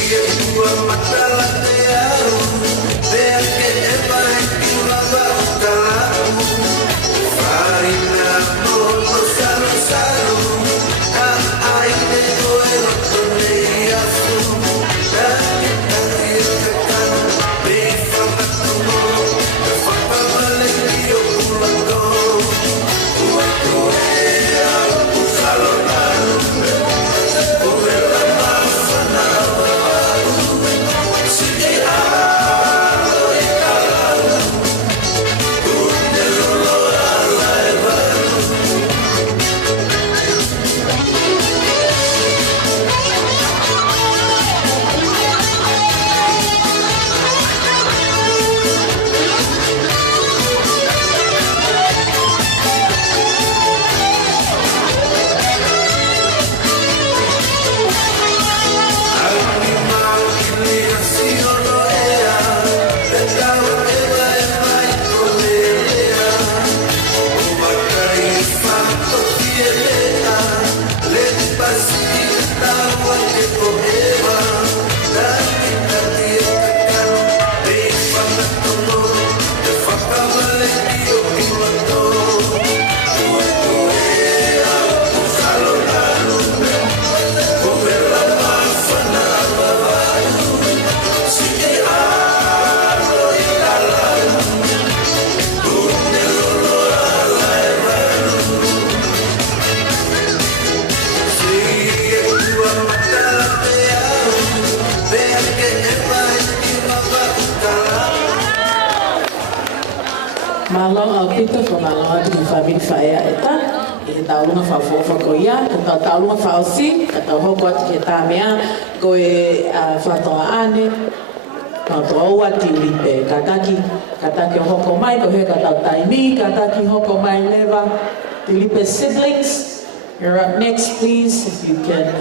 Malong au pito ko malong atu ki family faea eta e taulunga fa fofa ko ia ka taulunga fa osi ka tau hoko atu ki ta mea ko e fa toa ane ka toa Tiulipe ka taki hoko mai ko he ka tau taimi ka taki hoko mai leva Tiulipe siblings. You're up next, please, if you can.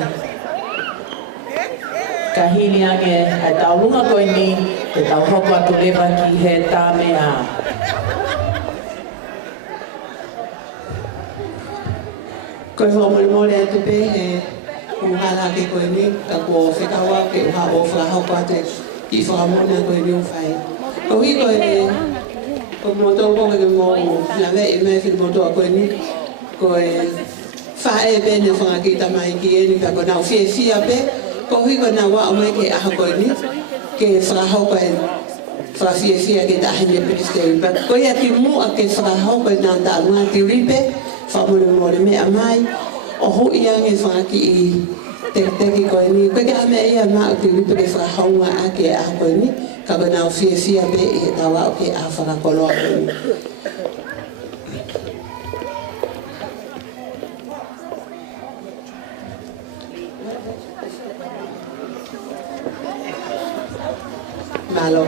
Kahini ange ai taulunga ko ni te tau hoko atu leva ki he ta mea. Koe whamore atu pe he uhala ke koe ni ka ko whekawa ke uha o whahau pate i whamone koe ni uwhai. Ko hi koe ni ko moto konga ke mo na vei me whiri moto a koe ni koe whae bene whangakita mai ki e ni ka ko nau fia pe ko hi koe na wa o mai ke aha koe ni ke whahau koe whafia ke tahine Pristeri. Koe ati mu a ke whahau koe na ta ngā Tiulipe whamore me amai o ho ia nge whaki i teki koe ni koe ke ame ia maa Tiulipe ke whahaunga ake a koe ni ka koe nau fia be e tawa o ke a whakakoloa koe ni. Malo.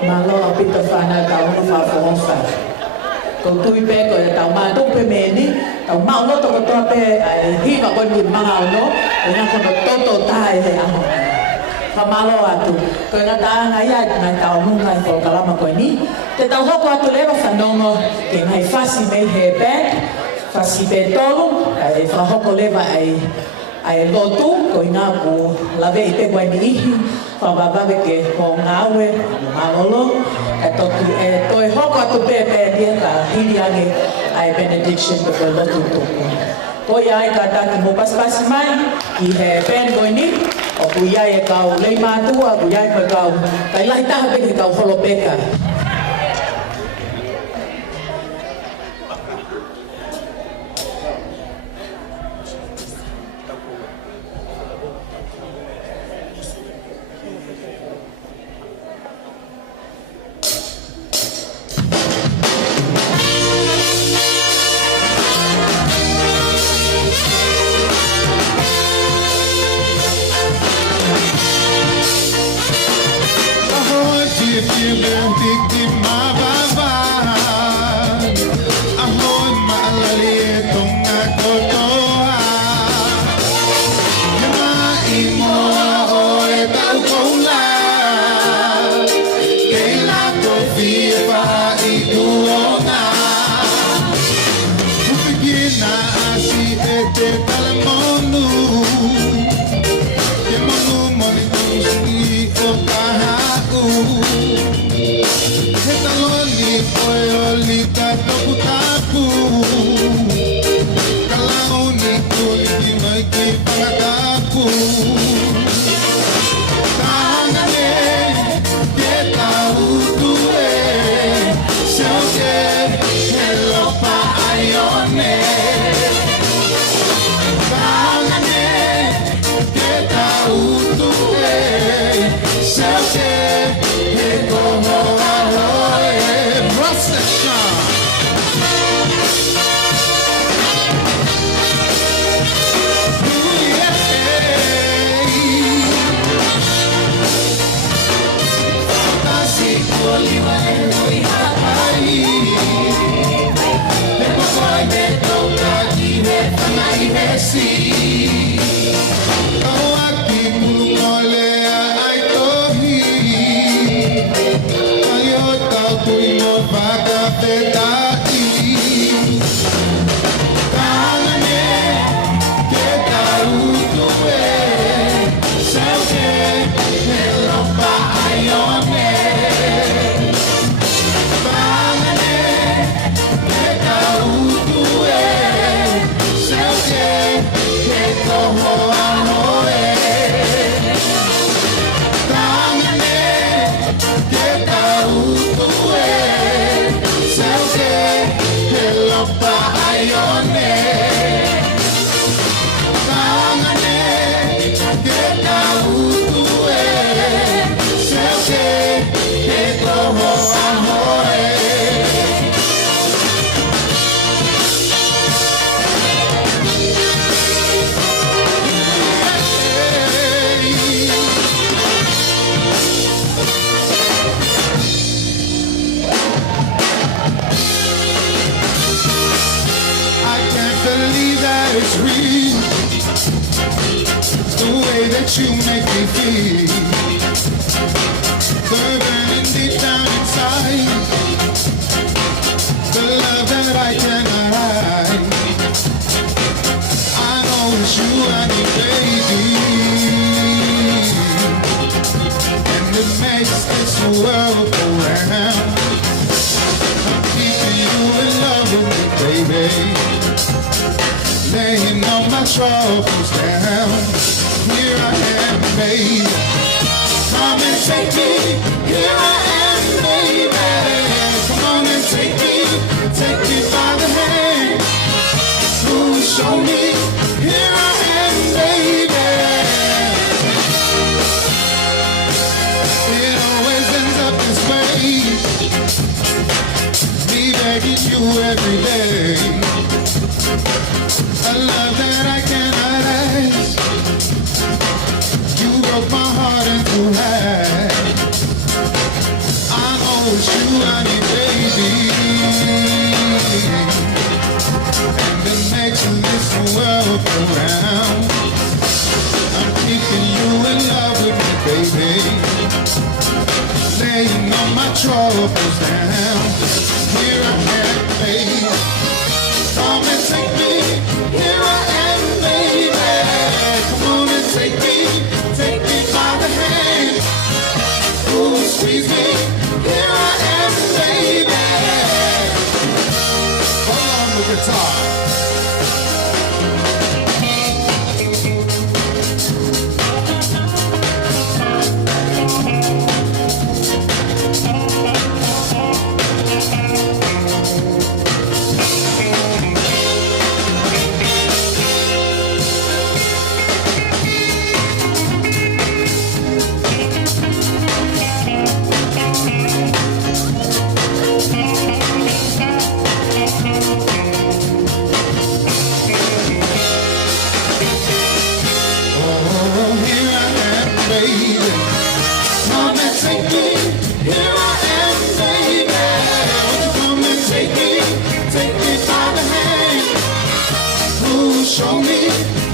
Malo pita whana tau no whafohofa. Ko tuipe ko e tau maa tupe meni, tau maa no toko toa pe hiwa koe ni mga ono, e nga kono toto tae he aho. Whamalo atu, ko e nga taanga ia ngai tau munga i kolo kalama koe ni. Te tau hoko atu lewa whanongo, ke ngai whasi mei he bag, whasi pe tolu, e whahoko lewa ai lotu, ko i ngā ku lawe i pe koe ni ihi, whawawawe ke ko ngāwe, māmolo, e toi hoko atu pepe tia ka hiri ane ai benediction pe koe lotu tuku. Ko ia e ka taki mo paspasi mai, i he pen koe ni, o ku ia e kau lei mātua, ku ia e koe kau, kai lai taha peke kau holo peka. You make me feel burning deep down inside, the love that I cannot hide. I know it's you I need, baby, and it makes this world go round. I'm keeping you in love with me, baby, laying all my troubles down. Here I am, baby. Come and take me. Here I am, baby. Come on and take me by the hand. Ooh, show me. Here I am, baby. It always ends up this way. Me begging you every day. A love that I cannot ask. Broke my heart into half. I troubles down. Here I am, baby. Come and take me. Here I am, baby. Come on and take me by the hand. Ooh, squeeze me. Here I am, baby. Hold on the guitar.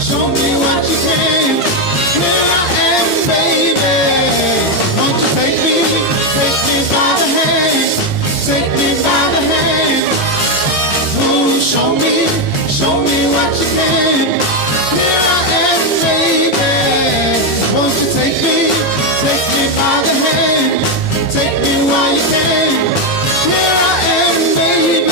Show me what you can. Here I am, baby. Won't you take me by the hand. Take me by the hand. Ooh, show me what you can. Here I am, baby. Won't you take me by the hand. Take me while you can. Here I am, baby.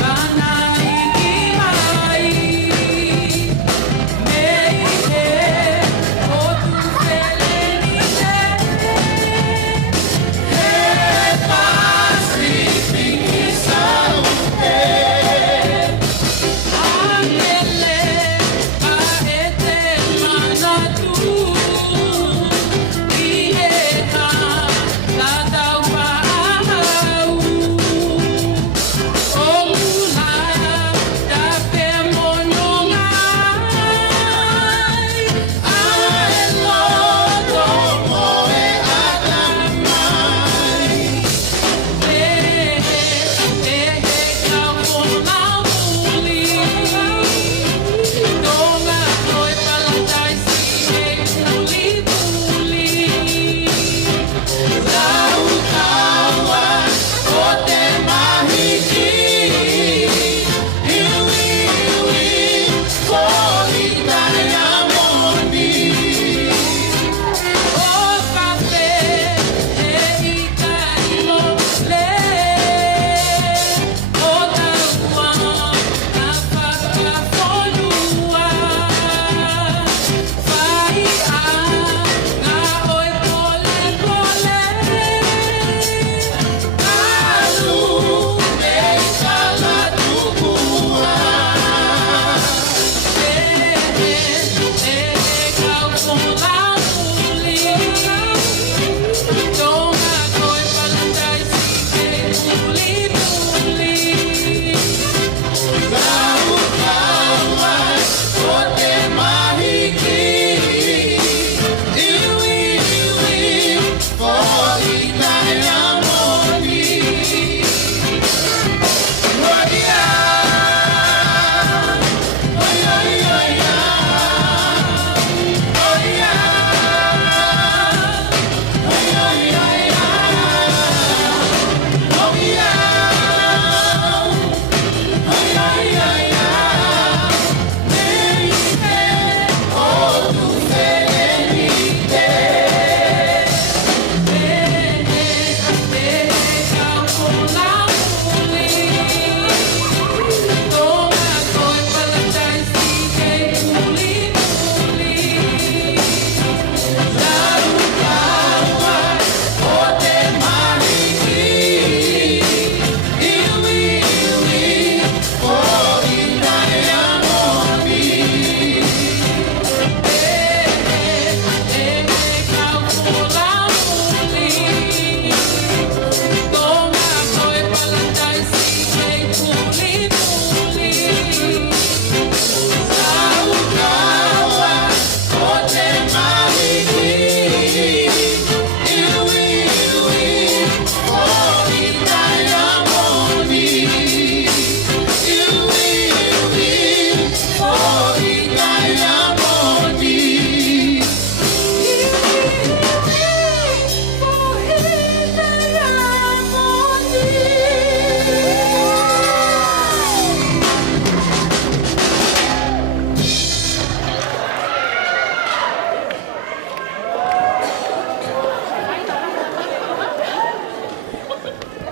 Bye.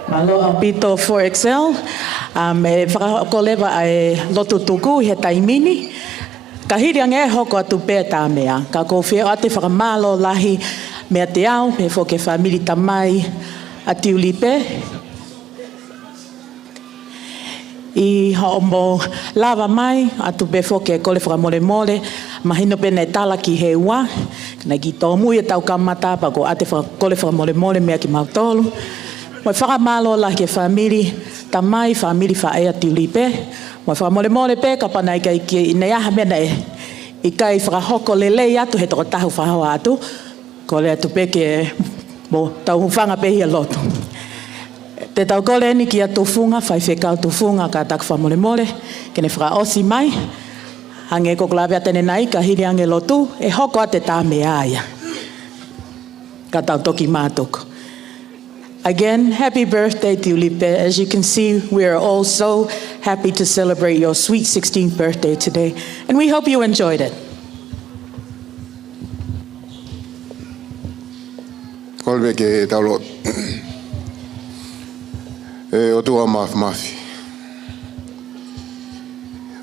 Malo ang pito 4XL. E whakakolewa ai lotu tuku he taimini. Ka hiri ang e hoko atu pē tā mea. Ka ko whio ate whakamalo lahi mea te au, me fo ke whamiri tamai a Tiulipe. I mo lava mai, atu befo ke kole whakamole mole, mahino pene tala ki he ua, na ki tō mui e tau kamata, pa ko ate kole whakamole mole mea ki mautolu. Moi whakamalo la ke whamiri tamai, whamiri whaea Tiulipe. Moi whakamole mole pe, ka panai kai ki nei aha mena i kai whakahoko lelei atu, he toko tahu whahawa atu, kole atu pe ke mo tau hufanga pe hia lotu. Te tau kole ni ki a tofunga, whai whekau tofunga ka tak whamole mole, kene whaka osi mai, hange ko klawe atene nai, ka hiri ange lotu, e hoko ate tā me aia. Ka tau toki mātoko. Again, happy birthday, Tiulipe. As you can see, we are all so happy to celebrate your sweet 16th birthday today, and we hope you enjoyed it. Kolve ke taulo. O tua mafi.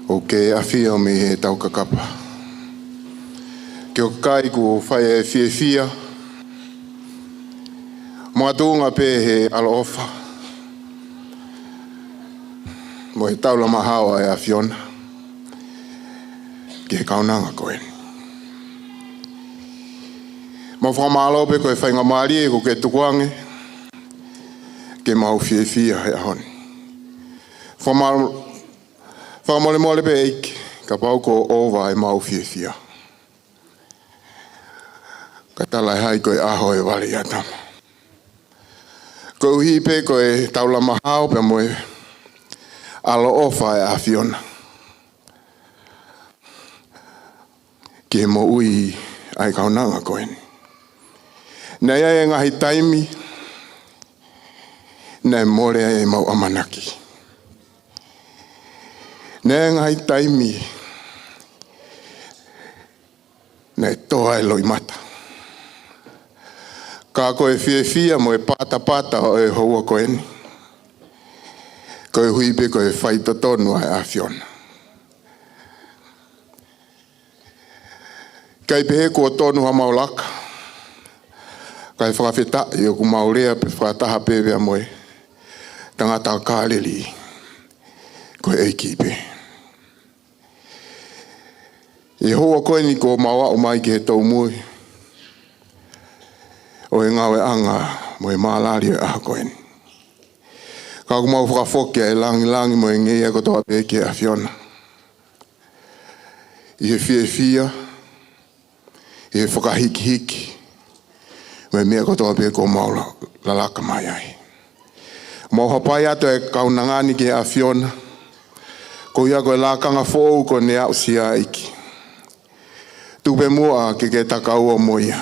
O ke awhia me he tau kakapa. Ke o kai ku whai e fia. Mga tūnga pē he alo ofa. Mo he taula mahawa e a Fiona. Ki he kaunanga koe. Mo whamalo pe koe whainga maari e ko ke tukuange. Ke mau fia he ahoni. Whamole mole pe eiki. Ka pau ko ova e mau fia. Ka talai hai koe aho e wali atama. Ko uhi pe koe taula mahao pe moe alo ofa e a Fiona. Ke mo ui ai kaunanga koe ni. Nei e ngahi taimi, nei more e mau amanaki. Nei ngahi taimi, nei toa e loi mata. Ka koe fia mo e pata o e houa koe ni. Koe hui pe koe whaita tonu ai a Fiona. Kai pehe kua tonu ha maulaka. Kai whakawhita i o ku maurea pe whakataha pewea moe. Tangata kāleli. Koe eiki pe. I houa koe ni ko maua o mai ki he tau mui. O e ngawe anga mo e maalari o e aha koe ni. Ka ku mau whakafokia e langi mo e ngeia ko toa peke a Fiona. I he fia, i he whakahiki. Me mea ko toa peke o maula lalaka mai ai. Mau hapai ato e kaunangani ki a Fiona. Ko ia koe lakanga fōu ko ne au sia iki. Tupe mua ke takaua moia.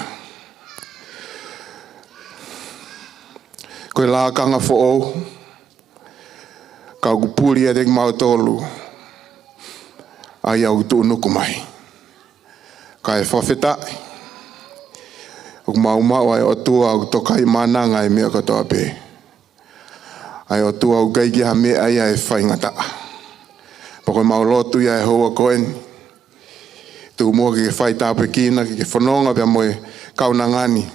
Koe lakanga fōu. Ka kupuri e te mautolu. Ai au tuunuku mai. Ka e whawhetai. O mau ai o tua au tokai mananga e mea katoa pē. Ai o tua au kaiki ha mea ai e whaingata. Poko mau lotu ia e hoa koen. Tu mua ki ke whai tāpe kina ki ke whanonga pia moe kaunangani.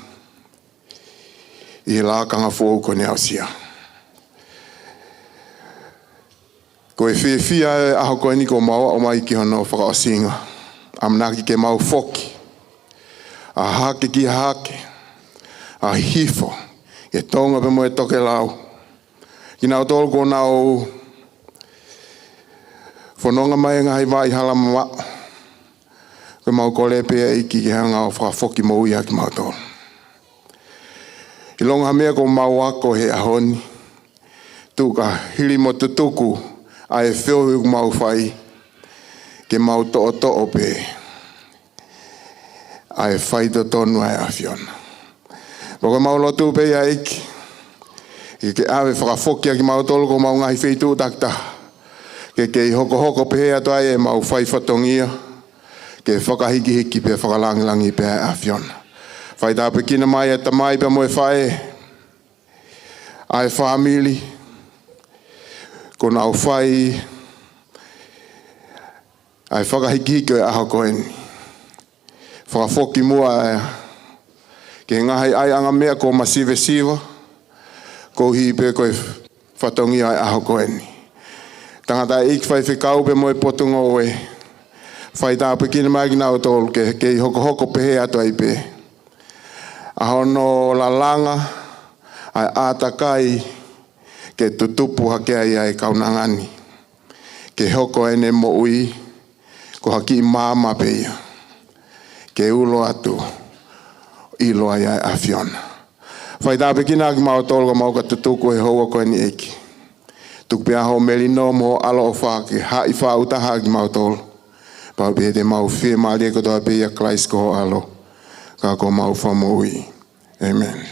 I lakanga fōu ko ne au sia. Ko e whia e aho koe ni ko maua o mai ki hono whakaosinga. Amnaki ke mau foki. A hake ki hake. A hifo. E tonga pe moe toke lau. Ki nau tolu ko nau whanonga mai ngahi vai halama wa. Ko mau kole pia iki ki hanga o whakafoki mo ia ki mau tolu. I longa mea ko mau ako he ahoni. Tuka hiri mo tutuku. Ai whio hu mau whai. Ke mau to'o pe. Ai whai to tonu ai a Fiona. Poko mau lotu pe ia iki. I ke awe whakafokia ki mau tolu ko mau ngahi whitu takta. Ke i hoko pe hea to ai e mau whai whatongia. Ke whakahiki pe whakalangilangi pe a Fiona. Whai tāpe kina mai e tamai pe moe whae. ai family, ko na whai, ai whakahiki e aho koeni. Whakafoki mua ke ngahi ai anga mea ko masive siva, ko hipe koe whatongi ai aho koeni. Tangata ik whai whikau pe moe potunga oe, whai tāpe kina mai ki nau tolu ke i hoko pehe ato ai pe. Aho no la langa, ai ātakai ke tutupu hake ai kaunangani. Ke hoko ene mo ui, ko haki māma peia. Ke ulo atu, ilo ai ai awhiona. Whai tāpe kina ki mau tolu ka mau ka tutuku e hoa koe ni eki. Tukpea ho meli no mo alo o whake, hai wha utaha ki mau tolu. Pau pe te mau whie maari e kotoa peia Christ ko ho alo. Ka ko mau whamo ui. Amen.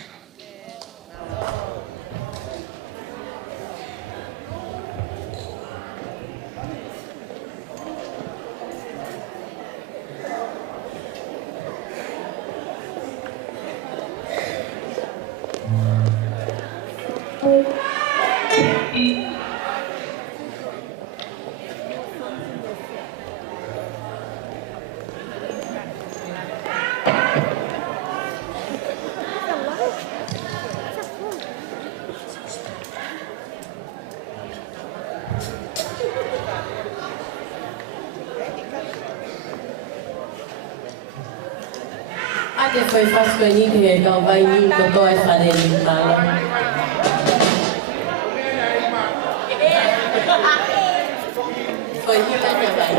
Ate foi fácil ni que não vai nem com dois farelinhos mal. Foi ni que vai.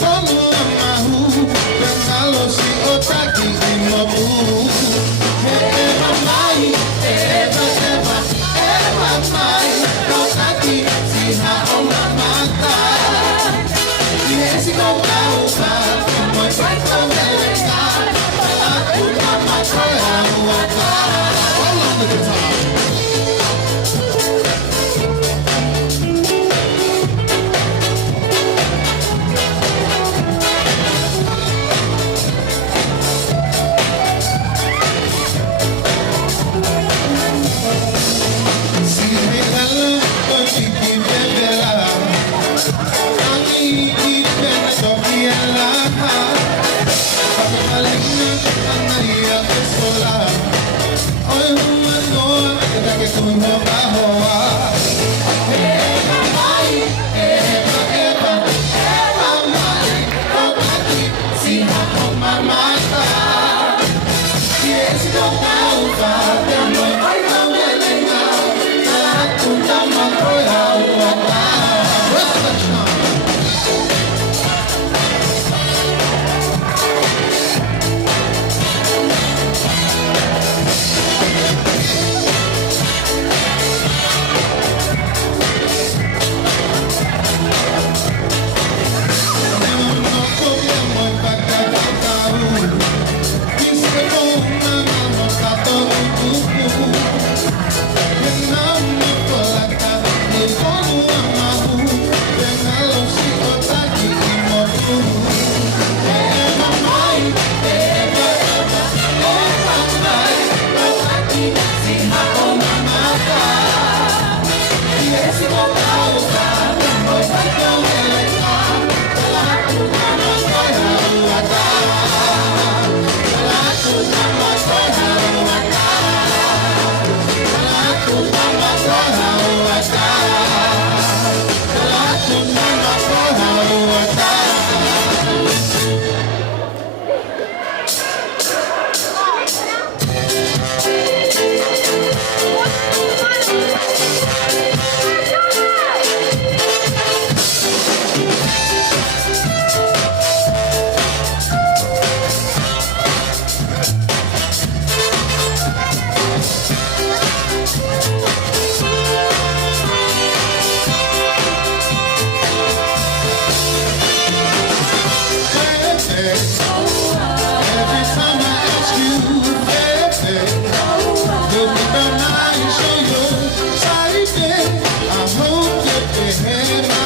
Vamos Every time I ask you, baby, you'll be the night, show your side. I hope that they have my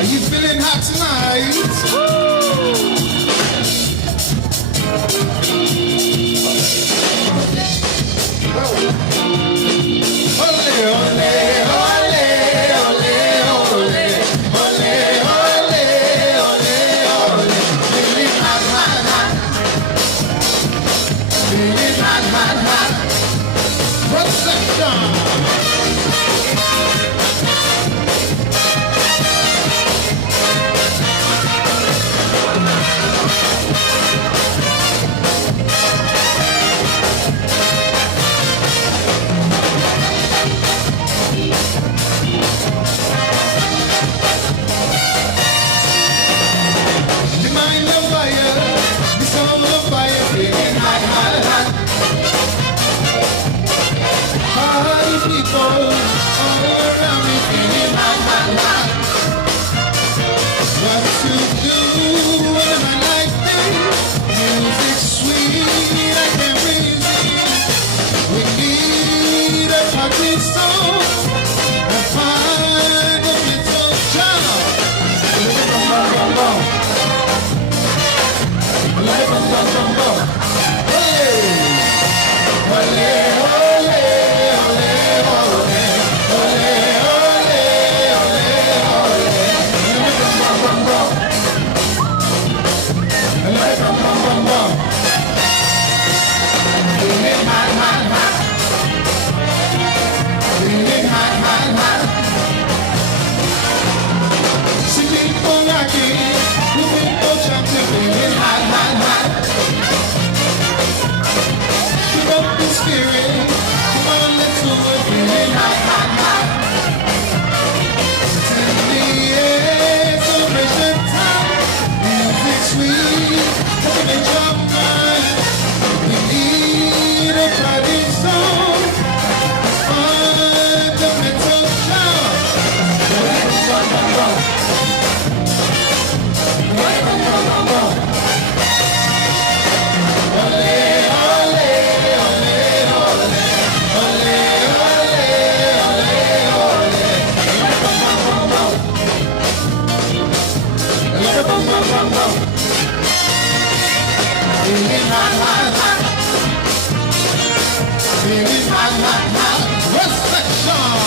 Are you feeling hot tonight? What's that done? feeling hot, hot, hot. What's that song?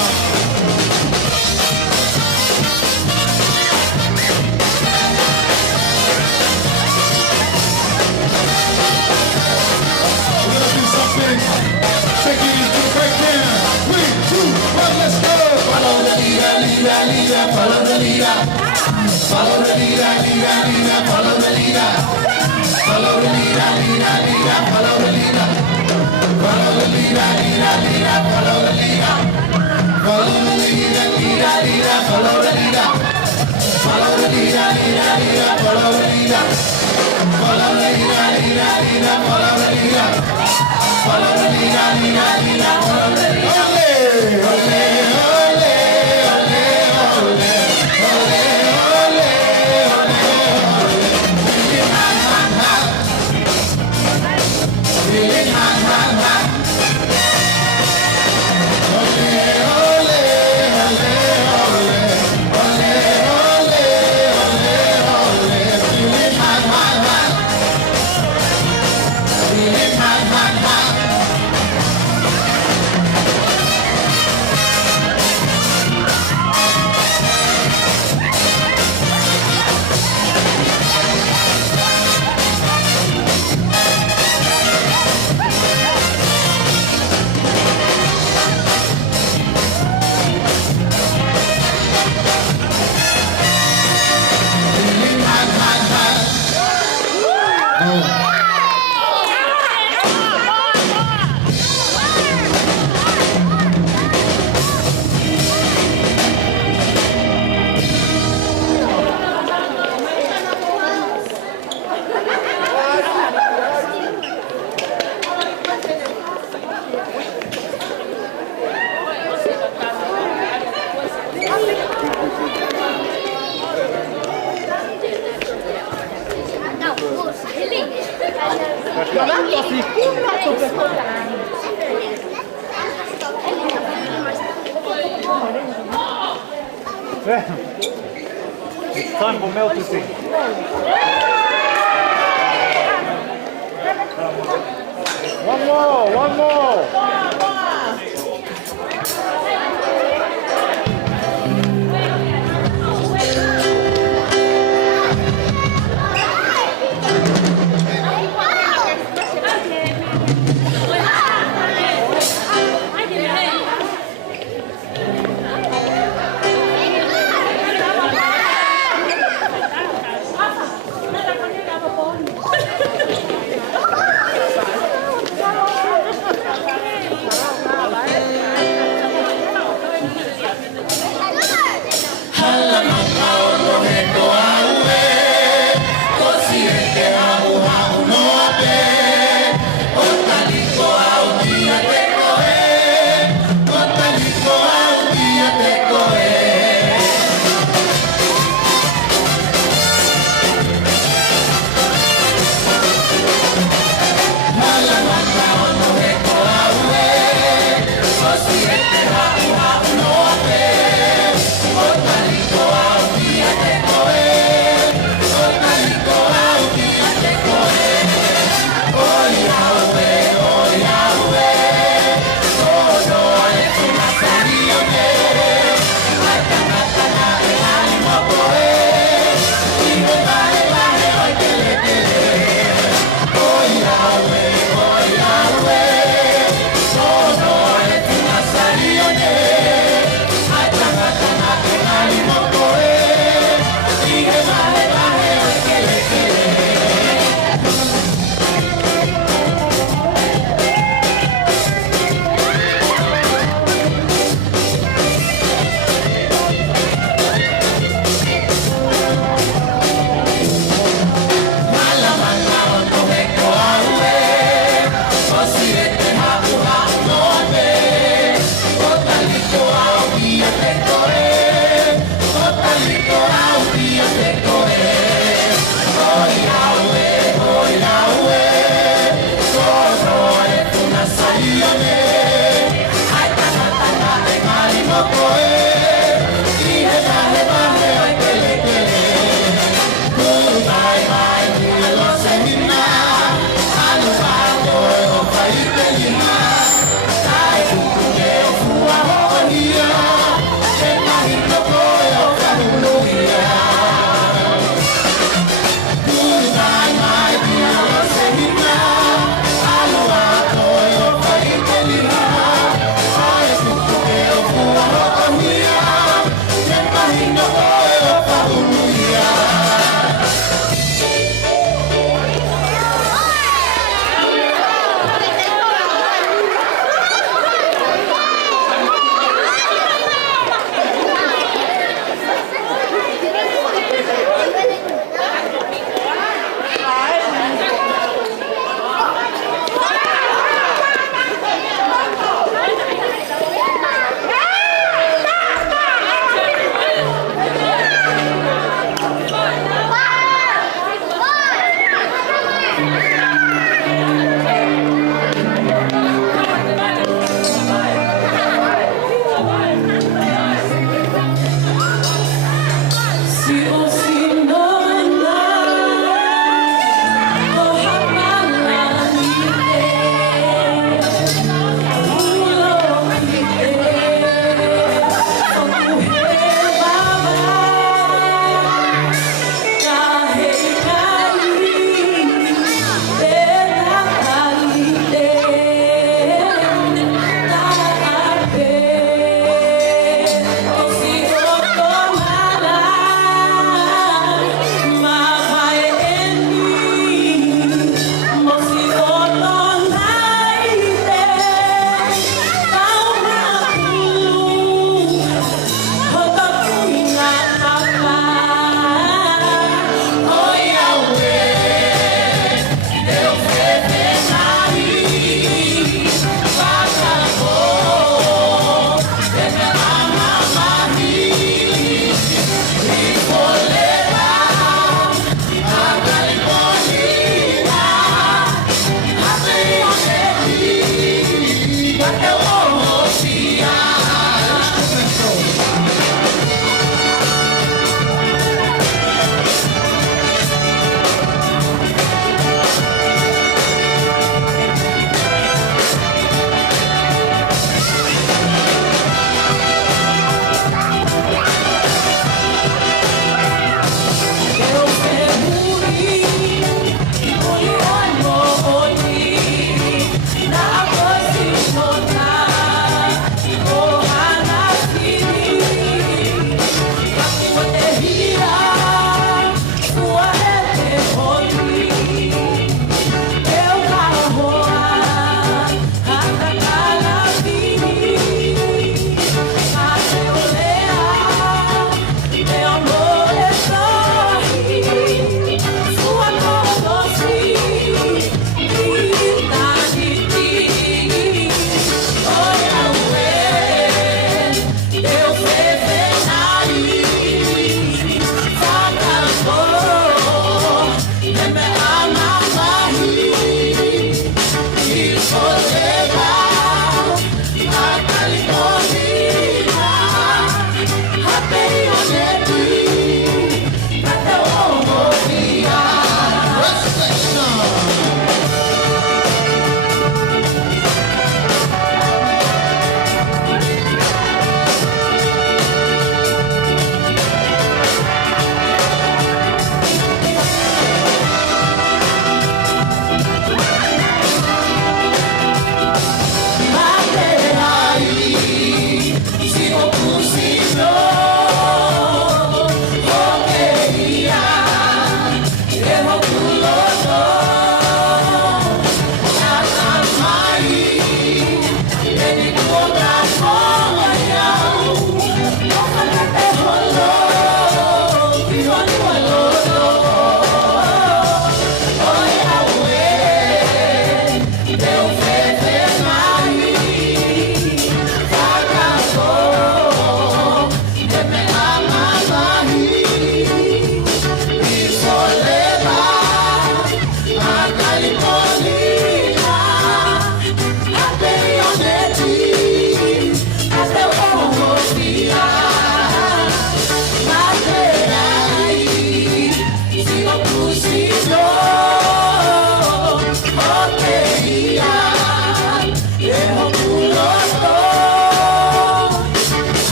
We're gonna do something. Take it into the breakdown. 3, 2, 1, let's go. Follow the leader, leader, leader. Follow the leader. Follow the leader, leader, leader. Follow the leader. Follow the leader, leader, leader. Follow the leader. Follow the leader, leader, leader. Follow the leader. Follow the leader, leader, leader. Follow the leader. Follow the leader, leader, leader. Follow the leader. Follow the leader, leader, leader. Follow the leader. Follow the leader, leader, leader. Follow the leader. Ole, ole, ole, ole, ole, ole. Feeling hot, hot, hot. Feeling hot, hot, hot. Ole, ole, ole, ole, ole, ole, ole. Feeling hot, hot, hot. Feeling hot, hot, hot. It's time for Mel to sing. One more, one more.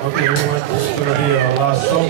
Okay, everyone, this is going to be our last song.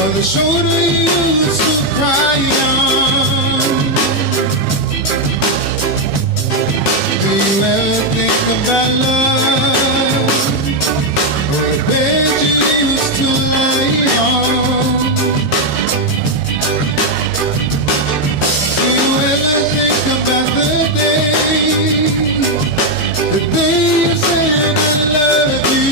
Or the shoulder you used to cry on. Do you ever think about love? Or the bed you used to lie on? Do you ever think about the day you said I love you?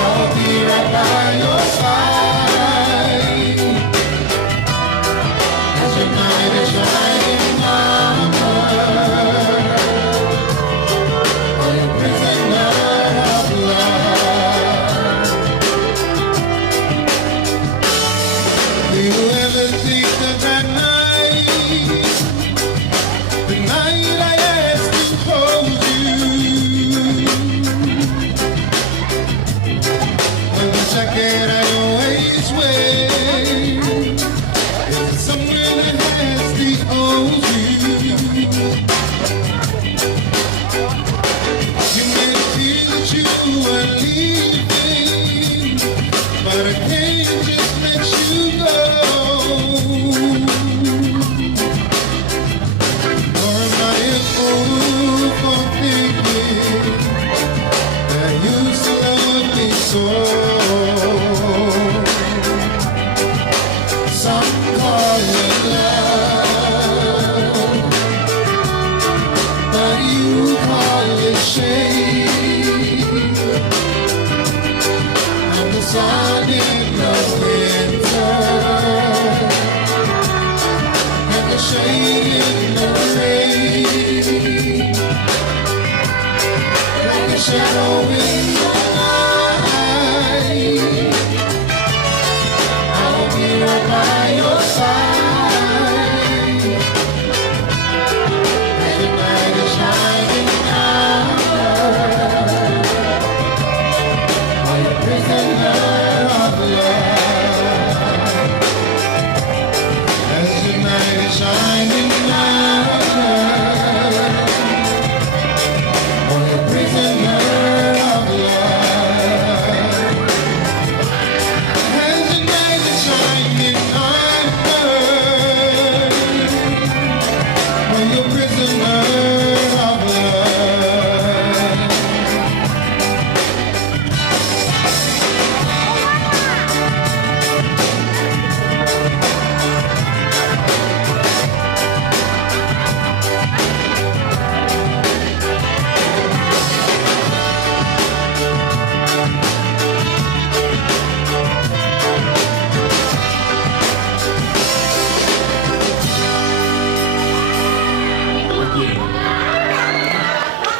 I'll be right by you. that I always wear? Is it somewhere that has the ocean? You made it feel that you were leaving, but I can't just let you go. Or am I a fool for thinking that you still love me so? Some call it love, but you call it shade. I'm the sun in the winter, and the shade in the rain, like a shadow in the night. I'll be right by your side, and the night is shining out. I'm a prisoner of love, as the night is shining out. I'm a prisoner of love, as the night is shining out. I'm a prisoner of love.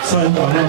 Sorry, Paula.